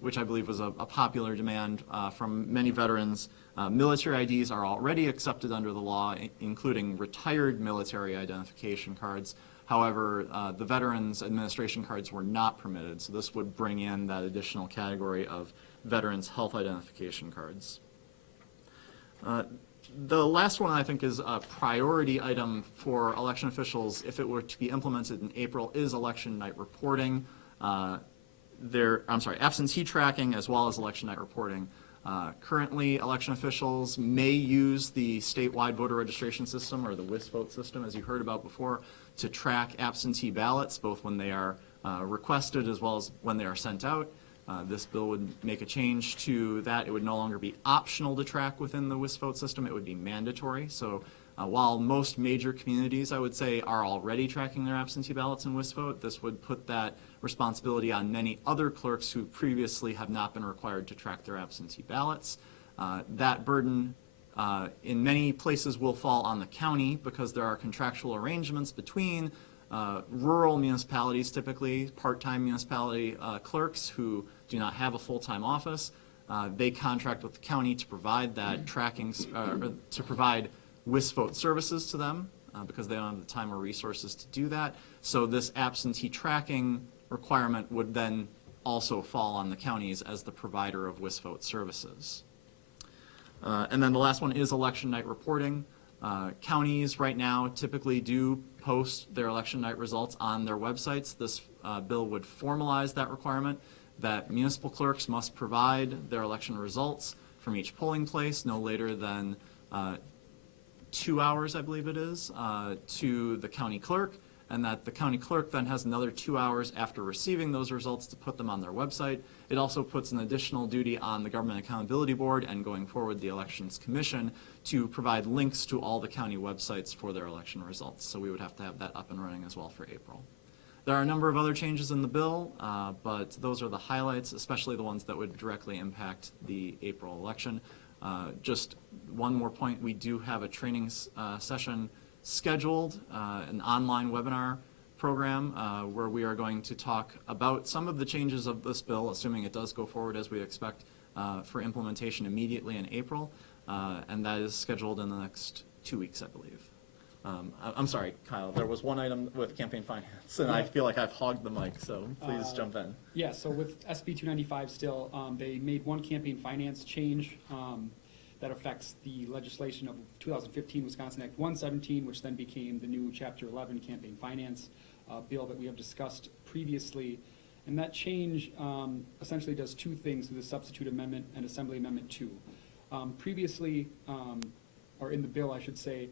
which I believe was a popular demand from many veterans. Military IDs are already accepted under the law, including retired military identification cards. However, the Veterans Administration cards were not permitted, so this would bring in that additional category of Veterans Health Identification cards. The last one I think is a priority item for election officials if it were to be implemented in April is election night reporting. Absentee tracking as well as election night reporting. Currently, election officials may use the statewide voter registration system, or the WISVote system, as you heard about before, to track absentee ballots, both when they are requested as well as when they are sent out. This bill would make a change to that. It would no longer be optional to track within the WISVote system. It would be mandatory. So while most major communities, I would say, are already tracking their absentee ballots in WISVote, this would put that responsibility on many other clerks who previously have not been required to track their absentee ballots. That burden in many places will fall on the county because there are contractual arrangements between rural municipalities, typically part-time municipality clerks who do not have a full-time office. They contract with the county to provide that tracking, or to provide WISVote services to them because they don't have the time or resources to do that. So this absentee tracking requirement would then also fall on the counties as the provider of WISVote services. And then the last one is election night reporting. Counties right now typically do post their election night results on their websites. This bill would formalize that requirement that municipal clerks must provide their election results from each polling place no later than 2 hours, I believe it is, to the county clerk, and that the county clerk then has another 2 hours after receiving those results to put them on their website. It also puts an additional duty on the Government Accountability Board and, going forward, the Elections Commission to provide links to all the county websites for their election results. So we would have to have that up and running as well for April. There are a number of other changes in the bill, but those are the highlights, especially the ones that would directly impact the April election. Just one more point, we do have a training session scheduled, an online webinar program where we are going to talk about some of the changes of this bill, assuming it does go forward as we expect for implementation immediately in April, and that is scheduled in the next 2 weeks, I believe. I'm sorry, Kyle, there was one item with campaign finance, and I feel like I've hogged the mic, so please jump in. Yeah, so with SB 295 still, they made one campaign finance change. that affects the legislation of 2015 Wisconsin Act 117, which then became the new Chapter 11 campaign finance bill that we have discussed previously. And that change essentially does two things through the substitute amendment and Assembly Amendment 2. Previously, or in the bill, I should say,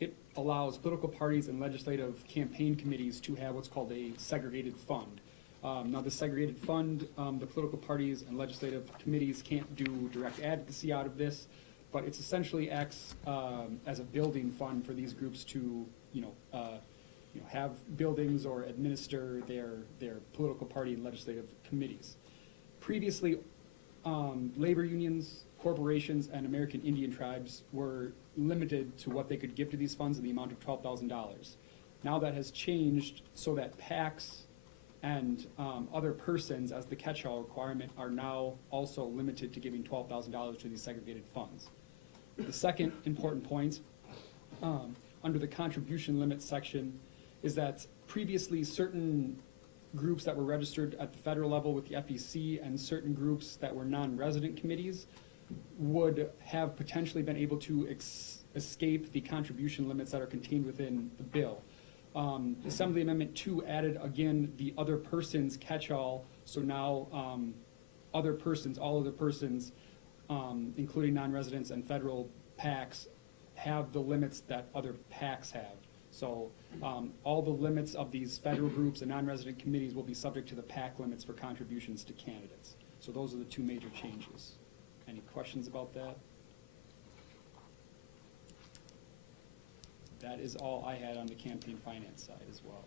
it allows political parties and legislative campaign committees to have what's called a segregated fund. Now, the segregated fund, the political parties and legislative committees can't do direct advocacy out of this, but it's essentially acts as a building fund for these groups to, have buildings or administer their political party and legislative committees. Previously, labor unions, corporations, and American Indian tribes were limited to what they could give to these funds in the amount of $12,000. Now that has changed so that PACs and other persons, as the catch-all requirement, are now also limited to giving $12,000 to these segregated funds. The second important point, under the contribution limit section, is that previously certain groups that were registered at the federal level with the FEC and certain groups that were non-resident committees would have potentially been able to escape the contribution limits that are contained within the bill. Assembly Amendment 2 added again the other persons catch-all, so now other persons, all other persons, including non-residents and federal PACs, have the limits that other PACs have. So all the limits of these federal groups and non-resident committees will be subject to the PAC limits for contributions to candidates. So those are the two major changes. Any questions about that? That is all I had on the campaign finance side as well.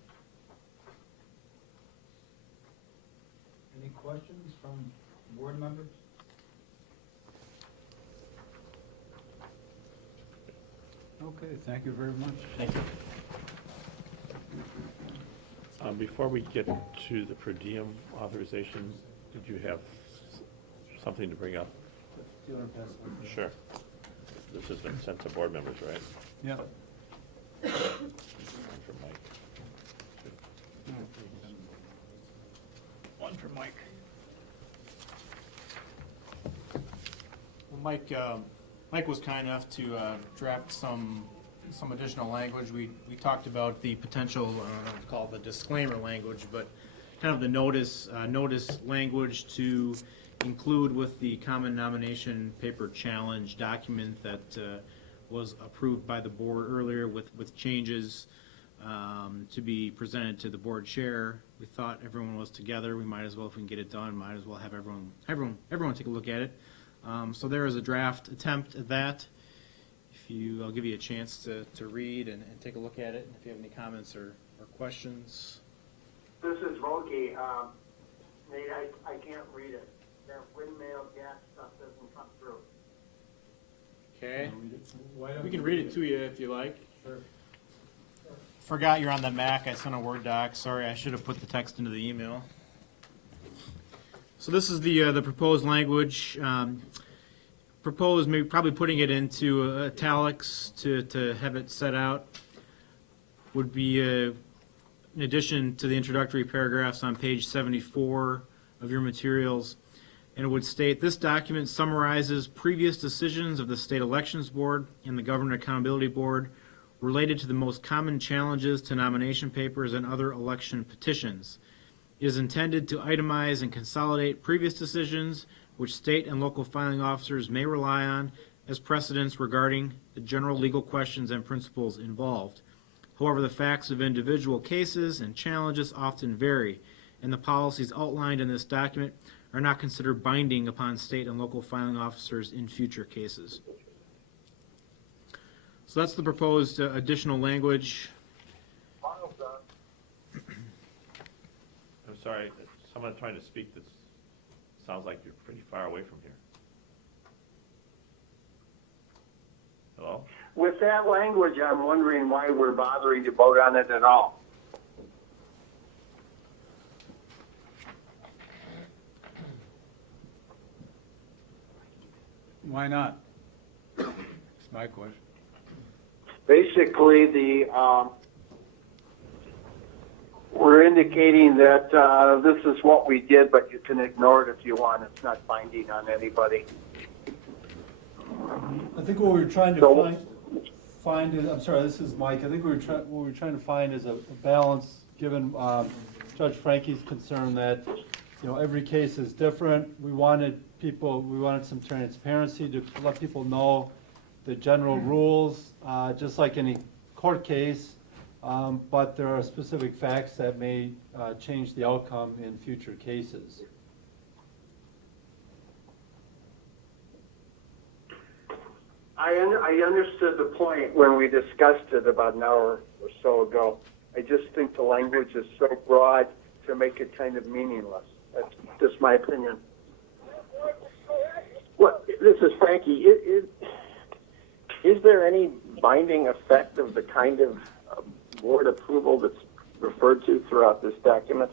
Any questions from board members? Okay, thank you very much. Thank you. Before we get to the per diem authorization, did you have something to bring up? Do you want to pass it? Sure. This has been sent to board members, right? Yeah. One for Mike. One for Mike. Well, Mike was kind enough to draft some additional language. We talked about the potential, call it the disclaimer language, but kind of the notice language to include with the common nomination paper challenge document that was approved by the board earlier with changes to be presented to the board chair. We thought everyone was together. We might as well, if we can get it done, might as well have everyone take a look at it. So there is a draft attempt at that. I'll give you a chance to read and take a look at it. If you have any comments or questions. This is Volky. Nate, I can't read it. That windmill gas stuff doesn't come through. Okay. We can read it to you if you like. Sure. Forgot you're on the Mac. I sent a Word doc. Sorry, I should have put the text into the email. So this is the proposed language. Proposed, maybe probably putting it into italics to have it set out, would be in addition to the introductory paragraphs on page 74 of your materials, and it would state, this document summarizes previous decisions of the State Elections Board and the Government Accountability Board related to the most common challenges to nomination papers and other election petitions. It is intended to itemize and consolidate previous decisions which state and local filing officers may rely on as precedents regarding the general legal questions and principles involved. However, the facts of individual cases and challenges often vary, and the policies outlined in this document are not considered binding upon state and local filing officers in future cases. So that's the proposed additional language. I'm sorry, someone trying to speak that sounds like you're pretty far away from here. Hello? With that language, I'm wondering why we're bothering to vote on it at all. Why not? That's my question. Basically, we're indicating that this is what we did, but you can ignore it if you want. It's not binding on anybody. I think what we were trying to find is, I'm sorry, this is Mike, I think what we were trying to find is a balance, given Judge Frankie's concern that, you know, every case is different. We wanted some transparency to let people know the general rules, just like any court case, but there are specific facts that may change the outcome in future cases. I understood the point when we discussed it about an hour or so ago. I just think the language is so broad to make it kind of meaningless. That's just my opinion. Well, this is Frankie. Is there any binding effect of the kind of board approval that's referred to throughout this document?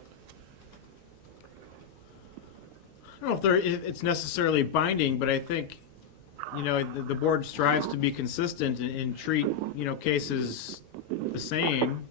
I don't know if it's necessarily binding, but I think, you know, the board strives to be consistent and treat, you know, cases the same,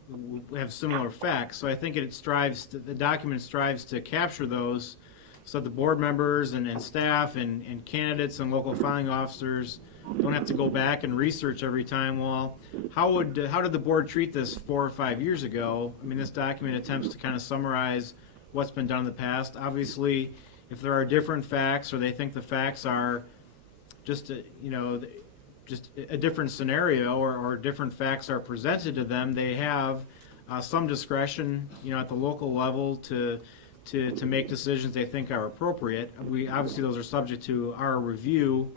have similar facts. So I think the document strives to capture those so that the board members and staff and candidates and local filing officers don't have to go back and research every time. Well, how did the board treat this 4 or 5 years ago? I mean, this document attempts to kind of summarize what's been done in the past. Obviously, if there are different facts or they think the facts are just a different scenario or different facts are presented to them, they have some discretion, you know, at the local level to make decisions they think are appropriate. Obviously those are subject to our review,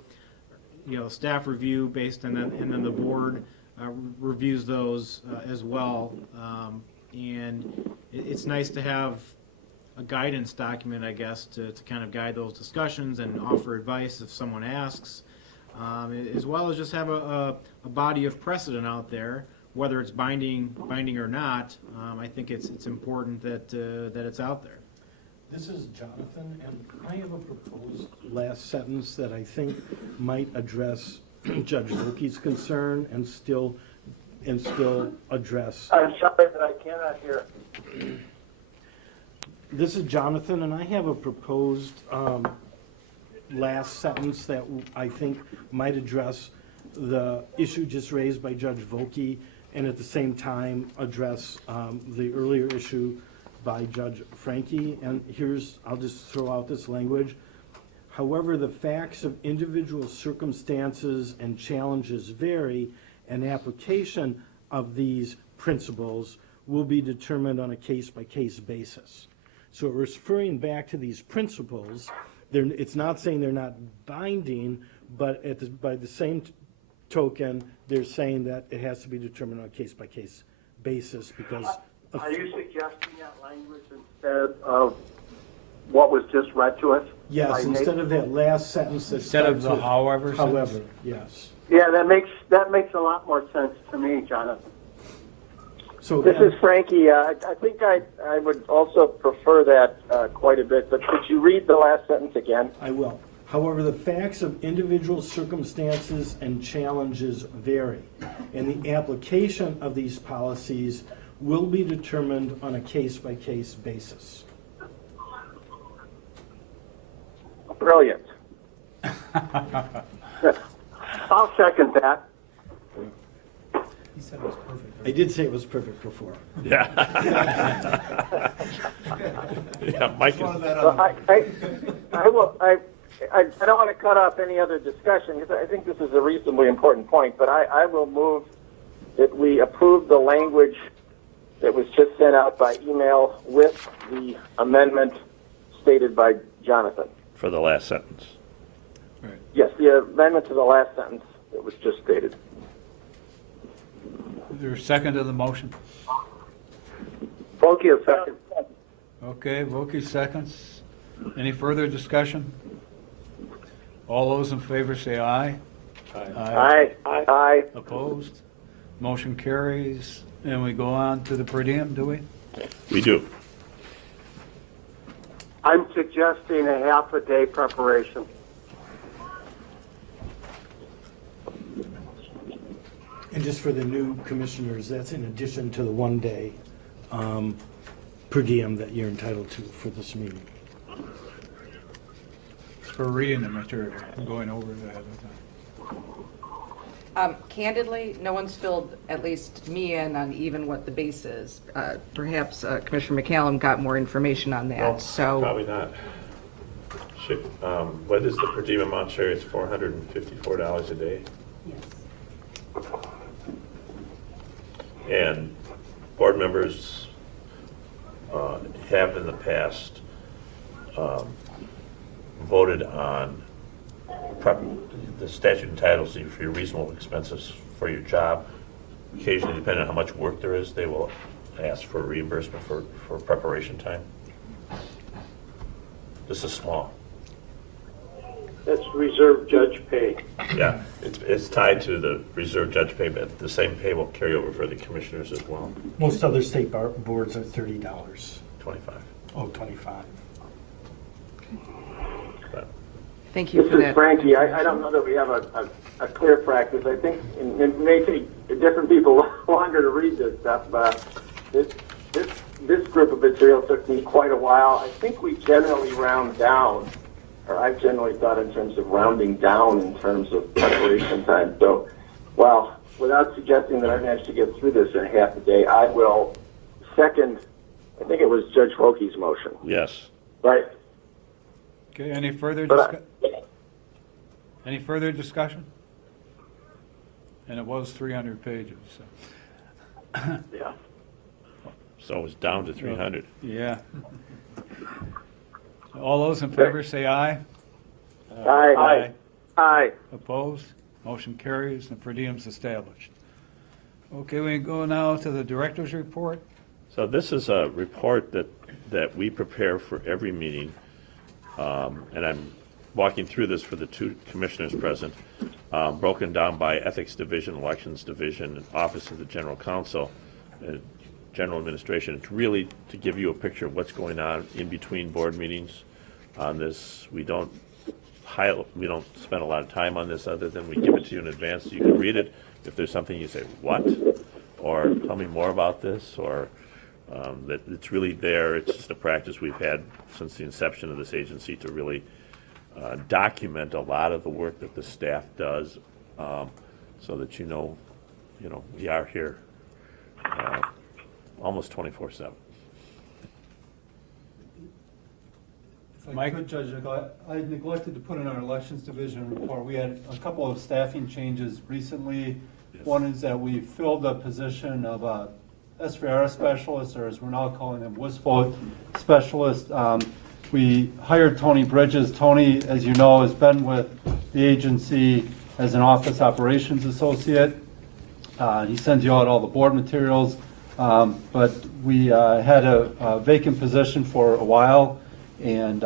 you know, staff review and then the board reviews those as well. And it's nice to have a guidance document, I guess, to kind of guide those discussions and offer advice if someone asks, as well as just have a body of precedent out there, whether it's binding or not. I think it's important that it's out there. This is Jonathan, and I have a proposed last sentence that I think might address Judge Wilkie's concern and still address. I'm sorry that I cannot hear. This is Jonathan, and I have a proposed last sentence that I think might address the issue just raised by Judge Wilkie, and at the same time address the earlier issue by Judge Frankie. And I'll just throw out this language. However, the facts of individual circumstances and challenges vary, and application of these principles will be determined on a case-by-case basis. So referring back to these principles, it's not saying they're not binding, but by the same token, they're saying that it has to be determined on a case-by-case basis because Are you suggesting that language instead of what was just read to us? Yes, instead of that last sentence that Instead of starts the with however sentence? However, yes. Yeah, that makes a lot more sense to me, Jonathan. So This is Frankie. I think I would also prefer that quite a bit, but could you read the last sentence again? I will. However, the facts of individual circumstances and challenges vary, and the application of these policies will be determined on a case-by-case basis. Brilliant. I'll second that. He said it was perfect. I did say it was perfect before. Yeah. Yeah, Mike is. Well, I don't want to cut off any other discussion because I think this is a reasonably important point, but I will move that we approve the language that was just sent out by email with the amendment stated by Jonathan. For the last sentence. Right. Yes, the amendment to the last sentence that was just stated. Is there a second to the motion? Thank you, second. Okay, Wilkie seconds. Any further discussion? All those in favor say aye. Aye. Aye. Opposed? Motion carries. And we go on to the per diem, do we? We do. I'm suggesting a half-a-day preparation. And just for the new commissioners, that's in addition to the 1 day per diem that you're entitled to for this meeting. For reading the material, going over it ahead of time. Candidly, no one's filled, at least me in, on even what the base is. Perhaps Commissioner McCallum got more information on Well, that, so. Probably not. Should, what is the per diem amount, Sherry? It's $454 a day? Yes. And board members have in the past voted on the statute entitles you for your reasonable expenses for your job. Occasionally, depending on how much work there is, they will ask for reimbursement for preparation time. This is small. That's reserve judge pay. Yeah, it's tied to the reserve judge pay, but the same pay will carry over for the commissioners as well. Most other state boards are $30. 25. Oh, 25. But Thank you This for is that. Frankie. I don't know that we have a clear practice. I think it may take different people longer to read this stuff, but this group of material took me quite a while. I think we generally round down, or I've generally thought in terms of rounding down in terms of preparation time. So, well, without suggesting that I managed to get through this in half a day, I will second, I think it was Judge Wilkie's motion, yes. right? Okay, any further But any further discussion? And it was 300 pages, so. yeah. So it's down to 300. Yeah. All those in favor say aye. Aye. Aye. Opposed? Motion carries and per diem's established. Okay, we go now to the director's report. So this is a report that we prepare for every meeting, and I'm walking through this for the two commissioners present, broken down by Ethics Division, Elections Division, and Office of the General Counsel, General Administration. It's really to give you a picture of what's going on in between board meetings on this. We don't spend a lot of time on this other than we give it to you in advance so you can read it. If there's something you say, what? Or tell me more about this, or that it's really there. It's just a practice we've had since the inception of this agency to really document a lot of the work that the staff does, so that you know we are here almost 24/7. If I could, Judge, I neglected to put in our Elections Division report. We had a couple of staffing changes recently. Yes. One is that we filled the position of a SVR specialist, or as we're now calling him, WISVOTE specialist. We hired Tony Bridges. Tony, as you know, has been with the agency as an office operations associate. He sends you out all the board materials. But we had a vacant position for a while, and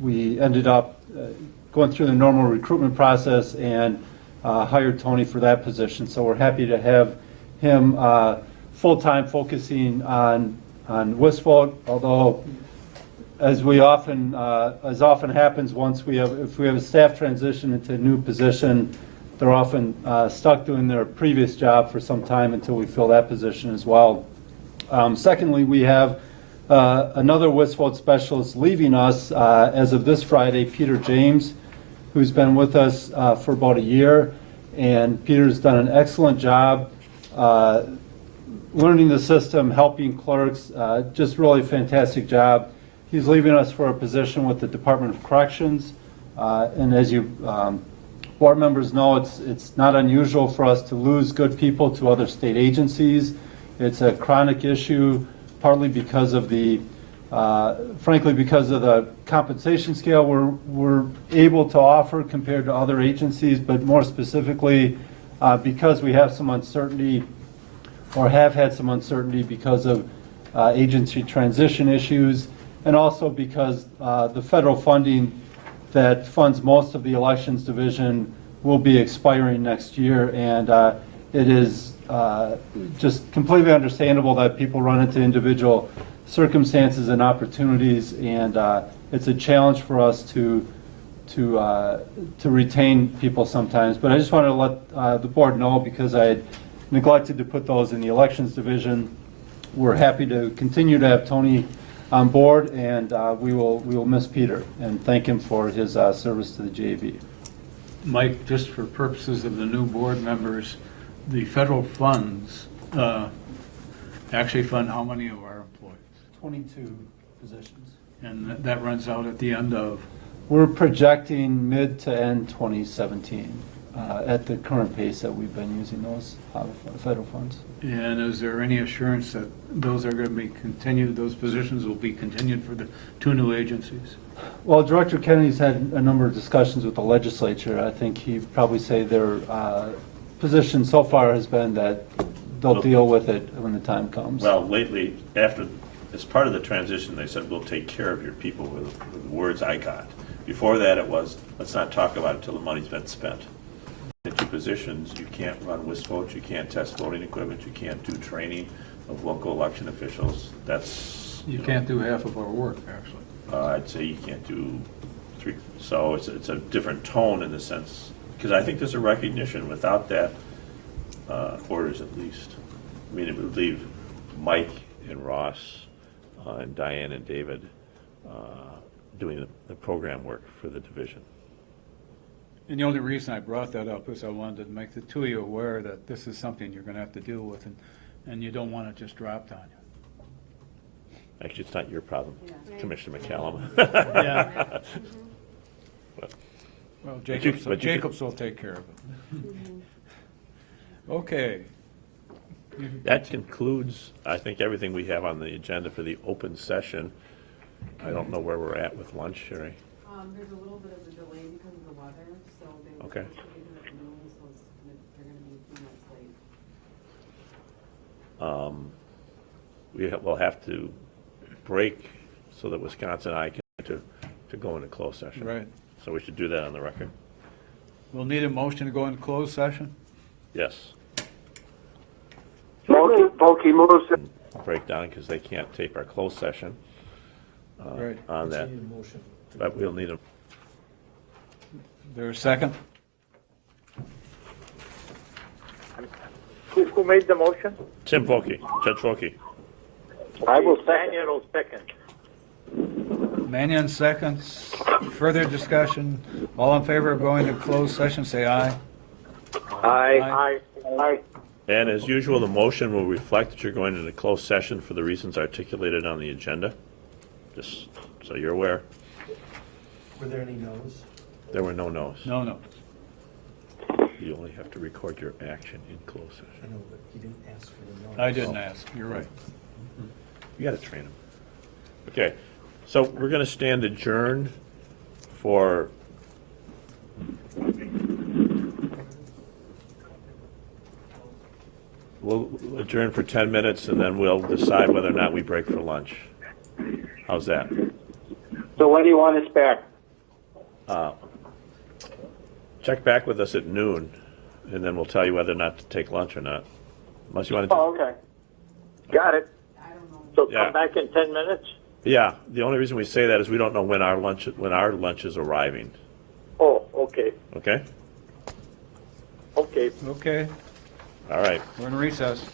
we ended up going through the normal recruitment process and hired Tony for that position. So we're happy to have him full-time focusing on WISVOTE, although as often happens, if we have a staff transition into a new position, they're often stuck doing their previous job for some time until we fill that position as well. Secondly, we have another WISVOTE specialist leaving us as of this Friday, Peter James, who's been with us for about a year. And Peter's done an excellent job learning the system, helping clerks, just really a fantastic job. He's leaving us for a position with the Department of Corrections. And as you board members know, it's not unusual for us to lose good people to other state agencies. It's a chronic issue, partly because of frankly, because of the compensation scale we're able to offer compared to other agencies, but more specifically, because we have some uncertainty, or have had some uncertainty because of agency transition issues, and also because the federal funding that funds most of the Elections Division will be expiring next year, and it is just completely understandable that people run into individual circumstances and opportunities, and it's a challenge for us to retain people sometimes. But I just wanted to let the board know, because I had neglected to put those in the Elections Division. We're happy to continue to have Tony on board, and we will miss Peter and thank him for his service to the JAB. Mike, just for purposes of the new board members, the federal funds actually fund how many of our employees? 22 positions. And that runs out at the end of, We're projecting mid to end 2017 at the current pace that we've been using those federal funds. and is there any assurance that those are going to be continued, those positions will be continued for the two new agencies? Well, Director Kennedy's had a number of discussions with the legislature. I think he'd probably say their position so far has been that they'll deal with it when the time comes. Well, lately, as part of the transition, they said, we'll take care of your people, were the words I got. Before that, it was, let's not talk about it until the money's been spent. In two positions, you can't run WIS votes, you can't test voting equipment, you can't do training of local election officials. That's, You know, can't do half of our work, actually. I'd say you can't do three. So it's a different tone in the sense, because I think there's a recognition without that, orders at least. I mean, it would leave Mike and Ross and Diane and David doing the program work for the division. And the only reason I brought that up is I wanted to make the two of you aware that this is something you're going to have to deal with, and you don't want it just dropped on you. Actually, it's not your problem, Commissioner McCallum. Yeah. But- Well, But you- Jacobs, but you could- Jacobs will take care of it. Okay. That concludes, I think, everything we have on the agenda for the open session. I don't know where we're at with lunch, Sherry. There's a little bit of a delay because of the weather, so they were Okay. supposed to get it at noon, so they're gonna be a few minutes late. We'll have to break so that Wisconsin and I can to go into closed session. Right. So we should do that on the record. We'll need a motion to go into closed session? Yes. Bulky moves. Break down because they can't tape our closed session Right. on that. But we'll need a, There a second? Who made the motion? Tim Volke, Judge Volke. I will second. Daniel second. Mannion seconds. Further discussion? All in favor of going to closed session, say aye. Aye. Aye. And as usual, the motion will reflect that you're going into closed session for the reasons articulated on the agenda, just so you're aware. Were there any no's? There were no no's. No. You only have to record your action in closed I session. know, but he didn't ask for the no's. I didn't ask, you're right. You gotta train them. Okay, so we're gonna stand adjourned for we'll adjourn for 10 minutes and then we'll decide whether or not we break for lunch. How's that? So when do you want us back? Check back with us at noon and then we'll tell you whether or not to take lunch or not. Unless you want to. Oh, okay. Got it. So Yeah. come back in 10 minutes? Yeah, the only reason we say that is we don't know when our lunch is arriving. Oh, okay. Okay? Okay. Okay, All right. we're in recess.